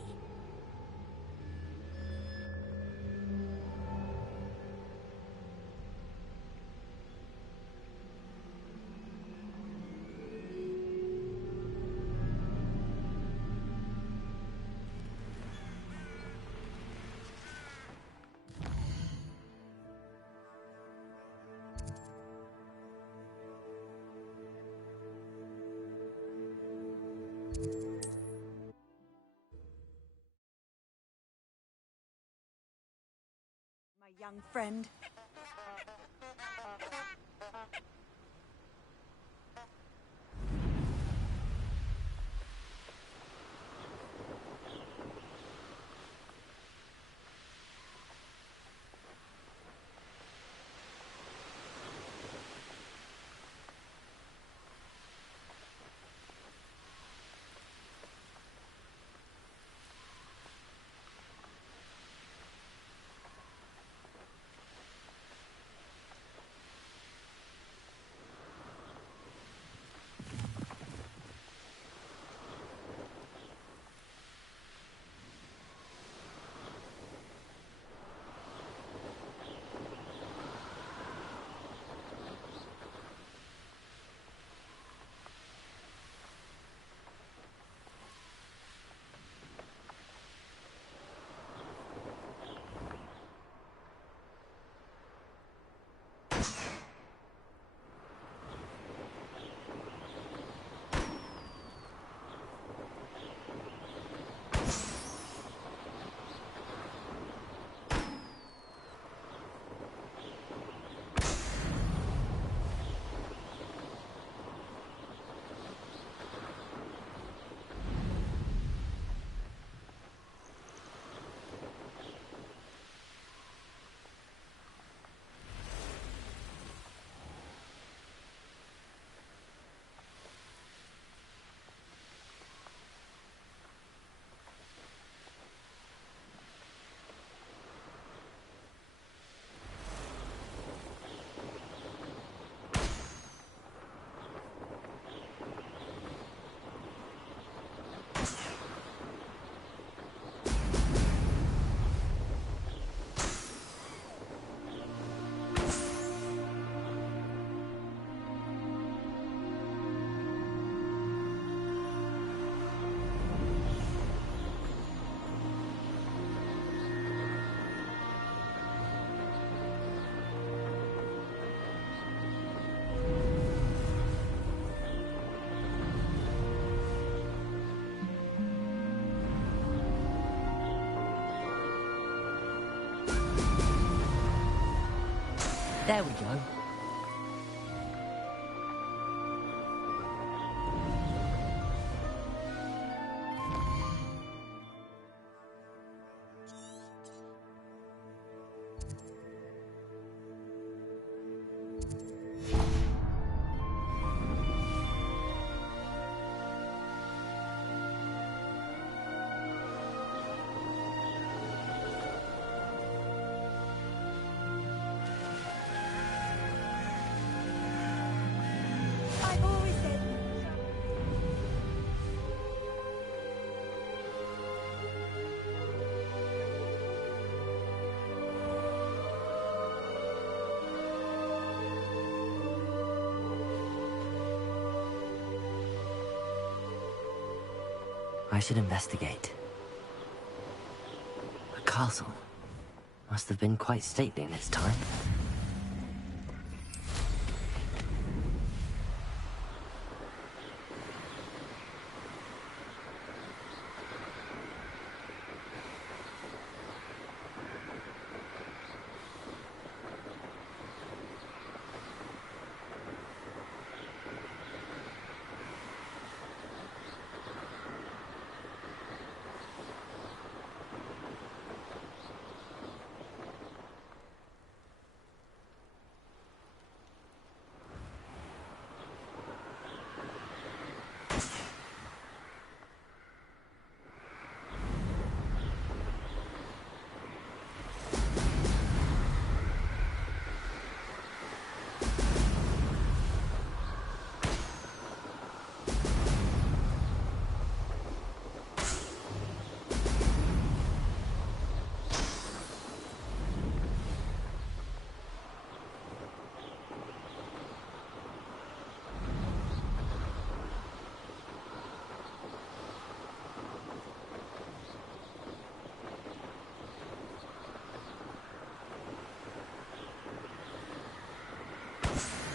My young friend. There we go. I should investigate. A castle. Must have been quite stately in its time.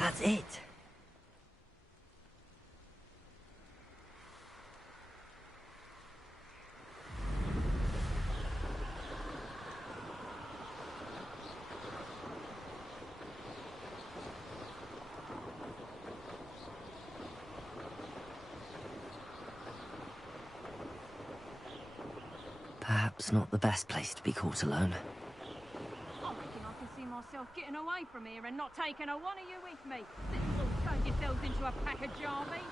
That's it. Perhaps not the best place to be caught alone. I reckon I can see myself getting away from here and not taking a one of you with me. Little turn yourselves into a pack of jarmy.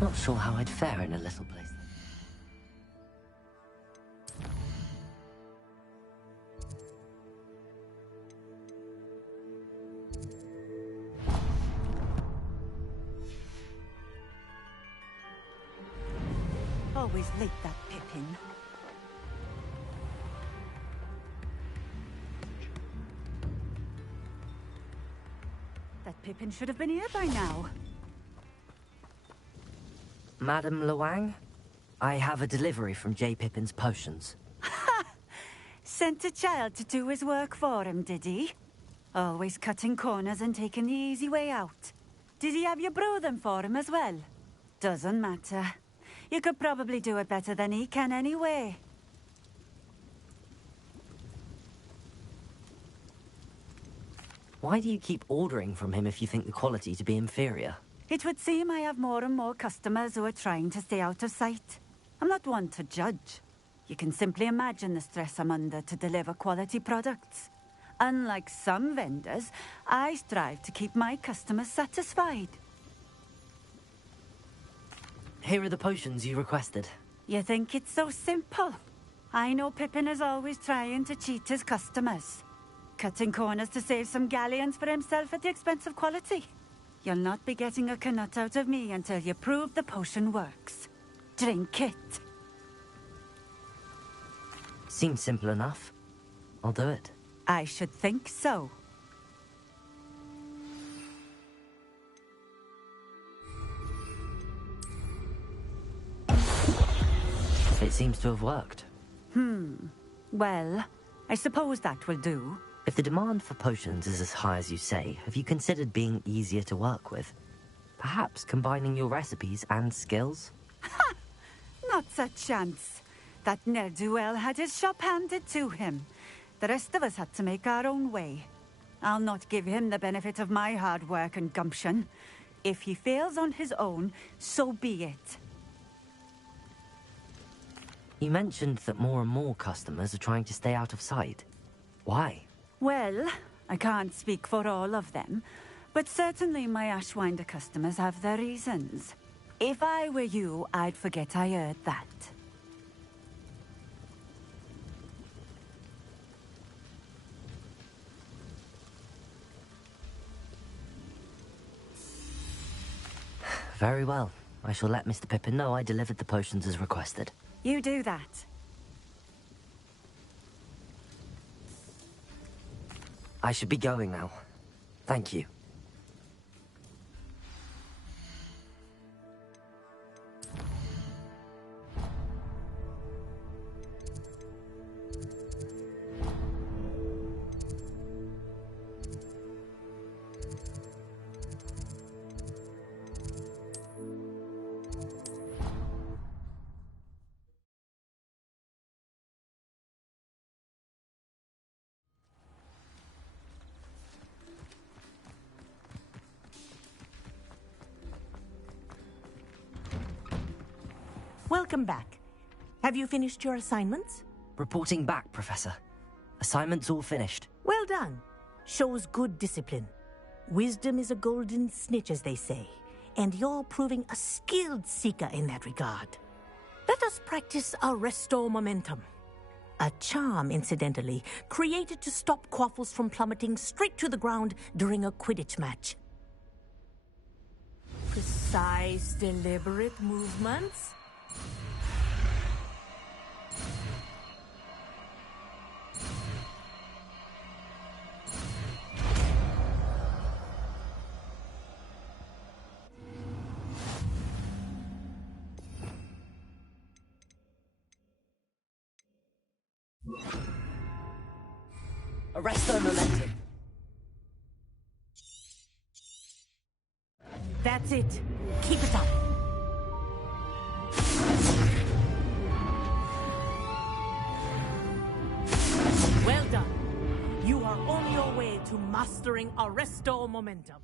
Not sure how I'd fare in a little place. Always late, that Pippin. That Pippin should have been here by now. Madam Luang, I have a delivery from J. Pippin's potions. Ha! Sent a child to do his work for him, did he? Always cutting corners and taking the easy way out. Did he have you brew them for him as well? Doesn't matter. You could probably do it better than he can anyway. Why do you keep ordering from him if you think the quality to be inferior? It would seem I have more and more customers who are trying to stay out of sight. I'm not one to judge. You can simply imagine the stress I'm under to deliver quality products. Unlike some vendors, I strive to keep my customers satisfied. Here are the potions you requested. You think it's so simple? I know Pippin is always trying to cheat his customers. Cutting corners to save some galleons for himself at the expense of quality. You'll not be getting a canut out of me until you prove the potion works. Drink it. Seems simple enough. I'll do it. I should think so. It seems to have worked. Well, I suppose that will do. If the demand for potions is as high as you say, have you considered being easier to work with? Perhaps combining your recipes and skills? Ha! Not a chance. That ne'er-do-well had his shop handed to him. The rest of us had to make our own way. I'll not give him the benefit of my hard work and gumption. If he fails on his own, so be it. You mentioned that more and more customers are trying to stay out of sight. Why? Well, I can't speak for all of them, but certainly my Ashwinder customers have their reasons. If I were you, I'd forget I heard that. Very well. I shall let Mr. Pippin know I delivered the potions as requested. You do that. I should be going now. Thank you. Welcome back. Have you finished your assignments? Reporting back, Professor. Assignment's all finished. Well done. Shows good discipline. Wisdom is a golden snitch, as they say, and you're proving a skilled seeker in that regard. Let us practice our Restore Momentum. A charm, incidentally, created to stop quaffles from plummeting straight to the ground during a Quidditch match. Precise, deliberate movements. Arresto momentum. That's it. Keep it up. Well done. You are on your way to mastering Arresto Momentum.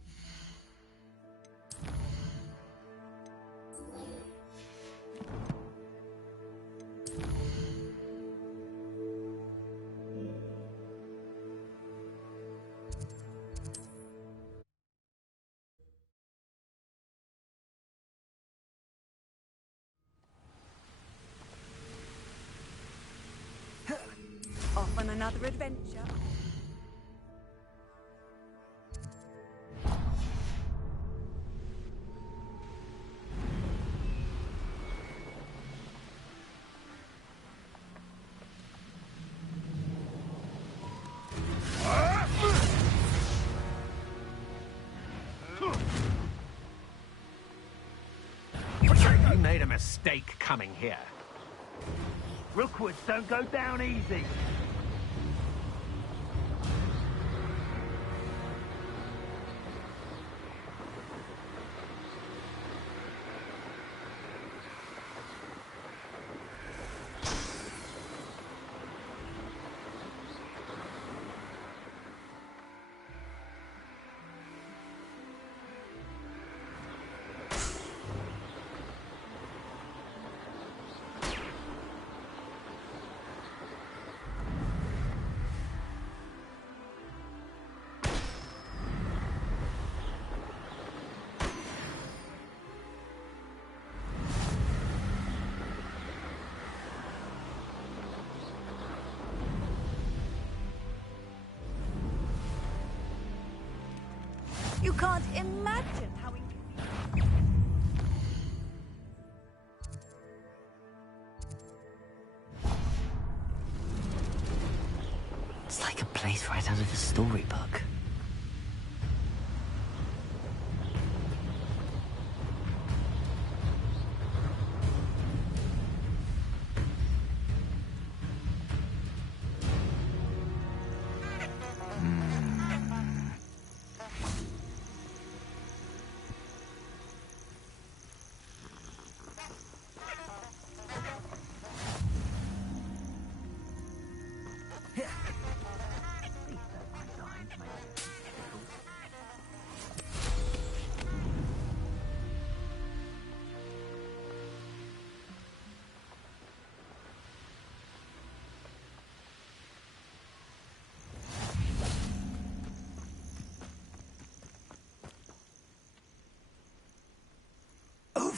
Off on another adventure. You made a mistake coming here. Rookwoods don't go down easy. You can't imagine how It's like a place right out of a storybook.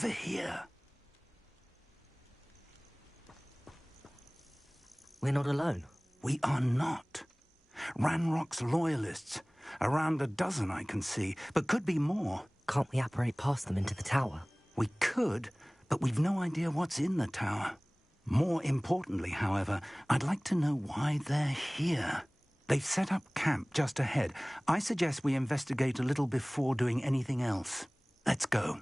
over here. We're not alone. We are not. Ranrock's loyalists. Around a dozen I can see, but could be more. Can't we apparate past them into the tower? We could, but we've no idea what's in the tower. More importantly, however, I'd like to know why they're here. They've set up camp just ahead. I suggest we investigate a little before doing anything else. Let's go.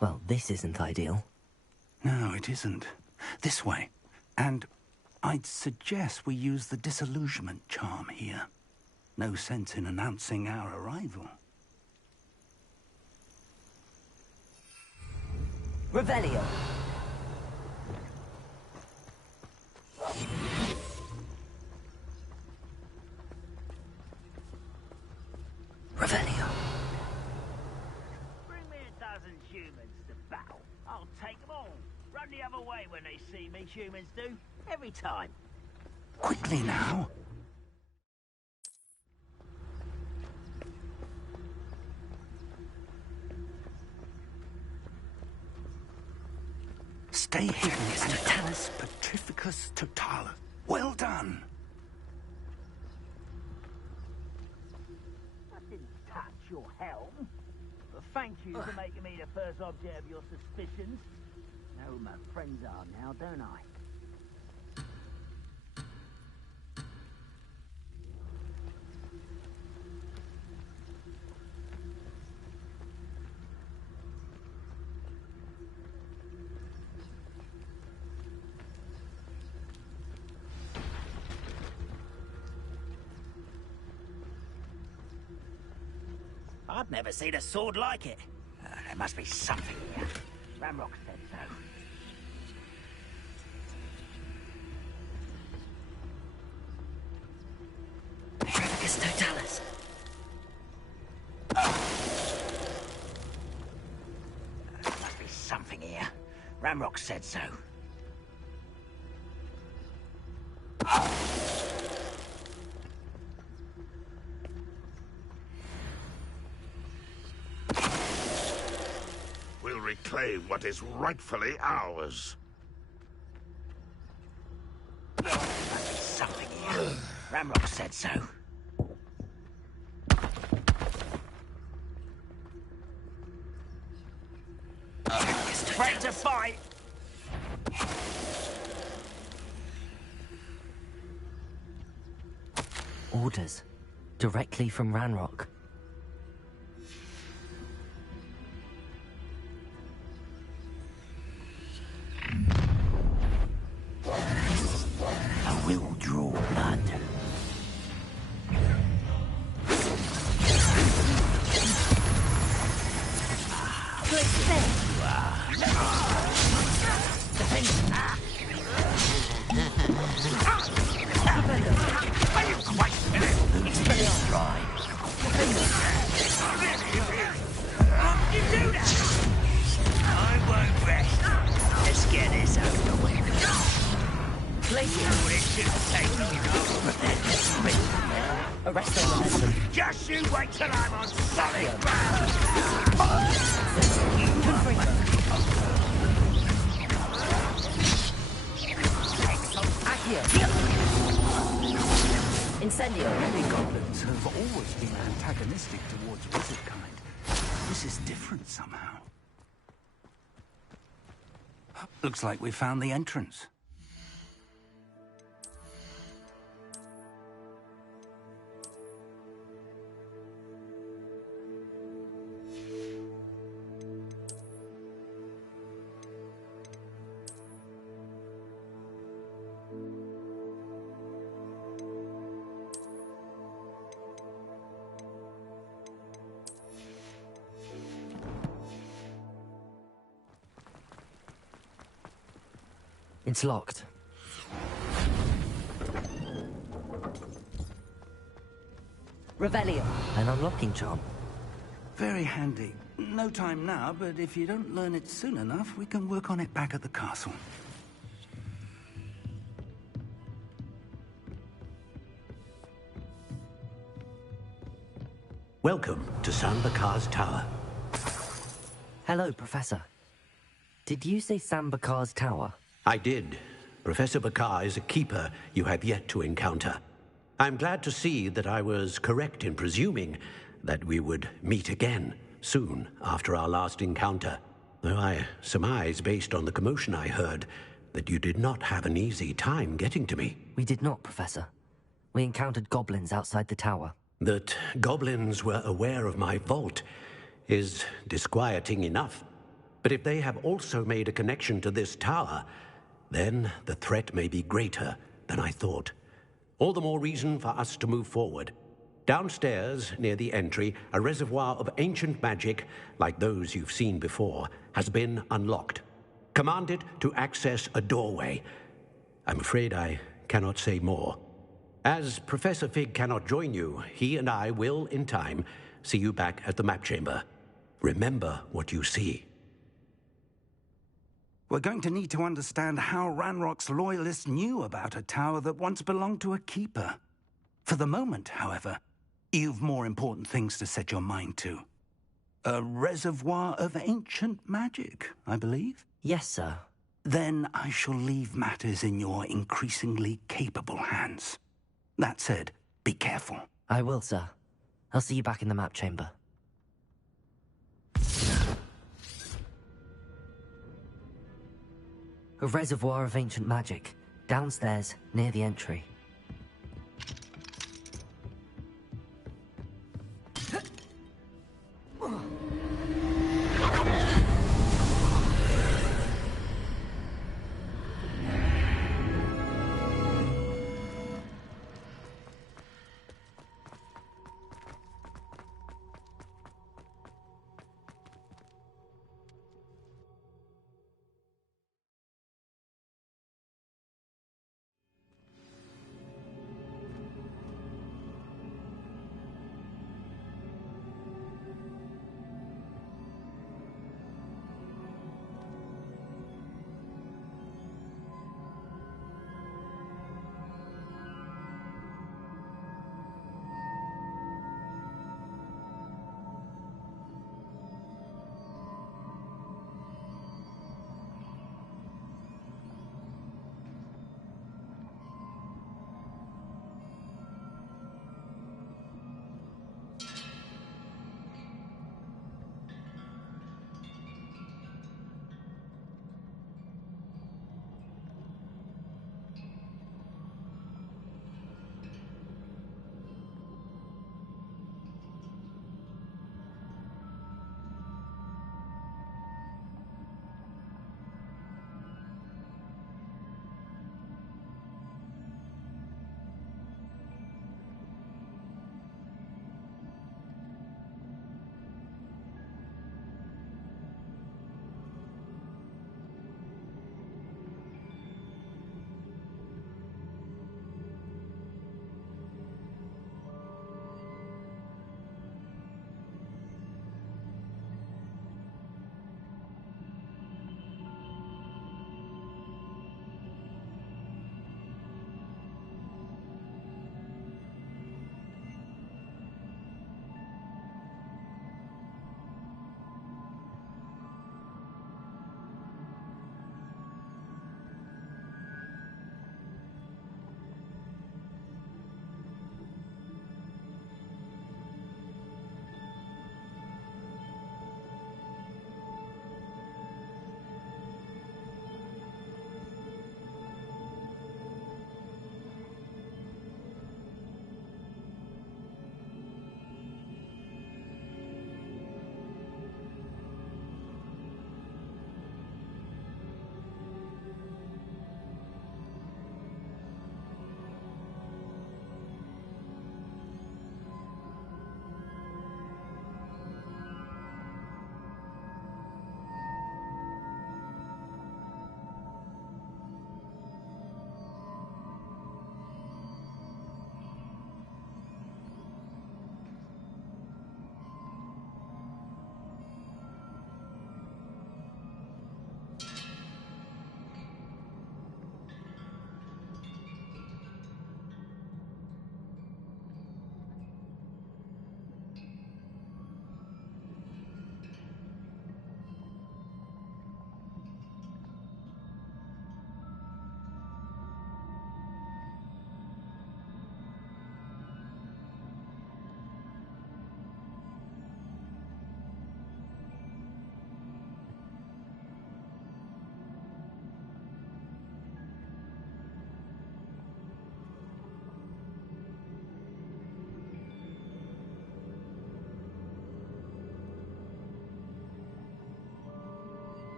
Well, this isn't ideal. No, it isn't. This way. And I'd suggest we use the disillusionment charm here. No sense in announcing our arrival. Revelio. Revelio. Bring me a dozen humans to battle. I'll take them all. Run the other way when they see me, humans do. Every time. Quickly now. Stay hidden, Antalis Petrificus Totalis. Well done. I didn't touch your helm. But thank you for making me the first object of your suspicions. Know who my friends are now, don't I? I've never seen a sword like it. There must be something here. Ranrock said so. Petrificus Totalis. There must be something here. Ranrock said so. We'll reclaim what is rightfully ours. There must be something here. Ranrock said so. Afraid to fight. Orders. Directly from Ranrock. I will draw blood. Arrest them. Just you wait till I'm on solid ground. Incendio. Many goblins have always been antagonistic towards wizard kind. This is different somehow. Looks like we found the entrance. It's locked. Revelio. An unlocking charm. Very handy. No time now, but if you don't learn it soon enough, we can work on it back at the castle. Welcome to San Bakar's Tower. Hello, Professor. Did you say Sam Bakar's tower? I did. Professor Bakar is a keeper you have yet to encounter. I'm glad to see that I was correct in presuming that we would meet again soon after our last encounter, though I surmise, based on the commotion I heard, that you did not have an easy time getting to me. We did not, Professor. We encountered goblins outside the tower. That goblins were aware of my vault is disquieting enough. But if they have also made a connection to this tower, then the threat may be greater than I thought. All the more reason for us to move forward. Downstairs, near the entry, a reservoir of ancient magic, like those you've seen before, has been unlocked. Command it to access a doorway. I'm afraid I cannot say more. As Professor Fig cannot join you, he and I will, in time, see you back at the map chamber. Remember what you see. We're going to need to understand how Ranrock's loyalists knew about a tower that once belonged to a keeper. For the moment, however, you've more important things to set your mind to. A reservoir of ancient magic, I believe? Yes, sir. Then I shall leave matters in your increasingly capable hands. That said, be careful. I will, sir. I'll see you back in the map chamber. A reservoir of ancient magic, downstairs, near the entry.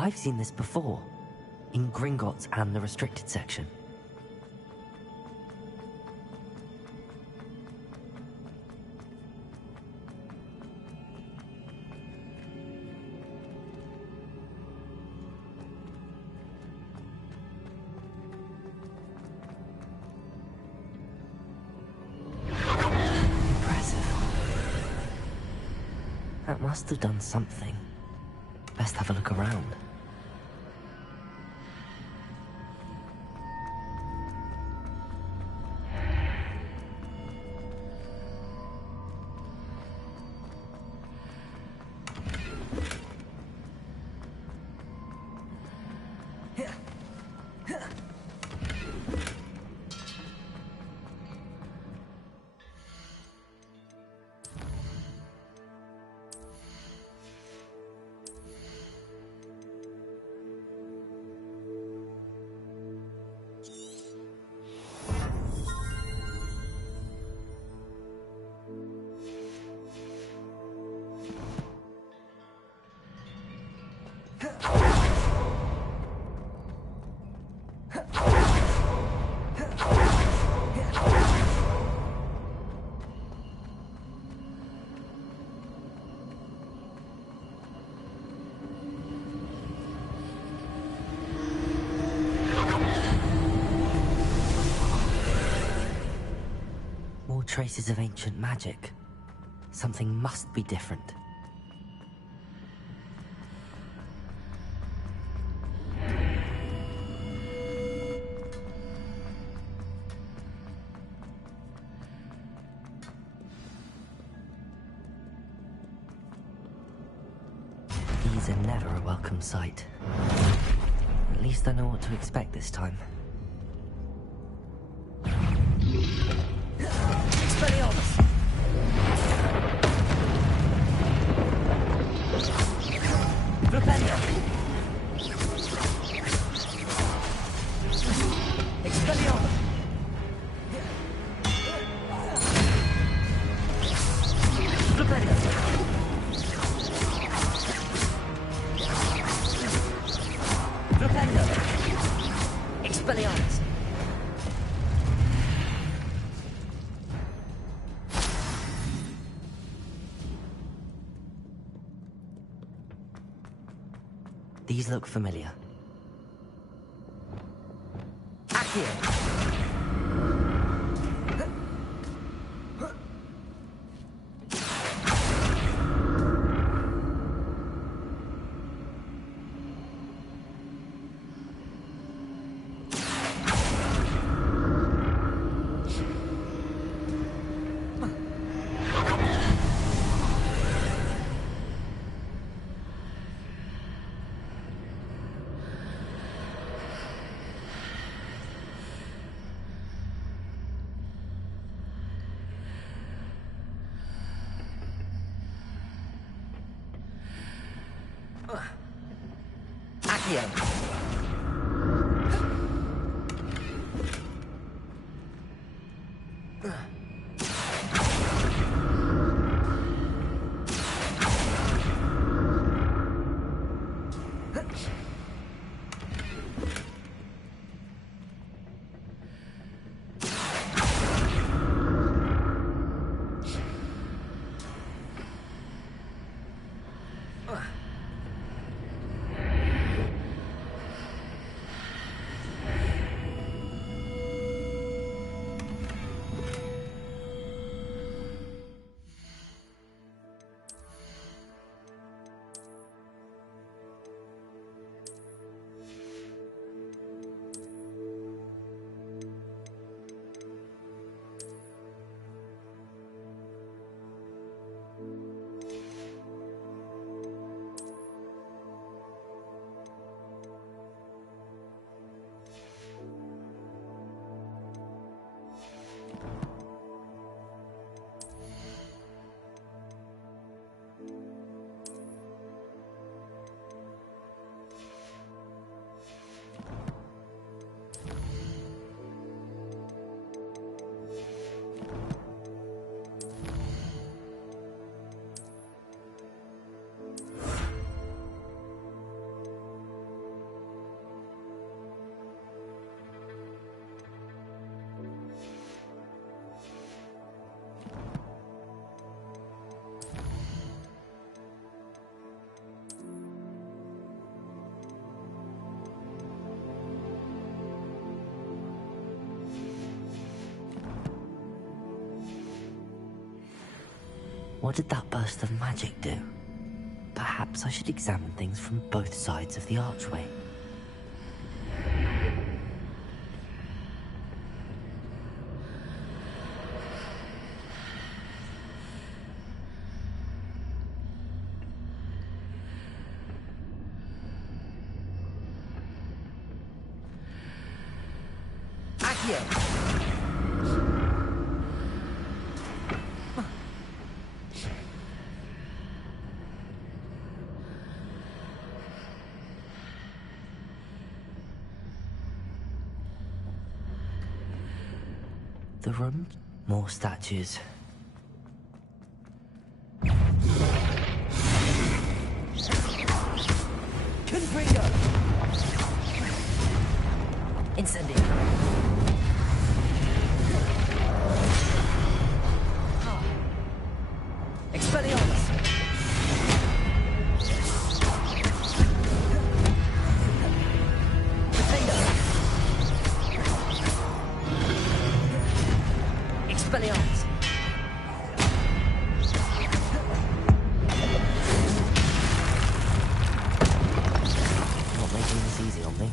I've seen this before, in Gringotts and the restricted section. That must have done something. Best have a look around. Traces of ancient magic. Something must be different. These are never a welcome sight. At least I know what to expect this time. These look familiar. Accio! Accio! What did that burst of magic do? Perhaps I should examine things from both sides of the archway. The room, more statues. Confringo! Incendio! Expelliarmus! Expelliarmus! Not making this easy on me.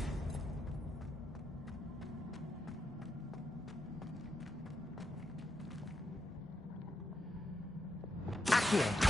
Accio!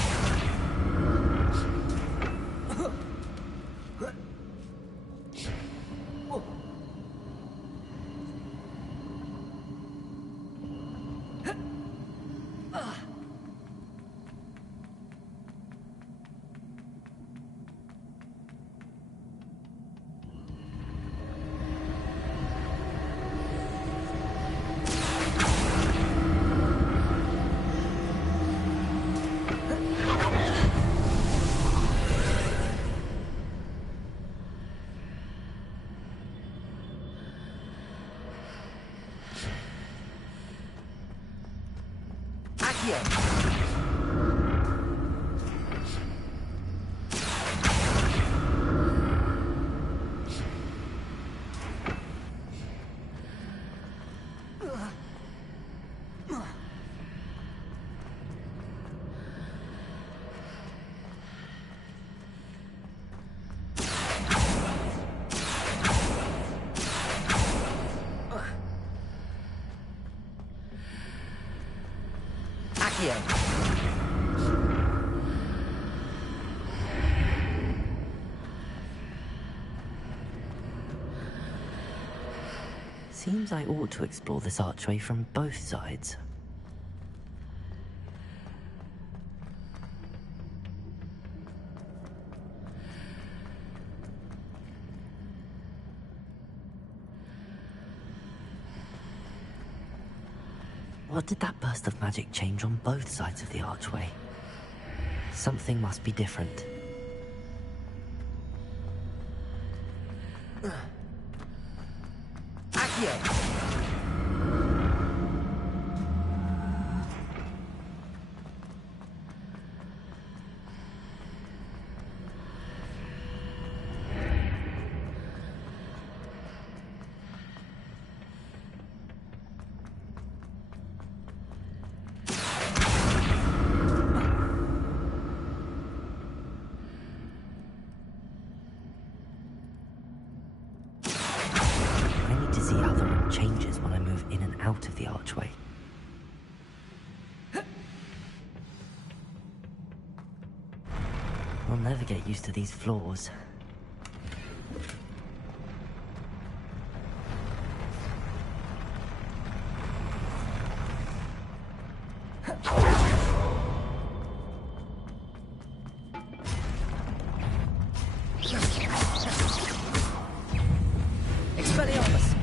Seems I ought to explore this archway from both sides. What did that burst of magic change on both sides of the archway? Something must be different. Accio! Changes when I move in and out of the archway. I'll never get used to these floors. Expelliarmus!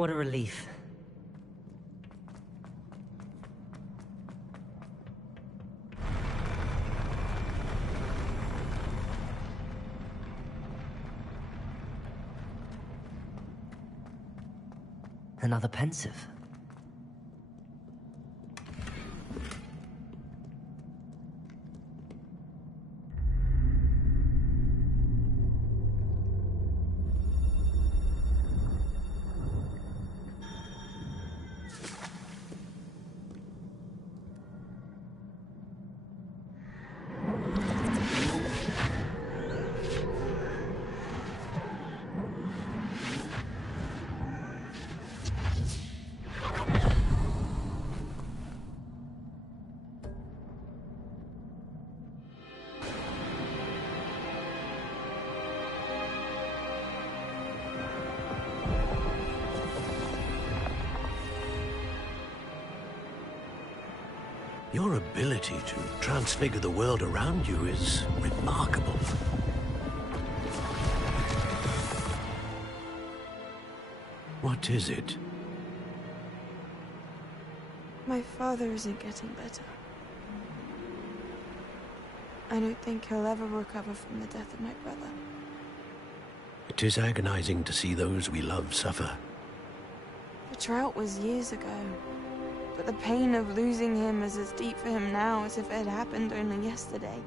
What a relief. Another pensive. Your ability to transfigure the world around you is remarkable. What is it? My father isn't getting better. I don't think he'll ever recover from the death of my brother. It is agonizing to see those we love suffer. The drought was years ago. But the pain of losing him is as deep for him now as if it had happened only yesterday.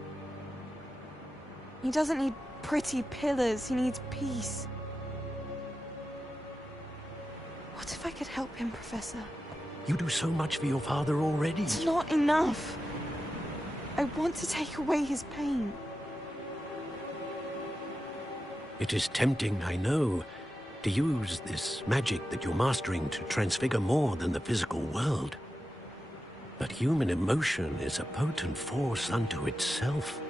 He doesn't need pretty pillars, he needs peace. What if I could help him, Professor? You do so much for your father already. It's not enough. I want to take away his pain. It is tempting, I know, to use this magic that you're mastering to transfigure more than the physical world. But human emotion is a potent force unto itself.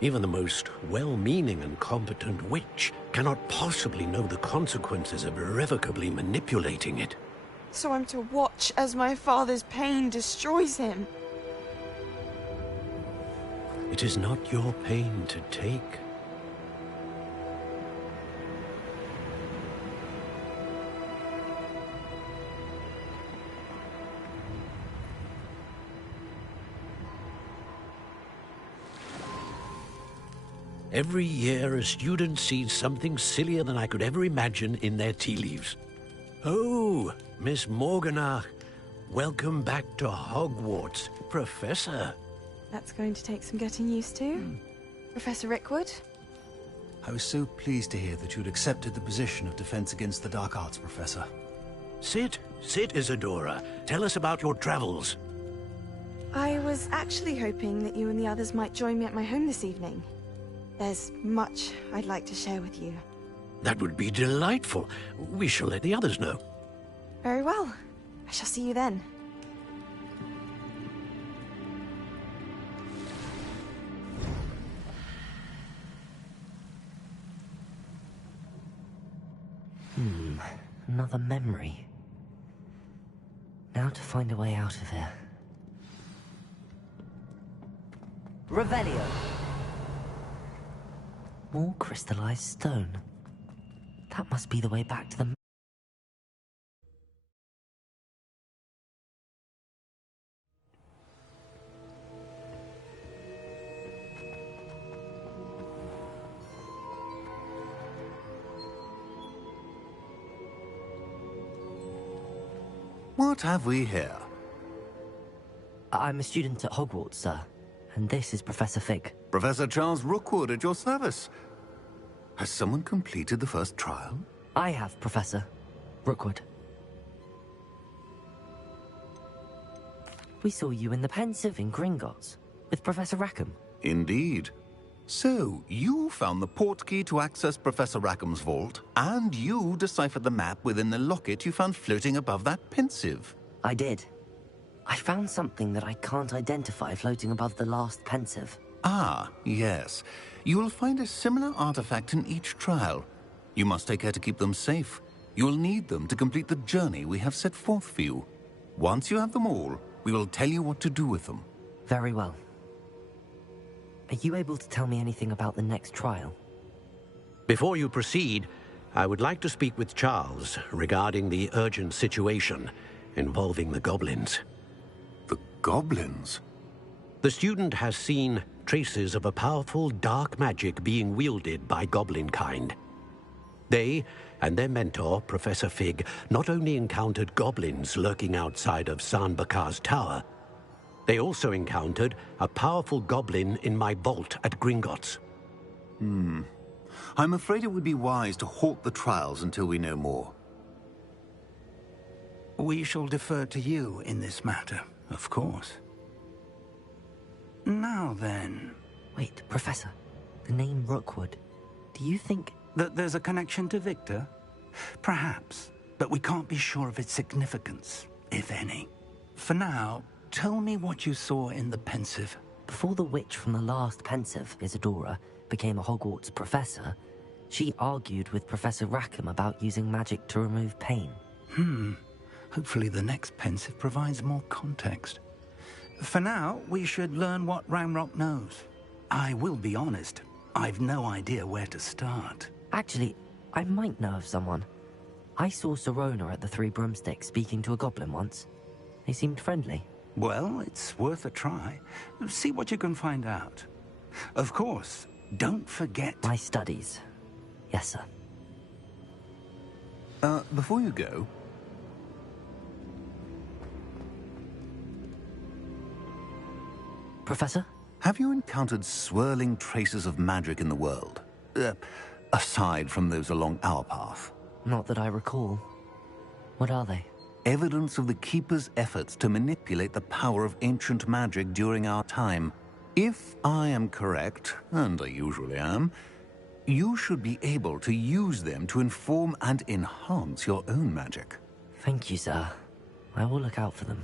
Even the most well-meaning and competent witch cannot possibly know the consequences of irrevocably manipulating it. So I'm to watch as my father's pain destroys him. It is not your pain to take. Every year, a student sees something sillier than I could ever imagine in their tea leaves. Oh, Miss Morganach, welcome back to Hogwarts, Professor. That's going to take some getting used to. Professor Rickwood? I was so pleased to hear that you'd accepted the position of Defense Against the Dark Arts, Professor. Sit, Isadora. Tell us about your travels. I was actually hoping that you and the others might join me at my home this evening. There's much I'd like to share with you. That would be delightful. We shall let the others know. Very well. I shall see you then. Another memory. Now to find a way out of here. Revelio! More crystallized stone. That must be the way back to the... What have we here? I'm a student at Hogwarts, sir. And this is Professor Fig. Professor Charles Rookwood at your service. Has someone completed the first trial? I have, Professor Rookwood. We saw you in the Pensive in Gringotts, with Professor Rackham. Indeed. So, you found the portkey to access Professor Rackham's vault, and you deciphered the map within the locket you found floating above that Pensive. I did. I found something that I can't identify floating above the last Pensive. Ah, yes. You will find a similar artifact in each trial. You must take care to keep them safe. You will need them to complete the journey we have set forth for you. Once you have them all, we will tell you what to do with them. Very well. Are you able to tell me anything about the next trial? Before you proceed, I would like to speak with Charles regarding the urgent situation involving the goblins. The goblins? The student has seen traces of a powerful dark magic being wielded by goblin kind. They and their mentor, Professor Fig, not only encountered goblins lurking outside of San Bakar's tower, they also encountered a powerful goblin in my vault at Gringotts. I'm afraid it would be wise to halt the trials until we know more. We shall defer to you in this matter, of course. Now then... Wait, Professor. The name Rookwood. Do you think... that there's a connection to Victor? Perhaps, but we can't be sure of its significance, if any. For now, tell me what you saw in the Pensive. Before the witch from the last Pensive, Isadora, became a Hogwarts professor, she argued with Professor Rackham about using magic to remove pain. Hopefully the next Pensive provides more context. For now, we should learn what Ranrock knows. I will be honest, I've no idea where to start. Actually, I might know of someone. I saw Serona at the Three Broomsticks speaking to a goblin once. They seemed friendly. Well, it's worth a try. See what you can find out. Of course, don't forget... my studies. Yes, sir. Before you go... Professor? Have you encountered swirling traces of magic in the world? Aside from those along our path? Not that I recall. What are they? Evidence of the Keeper's efforts to manipulate the power of ancient magic during our time. If I am correct, and I usually am, you should be able to use them to inform and enhance your own magic. Thank you, sir. I will look out for them.